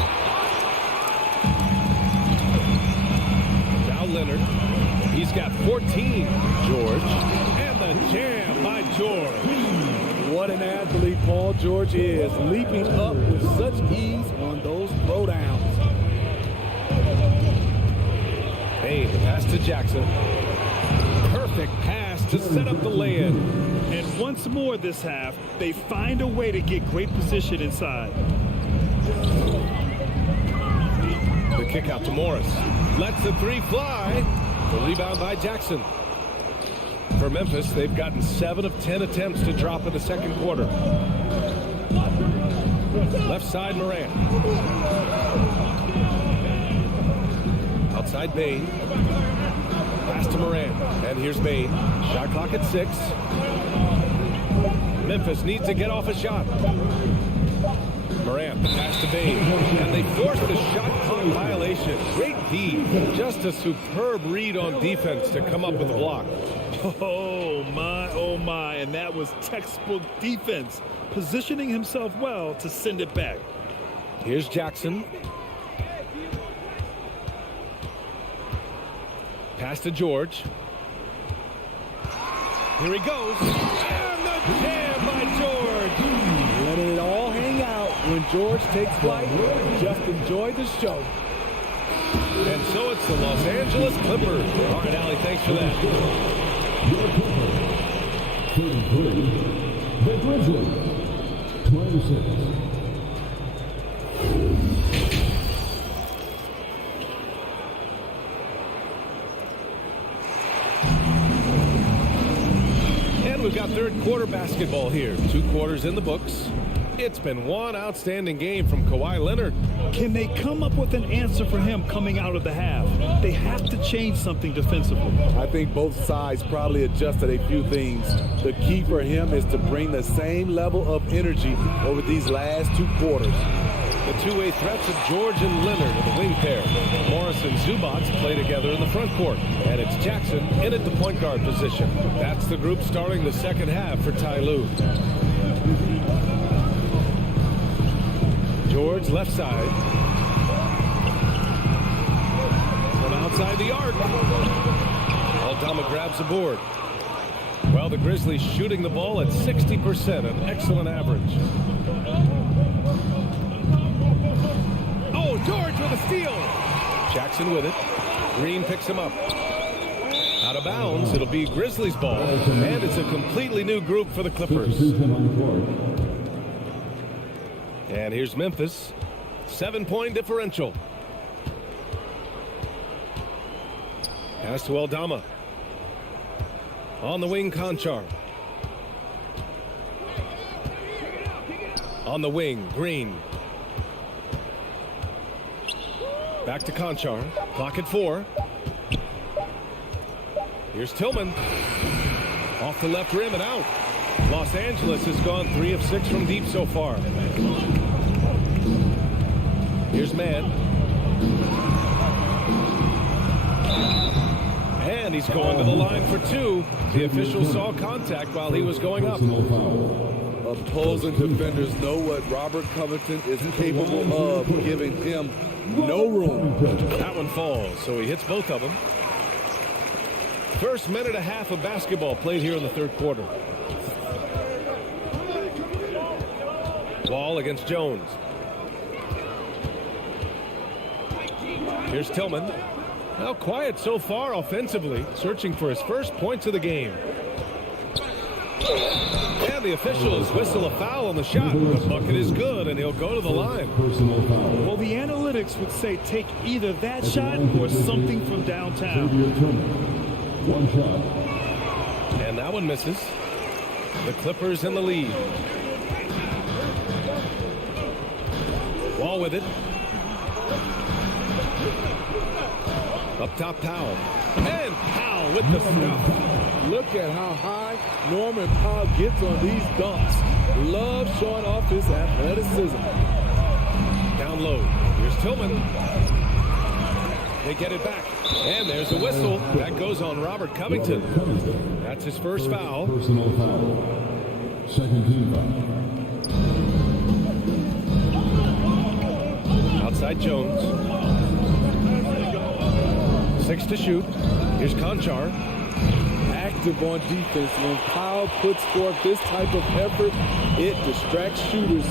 Now Leonard. He's got 14. George. And the jam by George. What an athlete Paul George is, leaping up with such ease on those throwdowns. Bain, the pass to Jackson. Perfect pass to set up the lay-in. And once more this half, they find a way to get great position inside. The kick out to Morris. Lets the 3 fly. The rebound by Jackson. For Memphis, they've gotten 7 of 10 attempts to drop in the second quarter. Left side, Morant. Outside, Bain. Pass to Morant. And here's Bain. Shot clock at 6. Memphis needs to get off a shot. Morant, pass to Bain. And they force the shot clock violation. Great D. Just a superb read on defense to come up with a block. Oh my, and that was textbook defense, positioning himself well to send it back. Here's Jackson. Pass to George. Here he goes. And the jam by George. Letting it all hang out when George takes flight. Just enjoy the show. And so it's the Los Angeles Clippers. All right, Allie, thanks for that. Your Clippers. 33. The Grizzlies. 26. And we've got third quarter basketball here. 2 quarters in the books. It's been one outstanding game from Kawhi Leonard. Can they come up with an answer for him coming out of the half? They have to change something defensively. I think both sides probably adjusted a few things. The key for him is to bring the same level of energy over these last 2 quarters. The two-way threats of George and Leonard in the wing pair. Morris and Zubac play together in the front court. And it's Jackson in at the point guard position. That's the group starting the second half for Ty Lue. George left side. From outside the arc. Aldama grabs the board. Well, the Grizzlies shooting the ball at 60%, an excellent average. Oh, George with a steal. Jackson with it. Green picks him up. Out of bounds, it'll be Grizzlies ball. And it's a completely new group for the Clippers. And here's Memphis. 7-point differential. Pass to Aldama. On the wing, Conchar. On the wing, Green. Back to Conchar. Clock at 4. Here's Tillman. Off the left rim and out. Los Angeles has gone 3 of 6 from deep so far. Here's Mann. And he's going to the line for 2. The official saw contact while he was going up. Opposing defenders know what Robert Covington is capable of, giving him no room. That one falls, so he hits both of them. First minute and a half of basketball played here in the third quarter. Ball against Jones. Here's Tillman. Now quiet so far offensively, searching for his first points of the game. And And the officials whistle a foul on the shot. The bucket is good, and he'll go to the line. Personal foul. Well, the analytics would say take either that shot or something from downtown. One shot. And that one misses. The Clippers in the lead. Wall with it. Up top, Powell. And Powell with the stuff. Look at how high Norman Powell gets on these dunks. Love showing off his athleticism. Down low. Here's Tillman. They get it back. And there's a whistle. That goes on Robert Covington. That's his first foul. Personal foul. Second team foul. Outside Jones. 6 to shoot. Here's Conchar. Active on defense. When Powell puts forth this type of effort, it distracts shooters.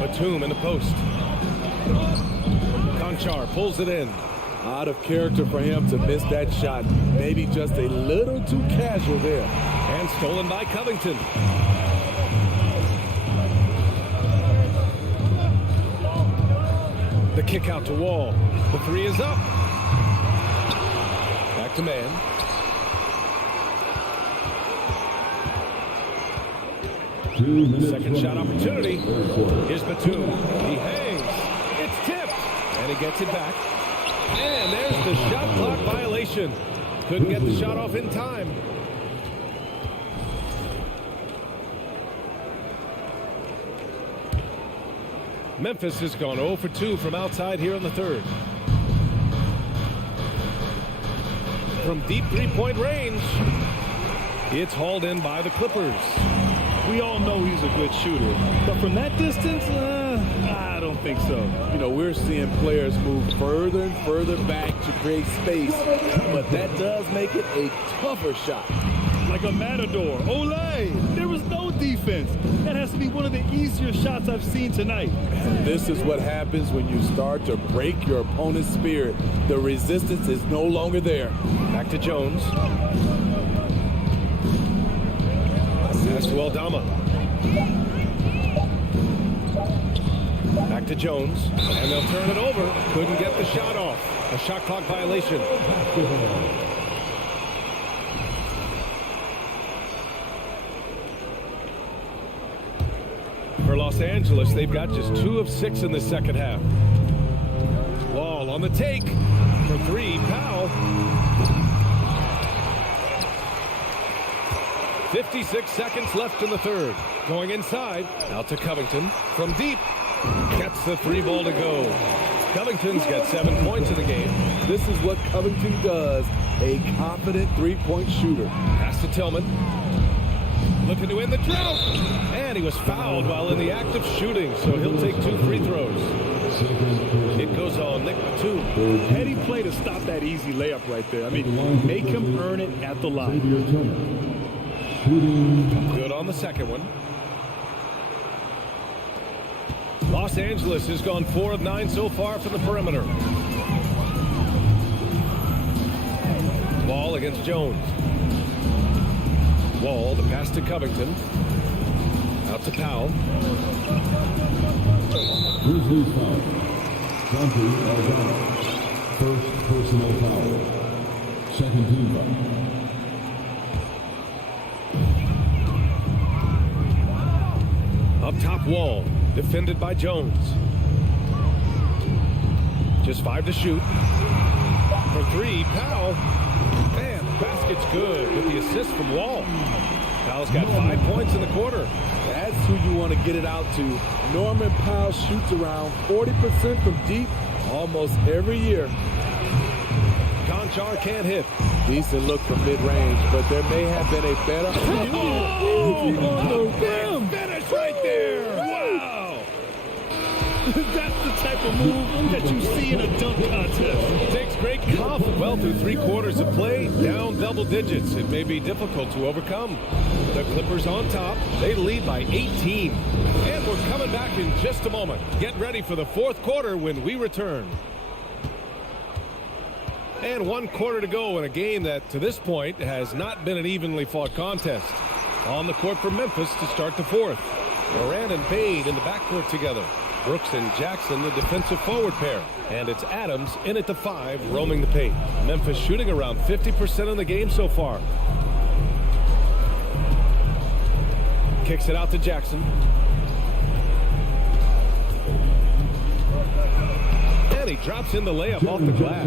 Batum in the post. Conchar pulls it in. Out of character for him to miss that shot. Maybe just a little too casual there. And stolen by Covington. The kick out to Wall. The three is up. Back to man. Second shot opportunity. Here's Batum. He hangs. It's tipped. And he gets it back. And there's the shot clock violation. Couldn't get the shot off in time. Memphis has gone 0 for 2 from outside here in the third. From deep three-point range, it's hauled in by the Clippers. We all know he's a good shooter, but from that distance, I don't think so. You know, we're seeing players move further and further back to create space, but that does make it a tougher shot. Like a matador. Olay! There was no defense. That has to be one of the easier shots I've seen tonight. And this is what happens when you start to break your opponent's spirit. The resistance is no longer there. Back to Jones. Pass to Aldama. Back to Jones. And they'll turn it over. Couldn't get the shot off. A shot clock violation. For Los Angeles, they've got just 2 of 6 in the second half. Wall on the take. For 3, Powell. 56 seconds left in the third. Going inside. Out to Covington. From deep. Gets the 3 ball to go. Covington's got 7 points in the game. This is what Covington does. A confident three-point shooter. Pass to Tillman. Looking to win the drought. And he was fouled while in the act of shooting, so he'll take 2 free throws. It goes on Nick Batum. Heady play to stop that easy layup right there. I mean, make him earn it at the line. Good on the second one. Los Angeles has gone 4 of 9 so far from the perimeter. Ball against Jones. Wall, the pass to Covington. Out to Powell. Grizzlies foul. Dante Aldama. First personal foul. Second team foul. Up top, Wall. Defended by Jones. Just 5 to shoot. For 3, Powell. Man, the basket's good with the assist from Wall. Powell's got 5 points in the quarter. That's who you want to get it out to. Norman Powell shoots around 40% from deep almost every year. Conchar can't hit. Decent look from mid-range, but there may have been a better... Finish right there! Wow! That's the type of move that you see in a dunk contest. Takes great confidence. Well, through 3 quarters of play, down double digits. It may be difficult to overcome. The Clippers on top. They lead by 18. And we're coming back in just a moment. Get ready for the 4th quarter when we return. And 1 quarter to go in a game that, to this point, has not been an evenly fought contest. On the court for Memphis to start the 4th. Morant and Bade in the backcourt together. Brooks and Jackson, the defensive forward pair. And it's Adams in at the 5, roaming the paint. Memphis shooting around 50% in the game so far. Kicks it out to Jackson. And he drops in the layup off the glass.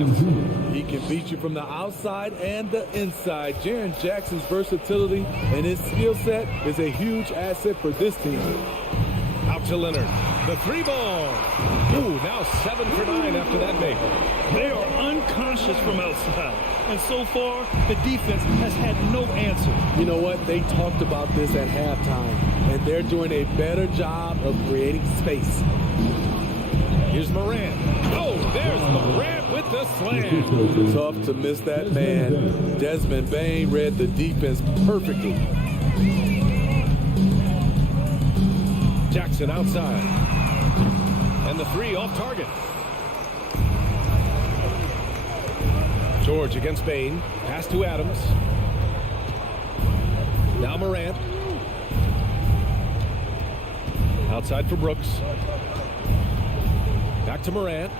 He can beat you from the outside and the inside. Jaren Jackson's versatility and his skill set is a huge asset for this team. Out to Leonard. The 3-ball. Ooh, now 7 for 9 after that make. They are unconscious from outside. And so far, the defense has had no answer. You know what? They talked about this at halftime, and they're doing a better job of creating space. Here's Morant. Oh, there's Morant with the slam. Tough to miss that man. Desmond Bane read the defense perfectly. Jackson outside. And the 3 off target. George against Bane. Pass to Adams. Now Morant. Outside for Brooks. Back to Morant.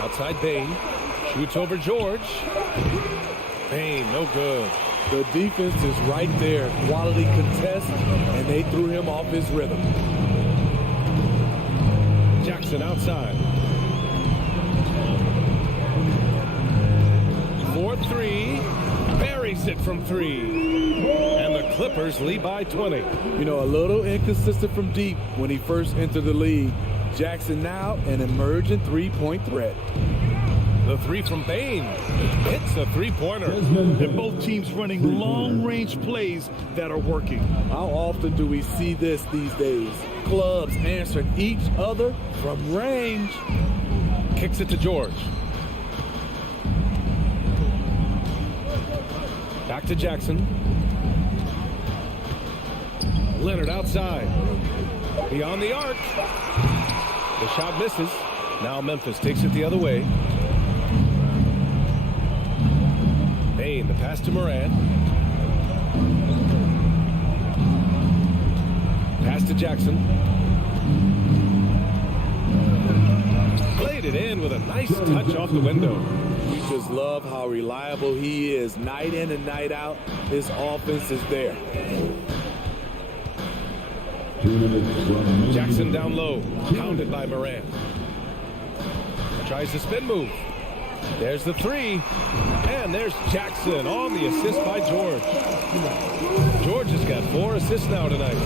Outside Bane. Shoots over George. Bane, no good. The defense is right there. Quality contest, and they threw him off his rhythm. Jackson outside. 4-3. Buries it from 3. And the Clippers lead by 20. You know, a little inconsistent from deep when he first entered the league. Jackson now an emerging three-point threat. The 3 from Bane hits a 3-pointer. And both teams running long-range plays that are working. How often do we see this these days? Clubs answering each other from range. Kicks it to George. Back to Jackson. Leonard outside. Beyond the arc. The shot misses. Now Memphis takes it the other way. Bane, the pass to Morant. Pass to Jackson. Played it in with a nice touch off the window. We just love how reliable he is. Night in and night out, his offense is there. Jackson down low, pounded by Morant. Tries the spin move. There's the 3, and there's Jackson on the assist by George. George has got 4 assists now tonight.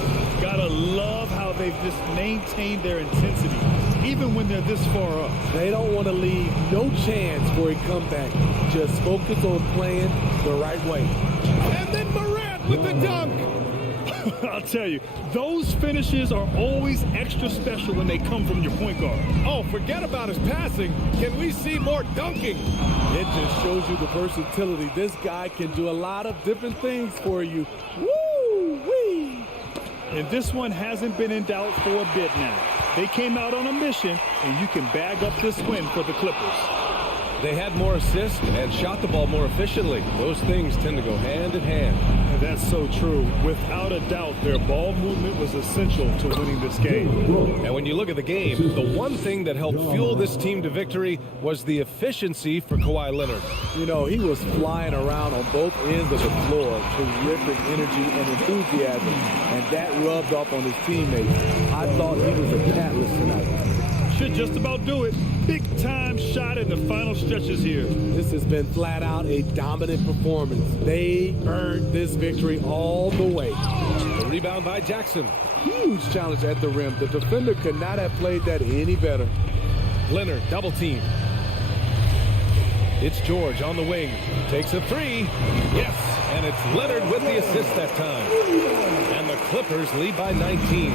Gotta love how they've just maintained their intensity, even when they're this far up. They don't want to leave no chance for a comeback. Just focus on playing the right way. And then Morant with the dunk. I'll tell you, those finishes are always extra special when they come from your point guard. Oh, forget about his passing. Can we see more dunking? It just shows you the versatility. This guy can do a lot of different things for you. Woo-wee! And this one hasn't been in doubt for a bit now. They came out on a mission, and you can bag up this win for the Clippers. They had more assists and shot the ball more efficiently. Those things tend to go hand in hand. And that's so true. Without a doubt, their ball movement was essential to winning this game. And when you look at the game, the one thing that helped fuel this team to victory was the efficiency for Kawhi Leonard. You know, he was flying around on both ends of the floor. Terrific energy and enthusiasm. And that rubbed off on his teammates. I thought he was a catalyst tonight. Should just about do it. Big time shot in the final stretches here. This has been flat out a dominant performance. They earned this victory all the way. The rebound by Jackson. Huge challenge at the rim. The defender could not have played that any better. Leonard double team. It's George on the wing. Takes a 3. Yes, and it's Leonard with the assist that time. And the Clippers lead by 19.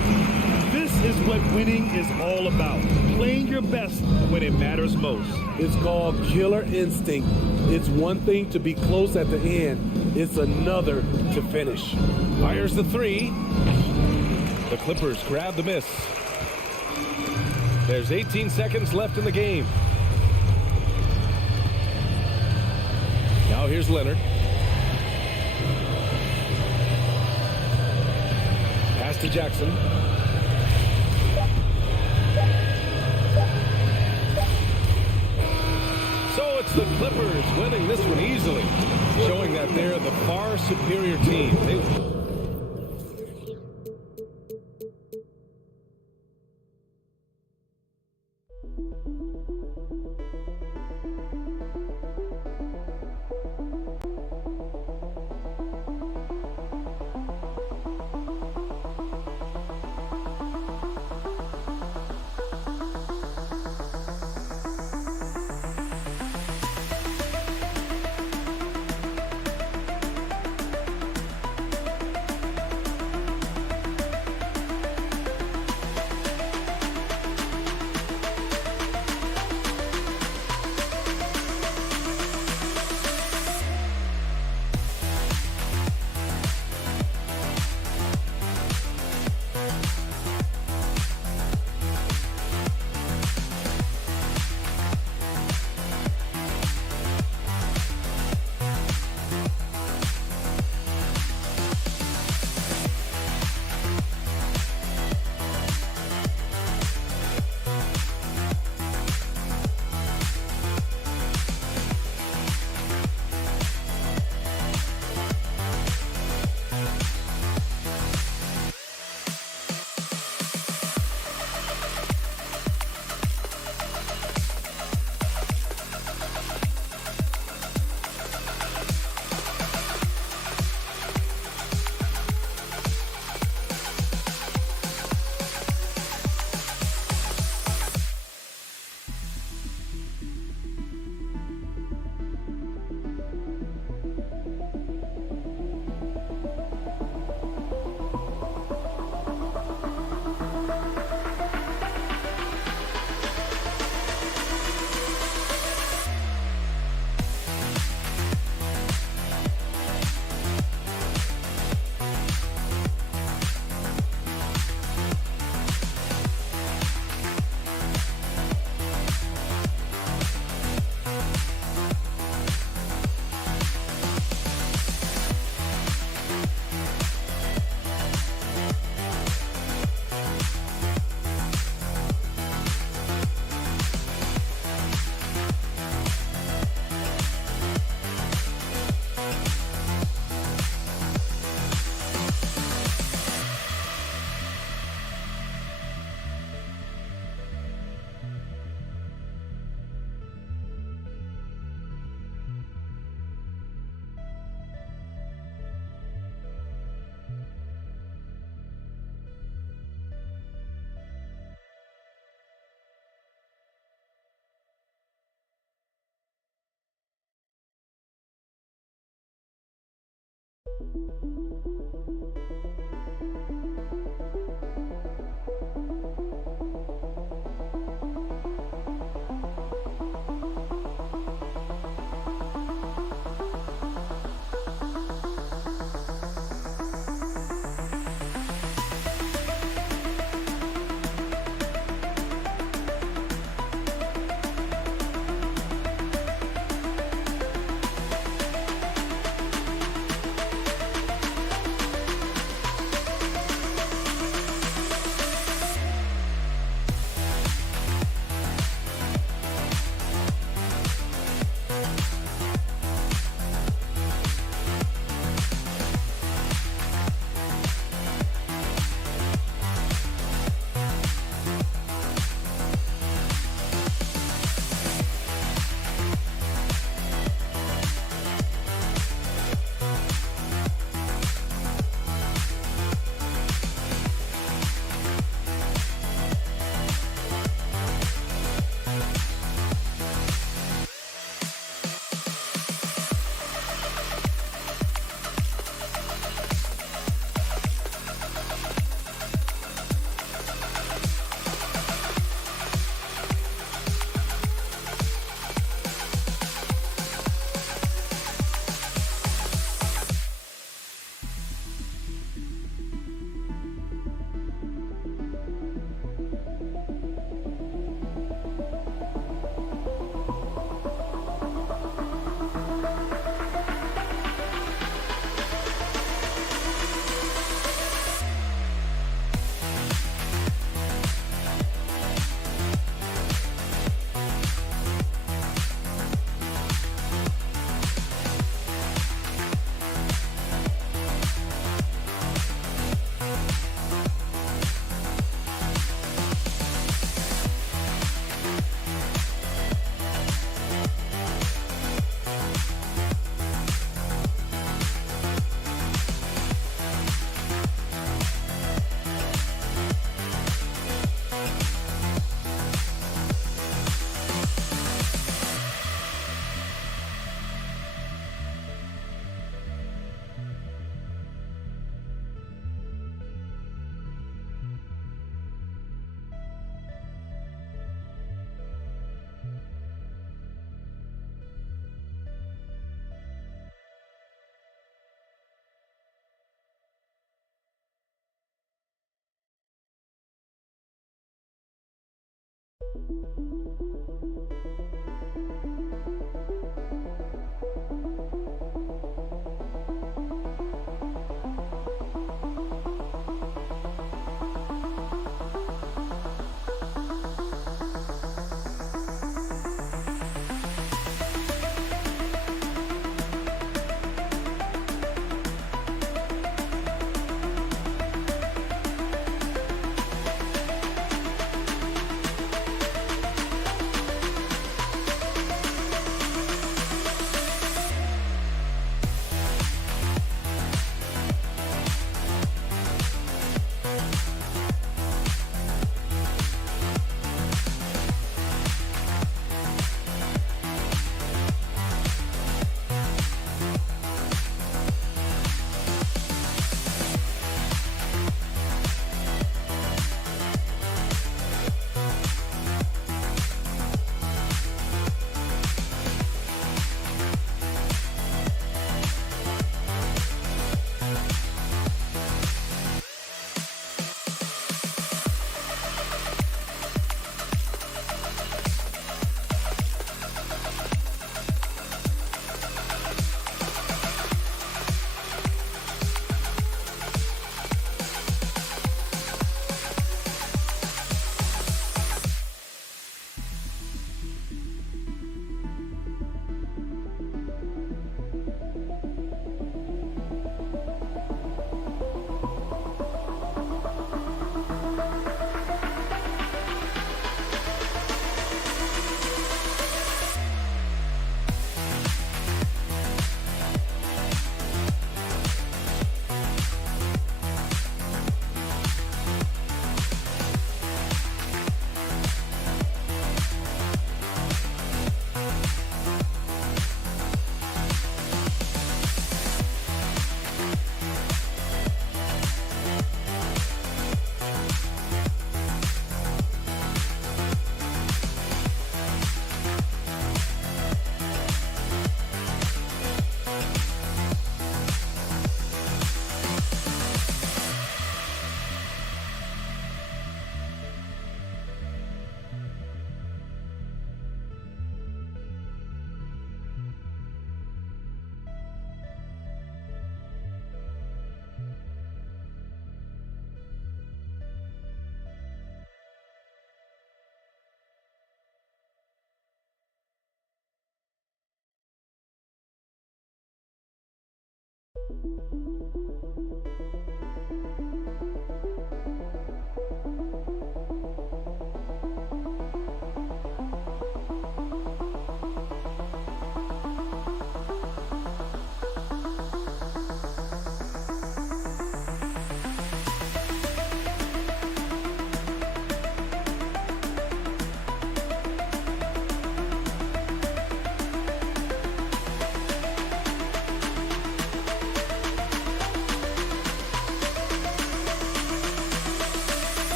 This is what winning is all about. Playing your best when it matters most. It's called killer instinct. It's one thing to be close at the end. It's another to finish. Fires the 3. The Clippers grab the miss. There's 18 seconds left in the game. Now here's Leonard. Pass to Jackson. So it's the Clippers winning this one easily, showing that they're the far superior team.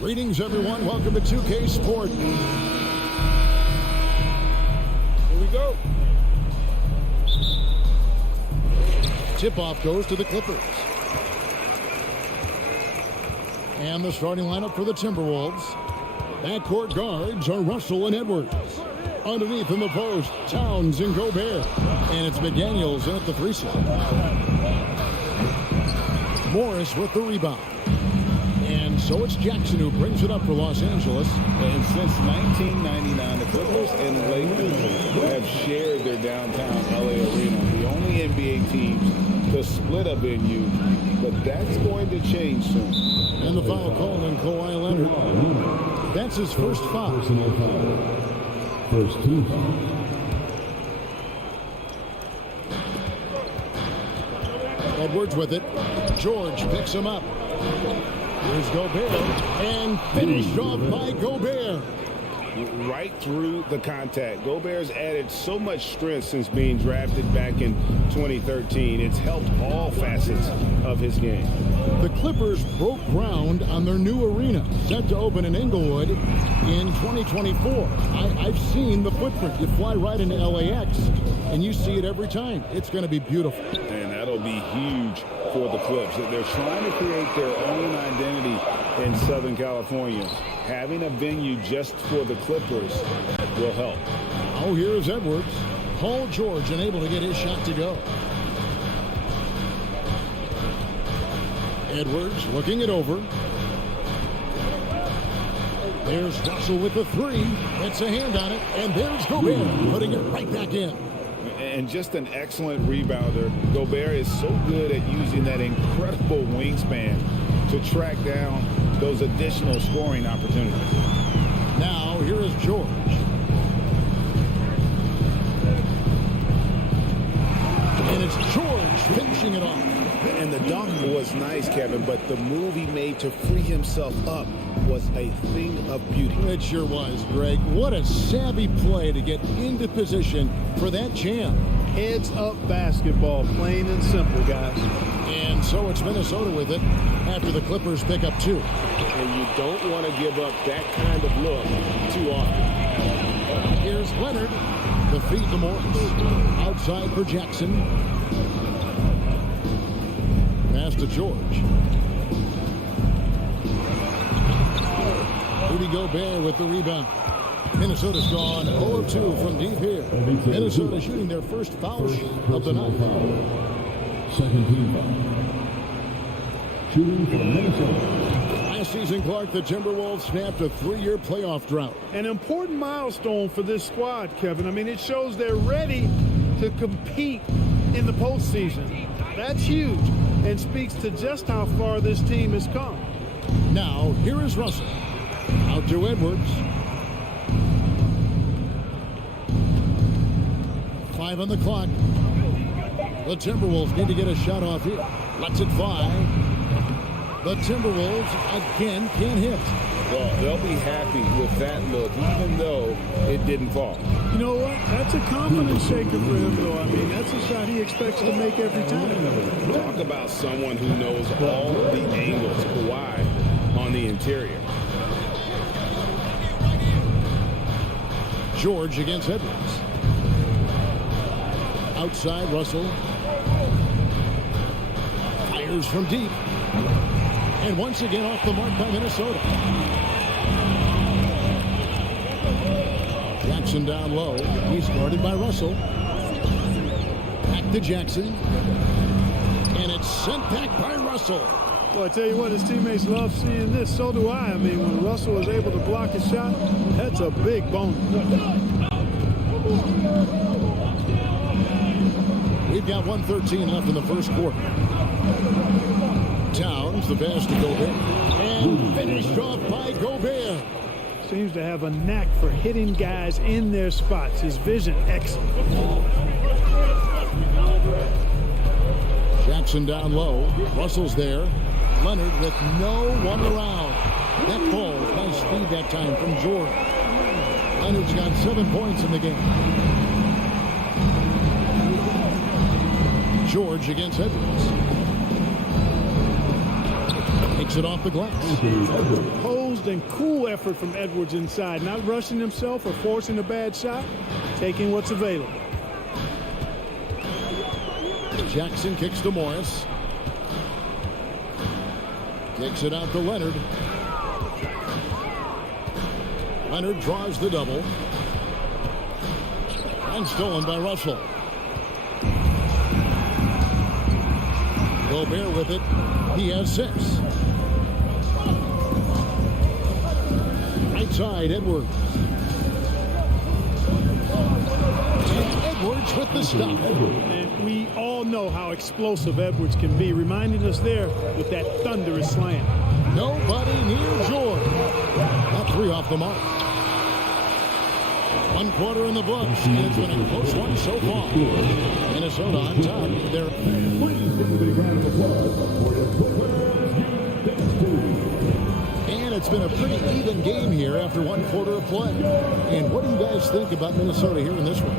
Greetings, everyone. Welcome to 2K Sport. Here we go. Tip-off goes to the Clippers. And the starting lineup for the Timberwolves. Backcourt guards are Russell and Edwards. Underneath in the post, Towns and Gobert. And it's McDaniels in at the 3 slot. Morris with the rebound. And so it's Jackson who brings it up for Los Angeles. And since 1999, the Clippers and Lakers have shared their downtown LA arena. The only NBA teams to split a venue, but that's going to change soon. And the foul called on Kawhi Leonard. That's his first foul. Personal foul. First team foul. Edwards with it. George picks him up. Here's Gobert, and finished off by Gobert. Right through the contact. Gobert's added so much strength since being drafted back in 2013. It's helped all facets of his game. The Clippers broke ground on their new arena, set to open in Inglewood in 2024. I've seen the footprint. You fly right into LAX, and you see it every time. It's going to be beautiful. And that'll be huge for the Clips. They're trying to create their own identity in Southern California. Having a venue just for the Clippers will help. Oh, here's Edwards. Paul George unable to get his shot to go. Edwards looking it over. There's Russell with the 3. Gets a hand on it. And there's Gobert putting it right back in. And just an excellent rebounder. Gobert is so good at using that incredible wingspan to track down those additional scoring opportunities. Now, here is George. And it's George finishing it off. And the dunk was nice, Kevin, but the move he made to free himself up was a thing of beauty. It sure was, Greg. What a savvy play to get into position for that jam. Heads up basketball, plain and simple, guys. And so it's Minnesota with it after the Clippers pick up 2. And you don't want to give up that kind of look too often. Here's Leonard. The feed to Morris. Outside for Jackson. Pass to George. Rudy Gobert with the rebound. Minnesota's gone 0 of 2 from deep here. Minnesota shooting their first foul of the night. Second team foul. Shooting for Minnesota. Last season, Clark, the Timberwolves snapped a 3-year playoff drought. An important milestone for this squad, Kevin. I mean, it shows they're ready to compete in the postseason. That's huge and speaks to just how far this team has come. Now, here is Russell. Out to Edwards. 5 on the clock. The Timberwolves need to get a shot off here. Lets it fly. The Timberwolves again can't hit. Well, they'll be happy with that look, even though it didn't fall. You know what? That's a confidence shaker for him, though. I mean, that's a shot he expects to make every time. Talk about someone who knows all the angles. Kawhi on the interior. George against Edwards. Outside, Russell. Fires from deep. And once again off the mark by Minnesota. Jackson down low. He's guarded by Russell. Back to Jackson. And it's sent back by Russell. Well, I tell you what, his teammates love seeing this. So do I. I mean, when Russell is able to block a shot, that's a big bonus. We've got 1:13 left in the first quarter. Towns, the pass to Gobert. And finished off by Gobert. Seems to have a knack for hitting guys in their spots. His vision, excellent. Jackson down low. Russell's there. Leonard with no one around. That ball, nice speed that time from George. Leonard's got 7 points in the game. George against Edwards. Takes it off the glass. Posed and cool effort from Edwards inside. Not rushing himself or forcing a bad shot. Taking what's available. Jackson kicks to Morris. Kicks it out to Leonard. Leonard draws the double. And stolen by Russell. Gobert with it. He has 6. Right side, Edwards. And Edwards with the stop. And we all know how explosive Edwards can be, reminding us there with that thunderous slam. Nobody near George. That 3 off the mark. 1 quarter in the books, and it's been a close one so far. Minnesota on top. They're and it's been a pretty even game here after 1 quarter of play. And what do you guys think about Minnesota here in this one?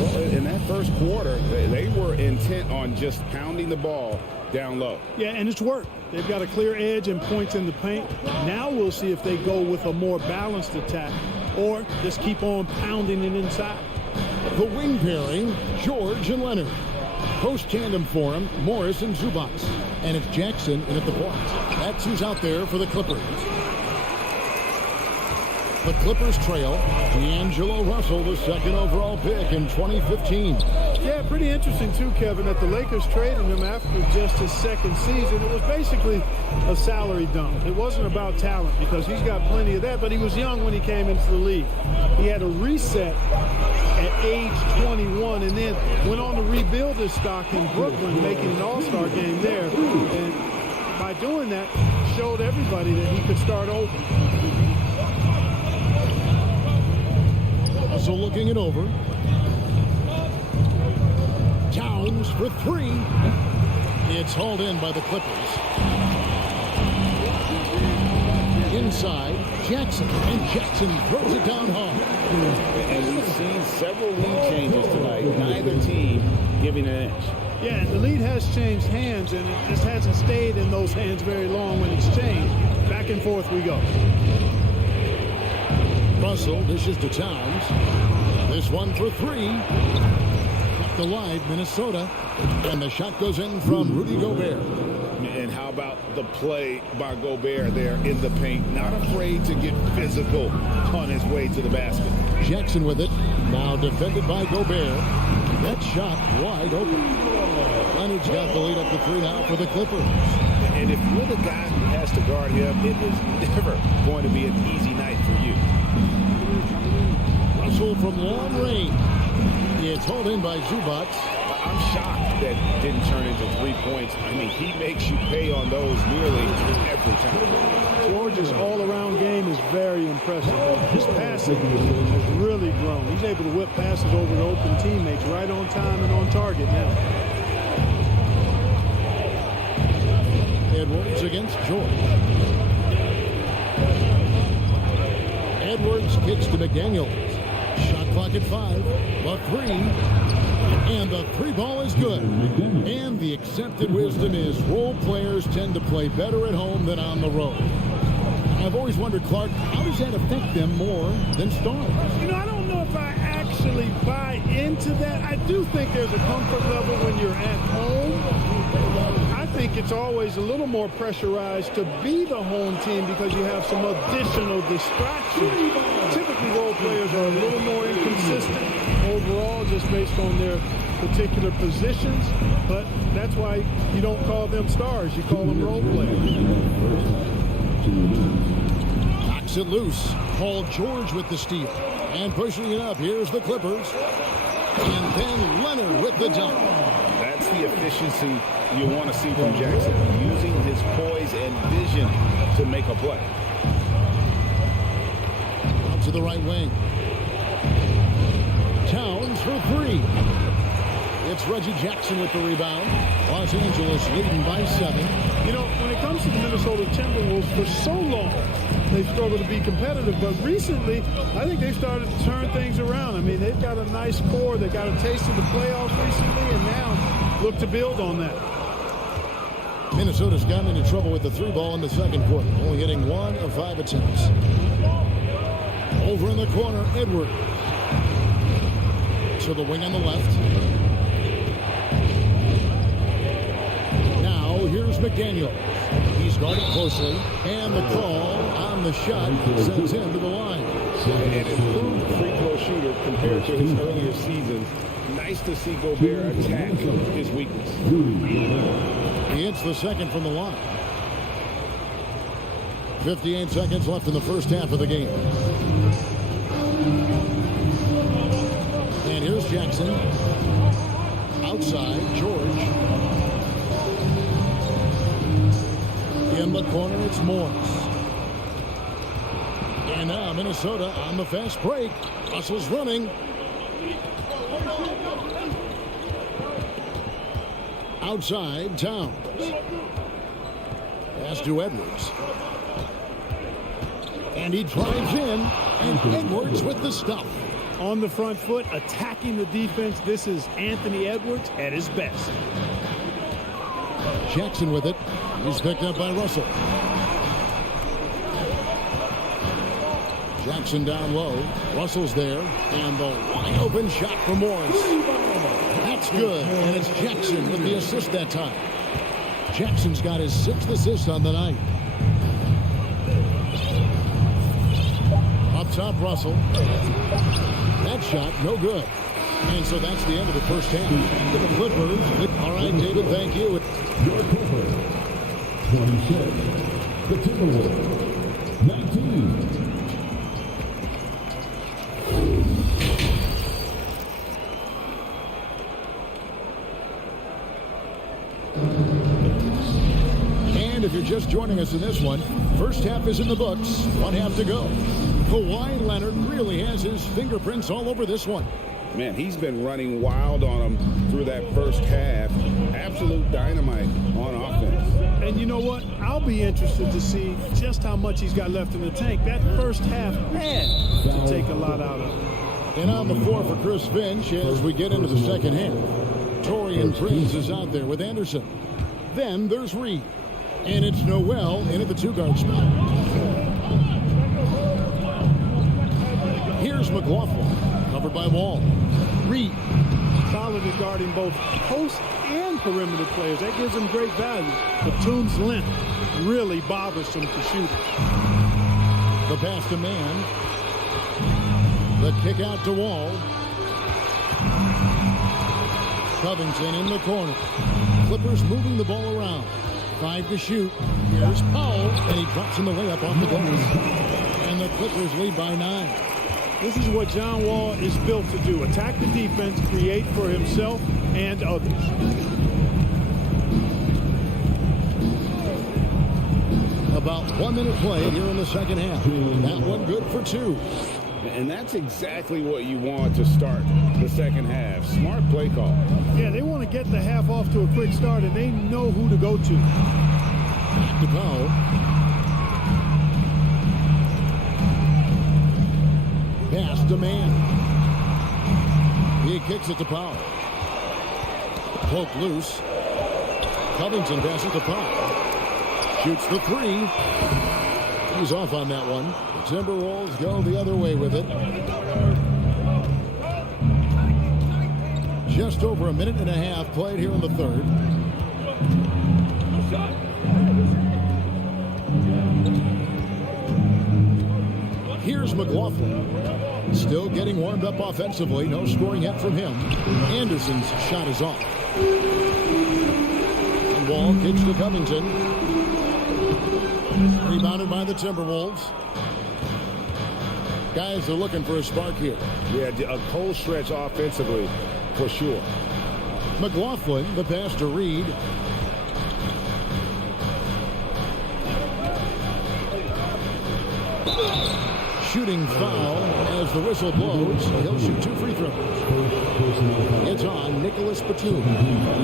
Well, in that first quarter, they were intent on just pounding the ball down low. Yeah, and it's worked. They've got a clear edge and points in the paint. Now we'll see if they go with a more balanced attack or just keep on pounding it inside. The wing pairing, George and Leonard. Post tandem for him, Morris and Zubac. And it's Jackson in at the point. That's who's out there for the Clippers. The Clippers trail D'Angelo Russell, the 2nd overall pick in 2015. Yeah, pretty interesting too, Kevin, that the Lakers traded him after just his 2nd season. It was basically a salary dump. It wasn't about talent because he's got plenty of that, but he was young when he came into the league. He had a reset at age 21 and then went on to rebuild his stock in Brooklyn, making an all-star game there. And by doing that, showed everybody that he could start over. Also looking it over. Towns for 3. It's hauled in by the Clippers. Inside, Jackson. And Jackson throws it down hard. And we've seen several lead changes tonight. Neither team giving an inch. Yeah, and the lead has changed hands, and it just hasn't stayed in those hands very long when it's changed. Back and forth we go. Russell dishes to Towns. This one for 3. Kept alive, Minnesota. And the shot goes in from Rudy Gobert. And how about the play by Gobert there in the paint? Not afraid to get physical on his way to the basket. Jackson with it. Now defended by Gobert. That shot wide open. Leonard's got the lead up to 3 now for the Clippers. And if you're the guy who has to guard him, it is never going to be an easy night for you. Russell from long range. It's hauled in by Zubac. I'm shocked that didn't turn into 3 points. I mean, he makes you pay on those nearly every time. George's all-around game is very impressive. His passing has really grown. He's able to whip passes over to open teammates right on time and on target now. Edwards against George. Edwards kicks to McDaniels. Shot clock at 5. A 3. And the 3 ball is good. And the accepted wisdom is role players tend to play better at home than on the road. I've always wondered, Clark, how does that affect them more than stars? You know, I don't know if I actually buy into that. I do think there's a comfort level when you're at home. I think it's always a little more pressurized to be the home team because you have some additional distractions. Typically, role players are a little more inconsistent overall just based on their particular positions, but that's why you don't call them stars. You call them role players. Knocks it loose. Paul George with the steal. And pushing it up. Here's the Clippers. And then Leonard with the dunk. That's the efficiency you want to see from Jackson, using his poise and vision to make a play. Out to the right wing. Towns for 3. It's Reggie Jackson with the rebound. Los Angeles leading by 7. You know, when it comes to the Minnesota Timberwolves, for so long, they struggled to be competitive. But recently, I think they've started to turn things around. I mean, they've got a nice core. They got a taste of the playoffs recently, and now look to build on that. Minnesota's gotten into trouble with the 3 ball in the second quarter, only hitting 1 of 5 attempts. Over in the corner, Edwards. To the wing on the left. Now here's McDaniels. He's guarded closely, and the call on the shot sends him to the line. An improved free throw shooter compared to his earlier seasons. Nice to see Gobert attack his weakness. He hits the second from the line. 58 seconds left in the first half of the game. And here's Jackson. Outside, George. In the corner, it's Morris. And now Minnesota on the fast break. Russell's running. Outside, Towns. Pass to Edwards. And he drives in. And Edwards with the stuff. On the front foot, attacking the defense. This is Anthony Edwards at his best. Jackson with it. He's picked up by Russell. Jackson down low. Russell's there. And the wide open shot for Morris. That's good. And it's Jackson with the assist that time. Jackson's got his 6th assist on the night. Up top, Russell. That shot, no good. And so that's the end of the first half. To the Clippers. All right, David, thank you. Your Clippers, 26. The Timberwolves, 19. And if you're just joining us in this one, first half is in the books. 1 half to go. Kawhi Leonard really has his fingerprints all over this one. Man, he's been running wild on him through that first half. Absolute dynamite on offense. And you know what? I'll be interested to see just how much he's got left in the tank. That first half had to take a lot out of it. And on the floor for Chris Finch as we get into the second half. Torian Prince is out there with Anderson. Then there's Reed. And it's Noel in at the 2-guard spot. Here's McLaughlin, covered by Wall. Reed. Solid versatility guarding both post and perimeter players. That gives him great value. Batum's length really bothersome to shooters. The pass to man. The kick out to Wall. Covington in the corner. Clippers moving the ball around. 5 to shoot. Here's Powell, and he drops in the layup off the glass. And the Clippers lead by 9. This is what John Wall is built to do. Attack the defense, create for himself and others. About 1 minute played here in the second half. That one good for 2. And that's exactly what you want to start the second half. Smart play call. Yeah, they want to get the half off to a quick start, and they know who to go to. Back to Powell. Pass to man. He kicks it to Powell. Poke loose. Covington passes to Powell. Shoots the 3. He's off on that one. The Timberwolves go the other way with it. Just over a minute and a half played here in the third. Here's McLaughlin. Still getting warmed up offensively. No scoring yet from him. Anderson's shot is off. And Wall kicks to Covington. Rebounded by the Timberwolves. Guys are looking for a spark here. Yeah, a cold stretch offensively for sure. McLaughlin, the pass to Reed. Shooting foul as the whistle blows. He'll shoot 2 free throws. It's on Nicholas Batum.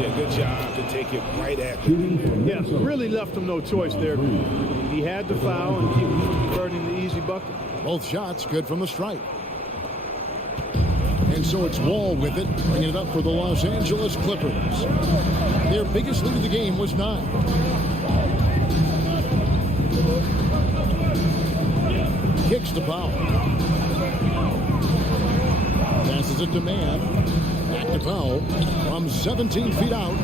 Yeah, good job to take it right at him. Yeah, really left him no choice there. He had to foul and keep converting the easy bucket. Both shots good from the stripe. And so it's Wall with it, bringing it up for the Los Angeles Clippers. Their biggest lead of the game was 9. Kicks to Powell. Passes it to man. Back to Powell. From 17 feet out.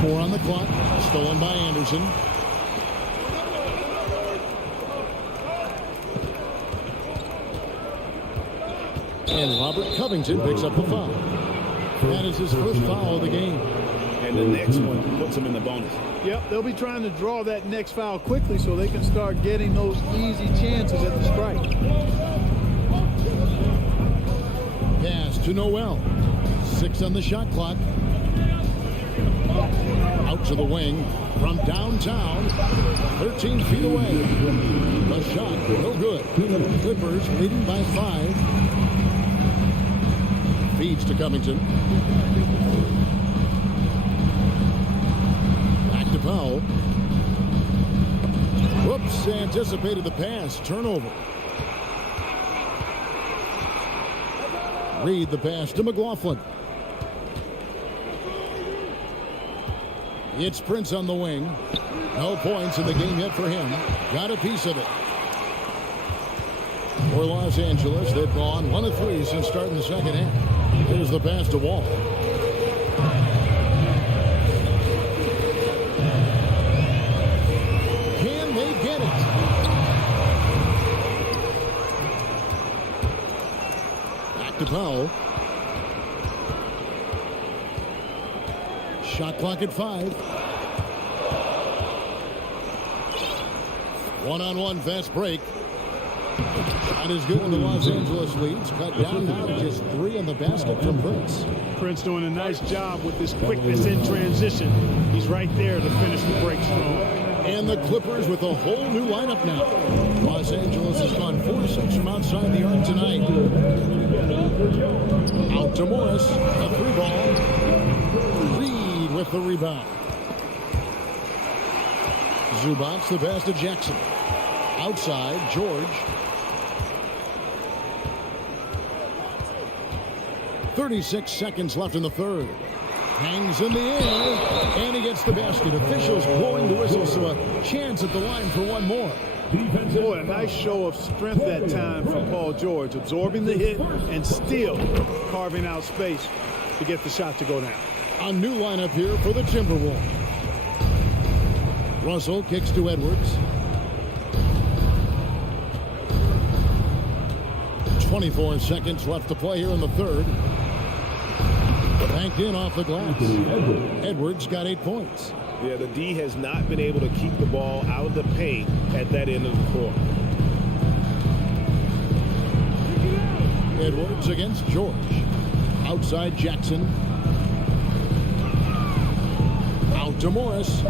4 on the clock. Stolen by Anderson. And Robert Covington picks up the foul. That is his first foul of the game. And the next one puts him in the bonus. Yep, they'll be trying to draw that next foul quickly so they can start getting those easy chances at the strike. Pass to Noel. 6 on the shot clock. Out to the wing from downtown. 13 feet away. The shot, no good. Clippers leading by 5. Feeds to Covington. Back to Powell. Whoops, anticipated the pass. Turnover. Reed the pass to McLaughlin. It's Prince on the wing. No points in the game yet for him. Got a piece of it. For Los Angeles, they've gone 1 of 3 since starting the second half. Here's the pass to Wall. Can they get it? Back to Powell. Shot clock at 5. One-on-one fast break. Shot is good when the Los Angeles leads. Cut down now to just 3 in the basket from Prince. Prince doing a nice job with this quickness in transition. He's right there to finish the break strong. And the Clippers with a whole new lineup now. Los Angeles has gone 4-6 from outside the arc tonight. Out to Morris. A 3-ball. Reed with the rebound. Zubac the pass to Jackson. Outside, George. 36 seconds left in the third. Hangs in the air, and he gets the basket. Officials blowing the whistle, so a chance at the line for one more. Boy, a nice show of strength that time from Paul George, absorbing the hit and still carving out space. to get the shot to go down. A new lineup here for the Timberwolves. Russell kicks to Edwards. 24 seconds left to play here in the third. Banked in off the glass. Edwards got 8 points. Yeah, the D has not been able to keep the ball out of the paint at that end of the court. Edwards against George. Outside Jackson. Out to Morris.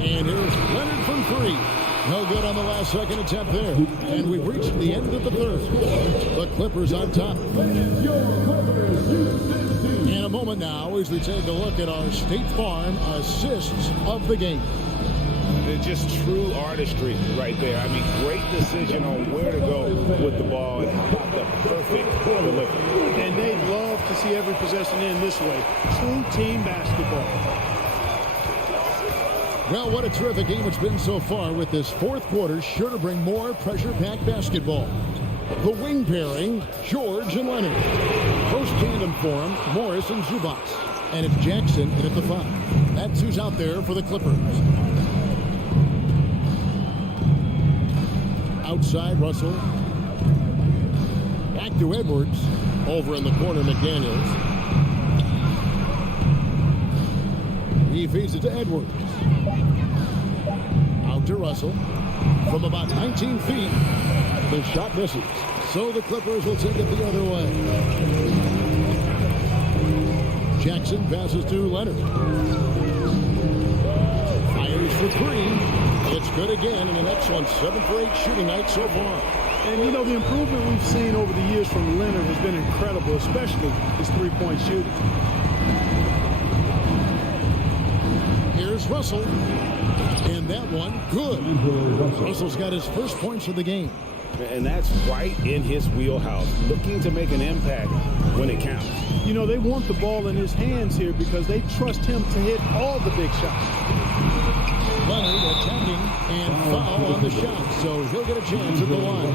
And here's Leonard from three. No good on the last second attempt there. And we've reached the end of the third. The Clippers on top. In a moment now as we take a look at our State Farm assists of the game. It's just true artistry right there. I mean, great decision on where to go with the ball and how about the perfect delivery. And they'd love to see every possession end this way. True team basketball. Well, what a terrific game it's been so far, with this fourth quarter sure to bring more pressure-packed basketball. The wing pairing, George and Leonard. First tandem for him, Morris and Zubac. And it's Jackson in at the 5. That's who's out there for the Clippers. Outside, Russell. Back to Edwards. Over in the corner, McDaniels. He feeds it to Edwards. Out to Russell. From about 19 feet, the shot misses. So the Clippers will take it the other way. Jackson passes to Leonard. Fires for three. It's good again, and an excellent 7 for 8 shooting night so far. And, you know, the improvement we've seen over the years from Leonard has been incredible, especially his three-point shooting. Here's Russell. And that one, good. Russell's got his first points of the game. And that's right in his wheelhouse, looking to make an impact when it counts. You know, they want the ball in his hands here because they trust him to hit all the big shots. Leonard attacking and foul on the shot, so he'll get a chance at the line.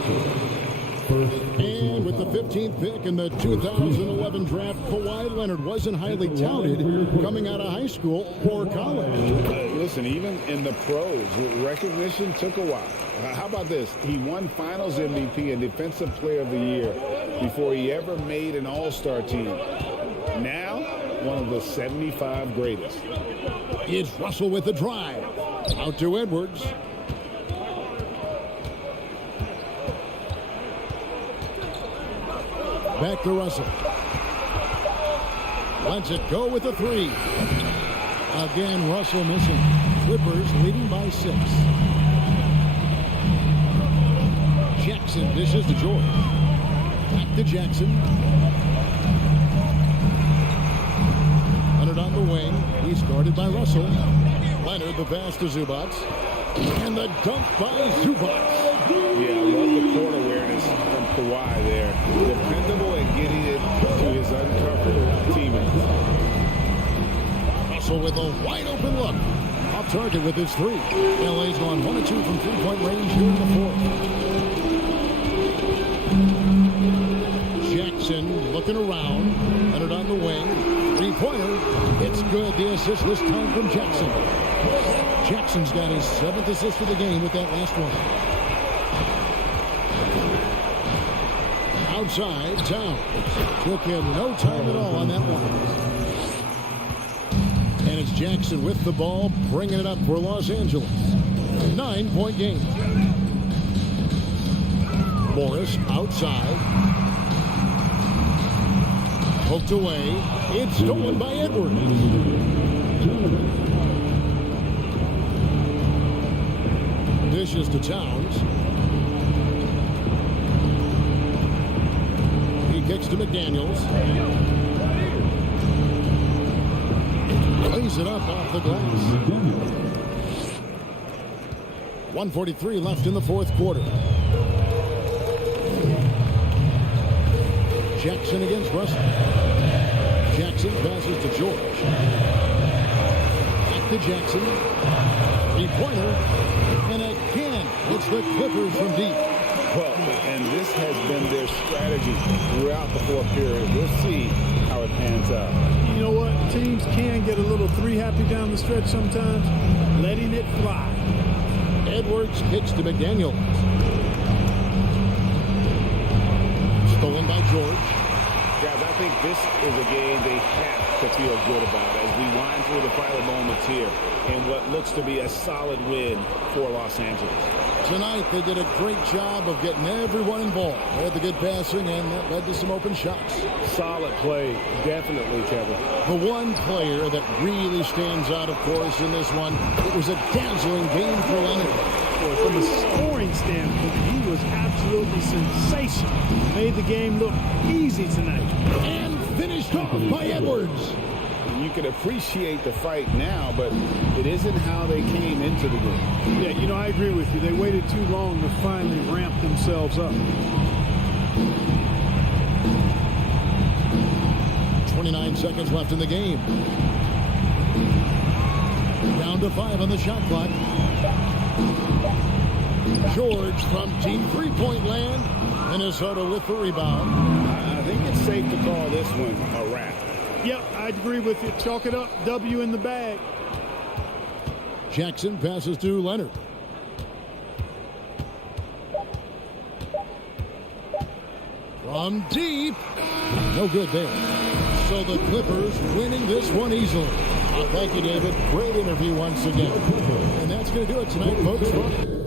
And with the 15th pick in the 2011 draft, Kawhi Leonard wasn't highly touted coming out of high school or college. Listen, even in the pros, recognition took a while. How about this? He won Finals MVP and Defensive Player of the Year before he ever made an All-Star team. Now, one of the 75 greatest. It's Russell with the drive. Out to Edwards. Back to Russell. Lets it go with the three. Again, Russell missing. Clippers leading by 6. Jackson dishes to George. Back to Jackson. Leonard on the wing. He's guarded by Russell. Leonard the pass to Zubac. And the dunk by Zubac. Yeah, I love the court awareness from Kawhi there. Dependable at getting it to his uncovered teammates. Russell with a wide open look. Off target with his 3. LA's gone 1 of 2 from three-point range here in the fourth. Jackson looking around. Leonard on the wing. Three-pointer. It's good. The assist this time from Jackson. Jackson's got his 7th assist of the game with that last one. Outside, Towns. Took him no time at all on that one. And it's Jackson with the ball, bringing it up for Los Angeles. 9-point game. Morris outside. Poked away. It's stolen by Edwards. Dishes to Towns. He kicks to McDaniels. Lays it up off the glass. 1:43 left in the fourth quarter. Jackson against Russell. Jackson passes to George. Back to Jackson. Three-pointer. And again, it's the Clippers from deep. Well, and this has been their strategy throughout the fourth period. We'll see how it pans out. You know what? Teams can get a little three happy down the stretch sometimes. Letting it fly. Edwards kicks to McDaniels. Stolen by George. Guys, I think this is a game they have to feel good about as we wind through the final moments here in what looks to be a solid win for Los Angeles. Tonight, they did a great job of getting everyone involved. They had the good passing, and that led to some open shots. Solid play, definitely, Kevin. The one player that really stands out, of course, in this one, it was a dazzling game for Leonard. Boy, from a scoring standpoint, he was absolutely sensational. Made the game look easy tonight. And finished off by Edwards. You can appreciate the fight now, but it isn't how they came into the game. Yeah, you know, I agree with you. They waited too long to finally ramp themselves up. 29 seconds left in the game. Down to 5 on the shot clock. George from deep three-point land. Minnesota with the rebound. I think it's safe to call this one a wrap. Yep, I agree with you. Chalk it up. W in the bag. Jackson passes to Leonard. From deep. No good there. So the Clippers winning this one easily. Thank you, David. Great interview once again. And that's going to do it tonight, folks.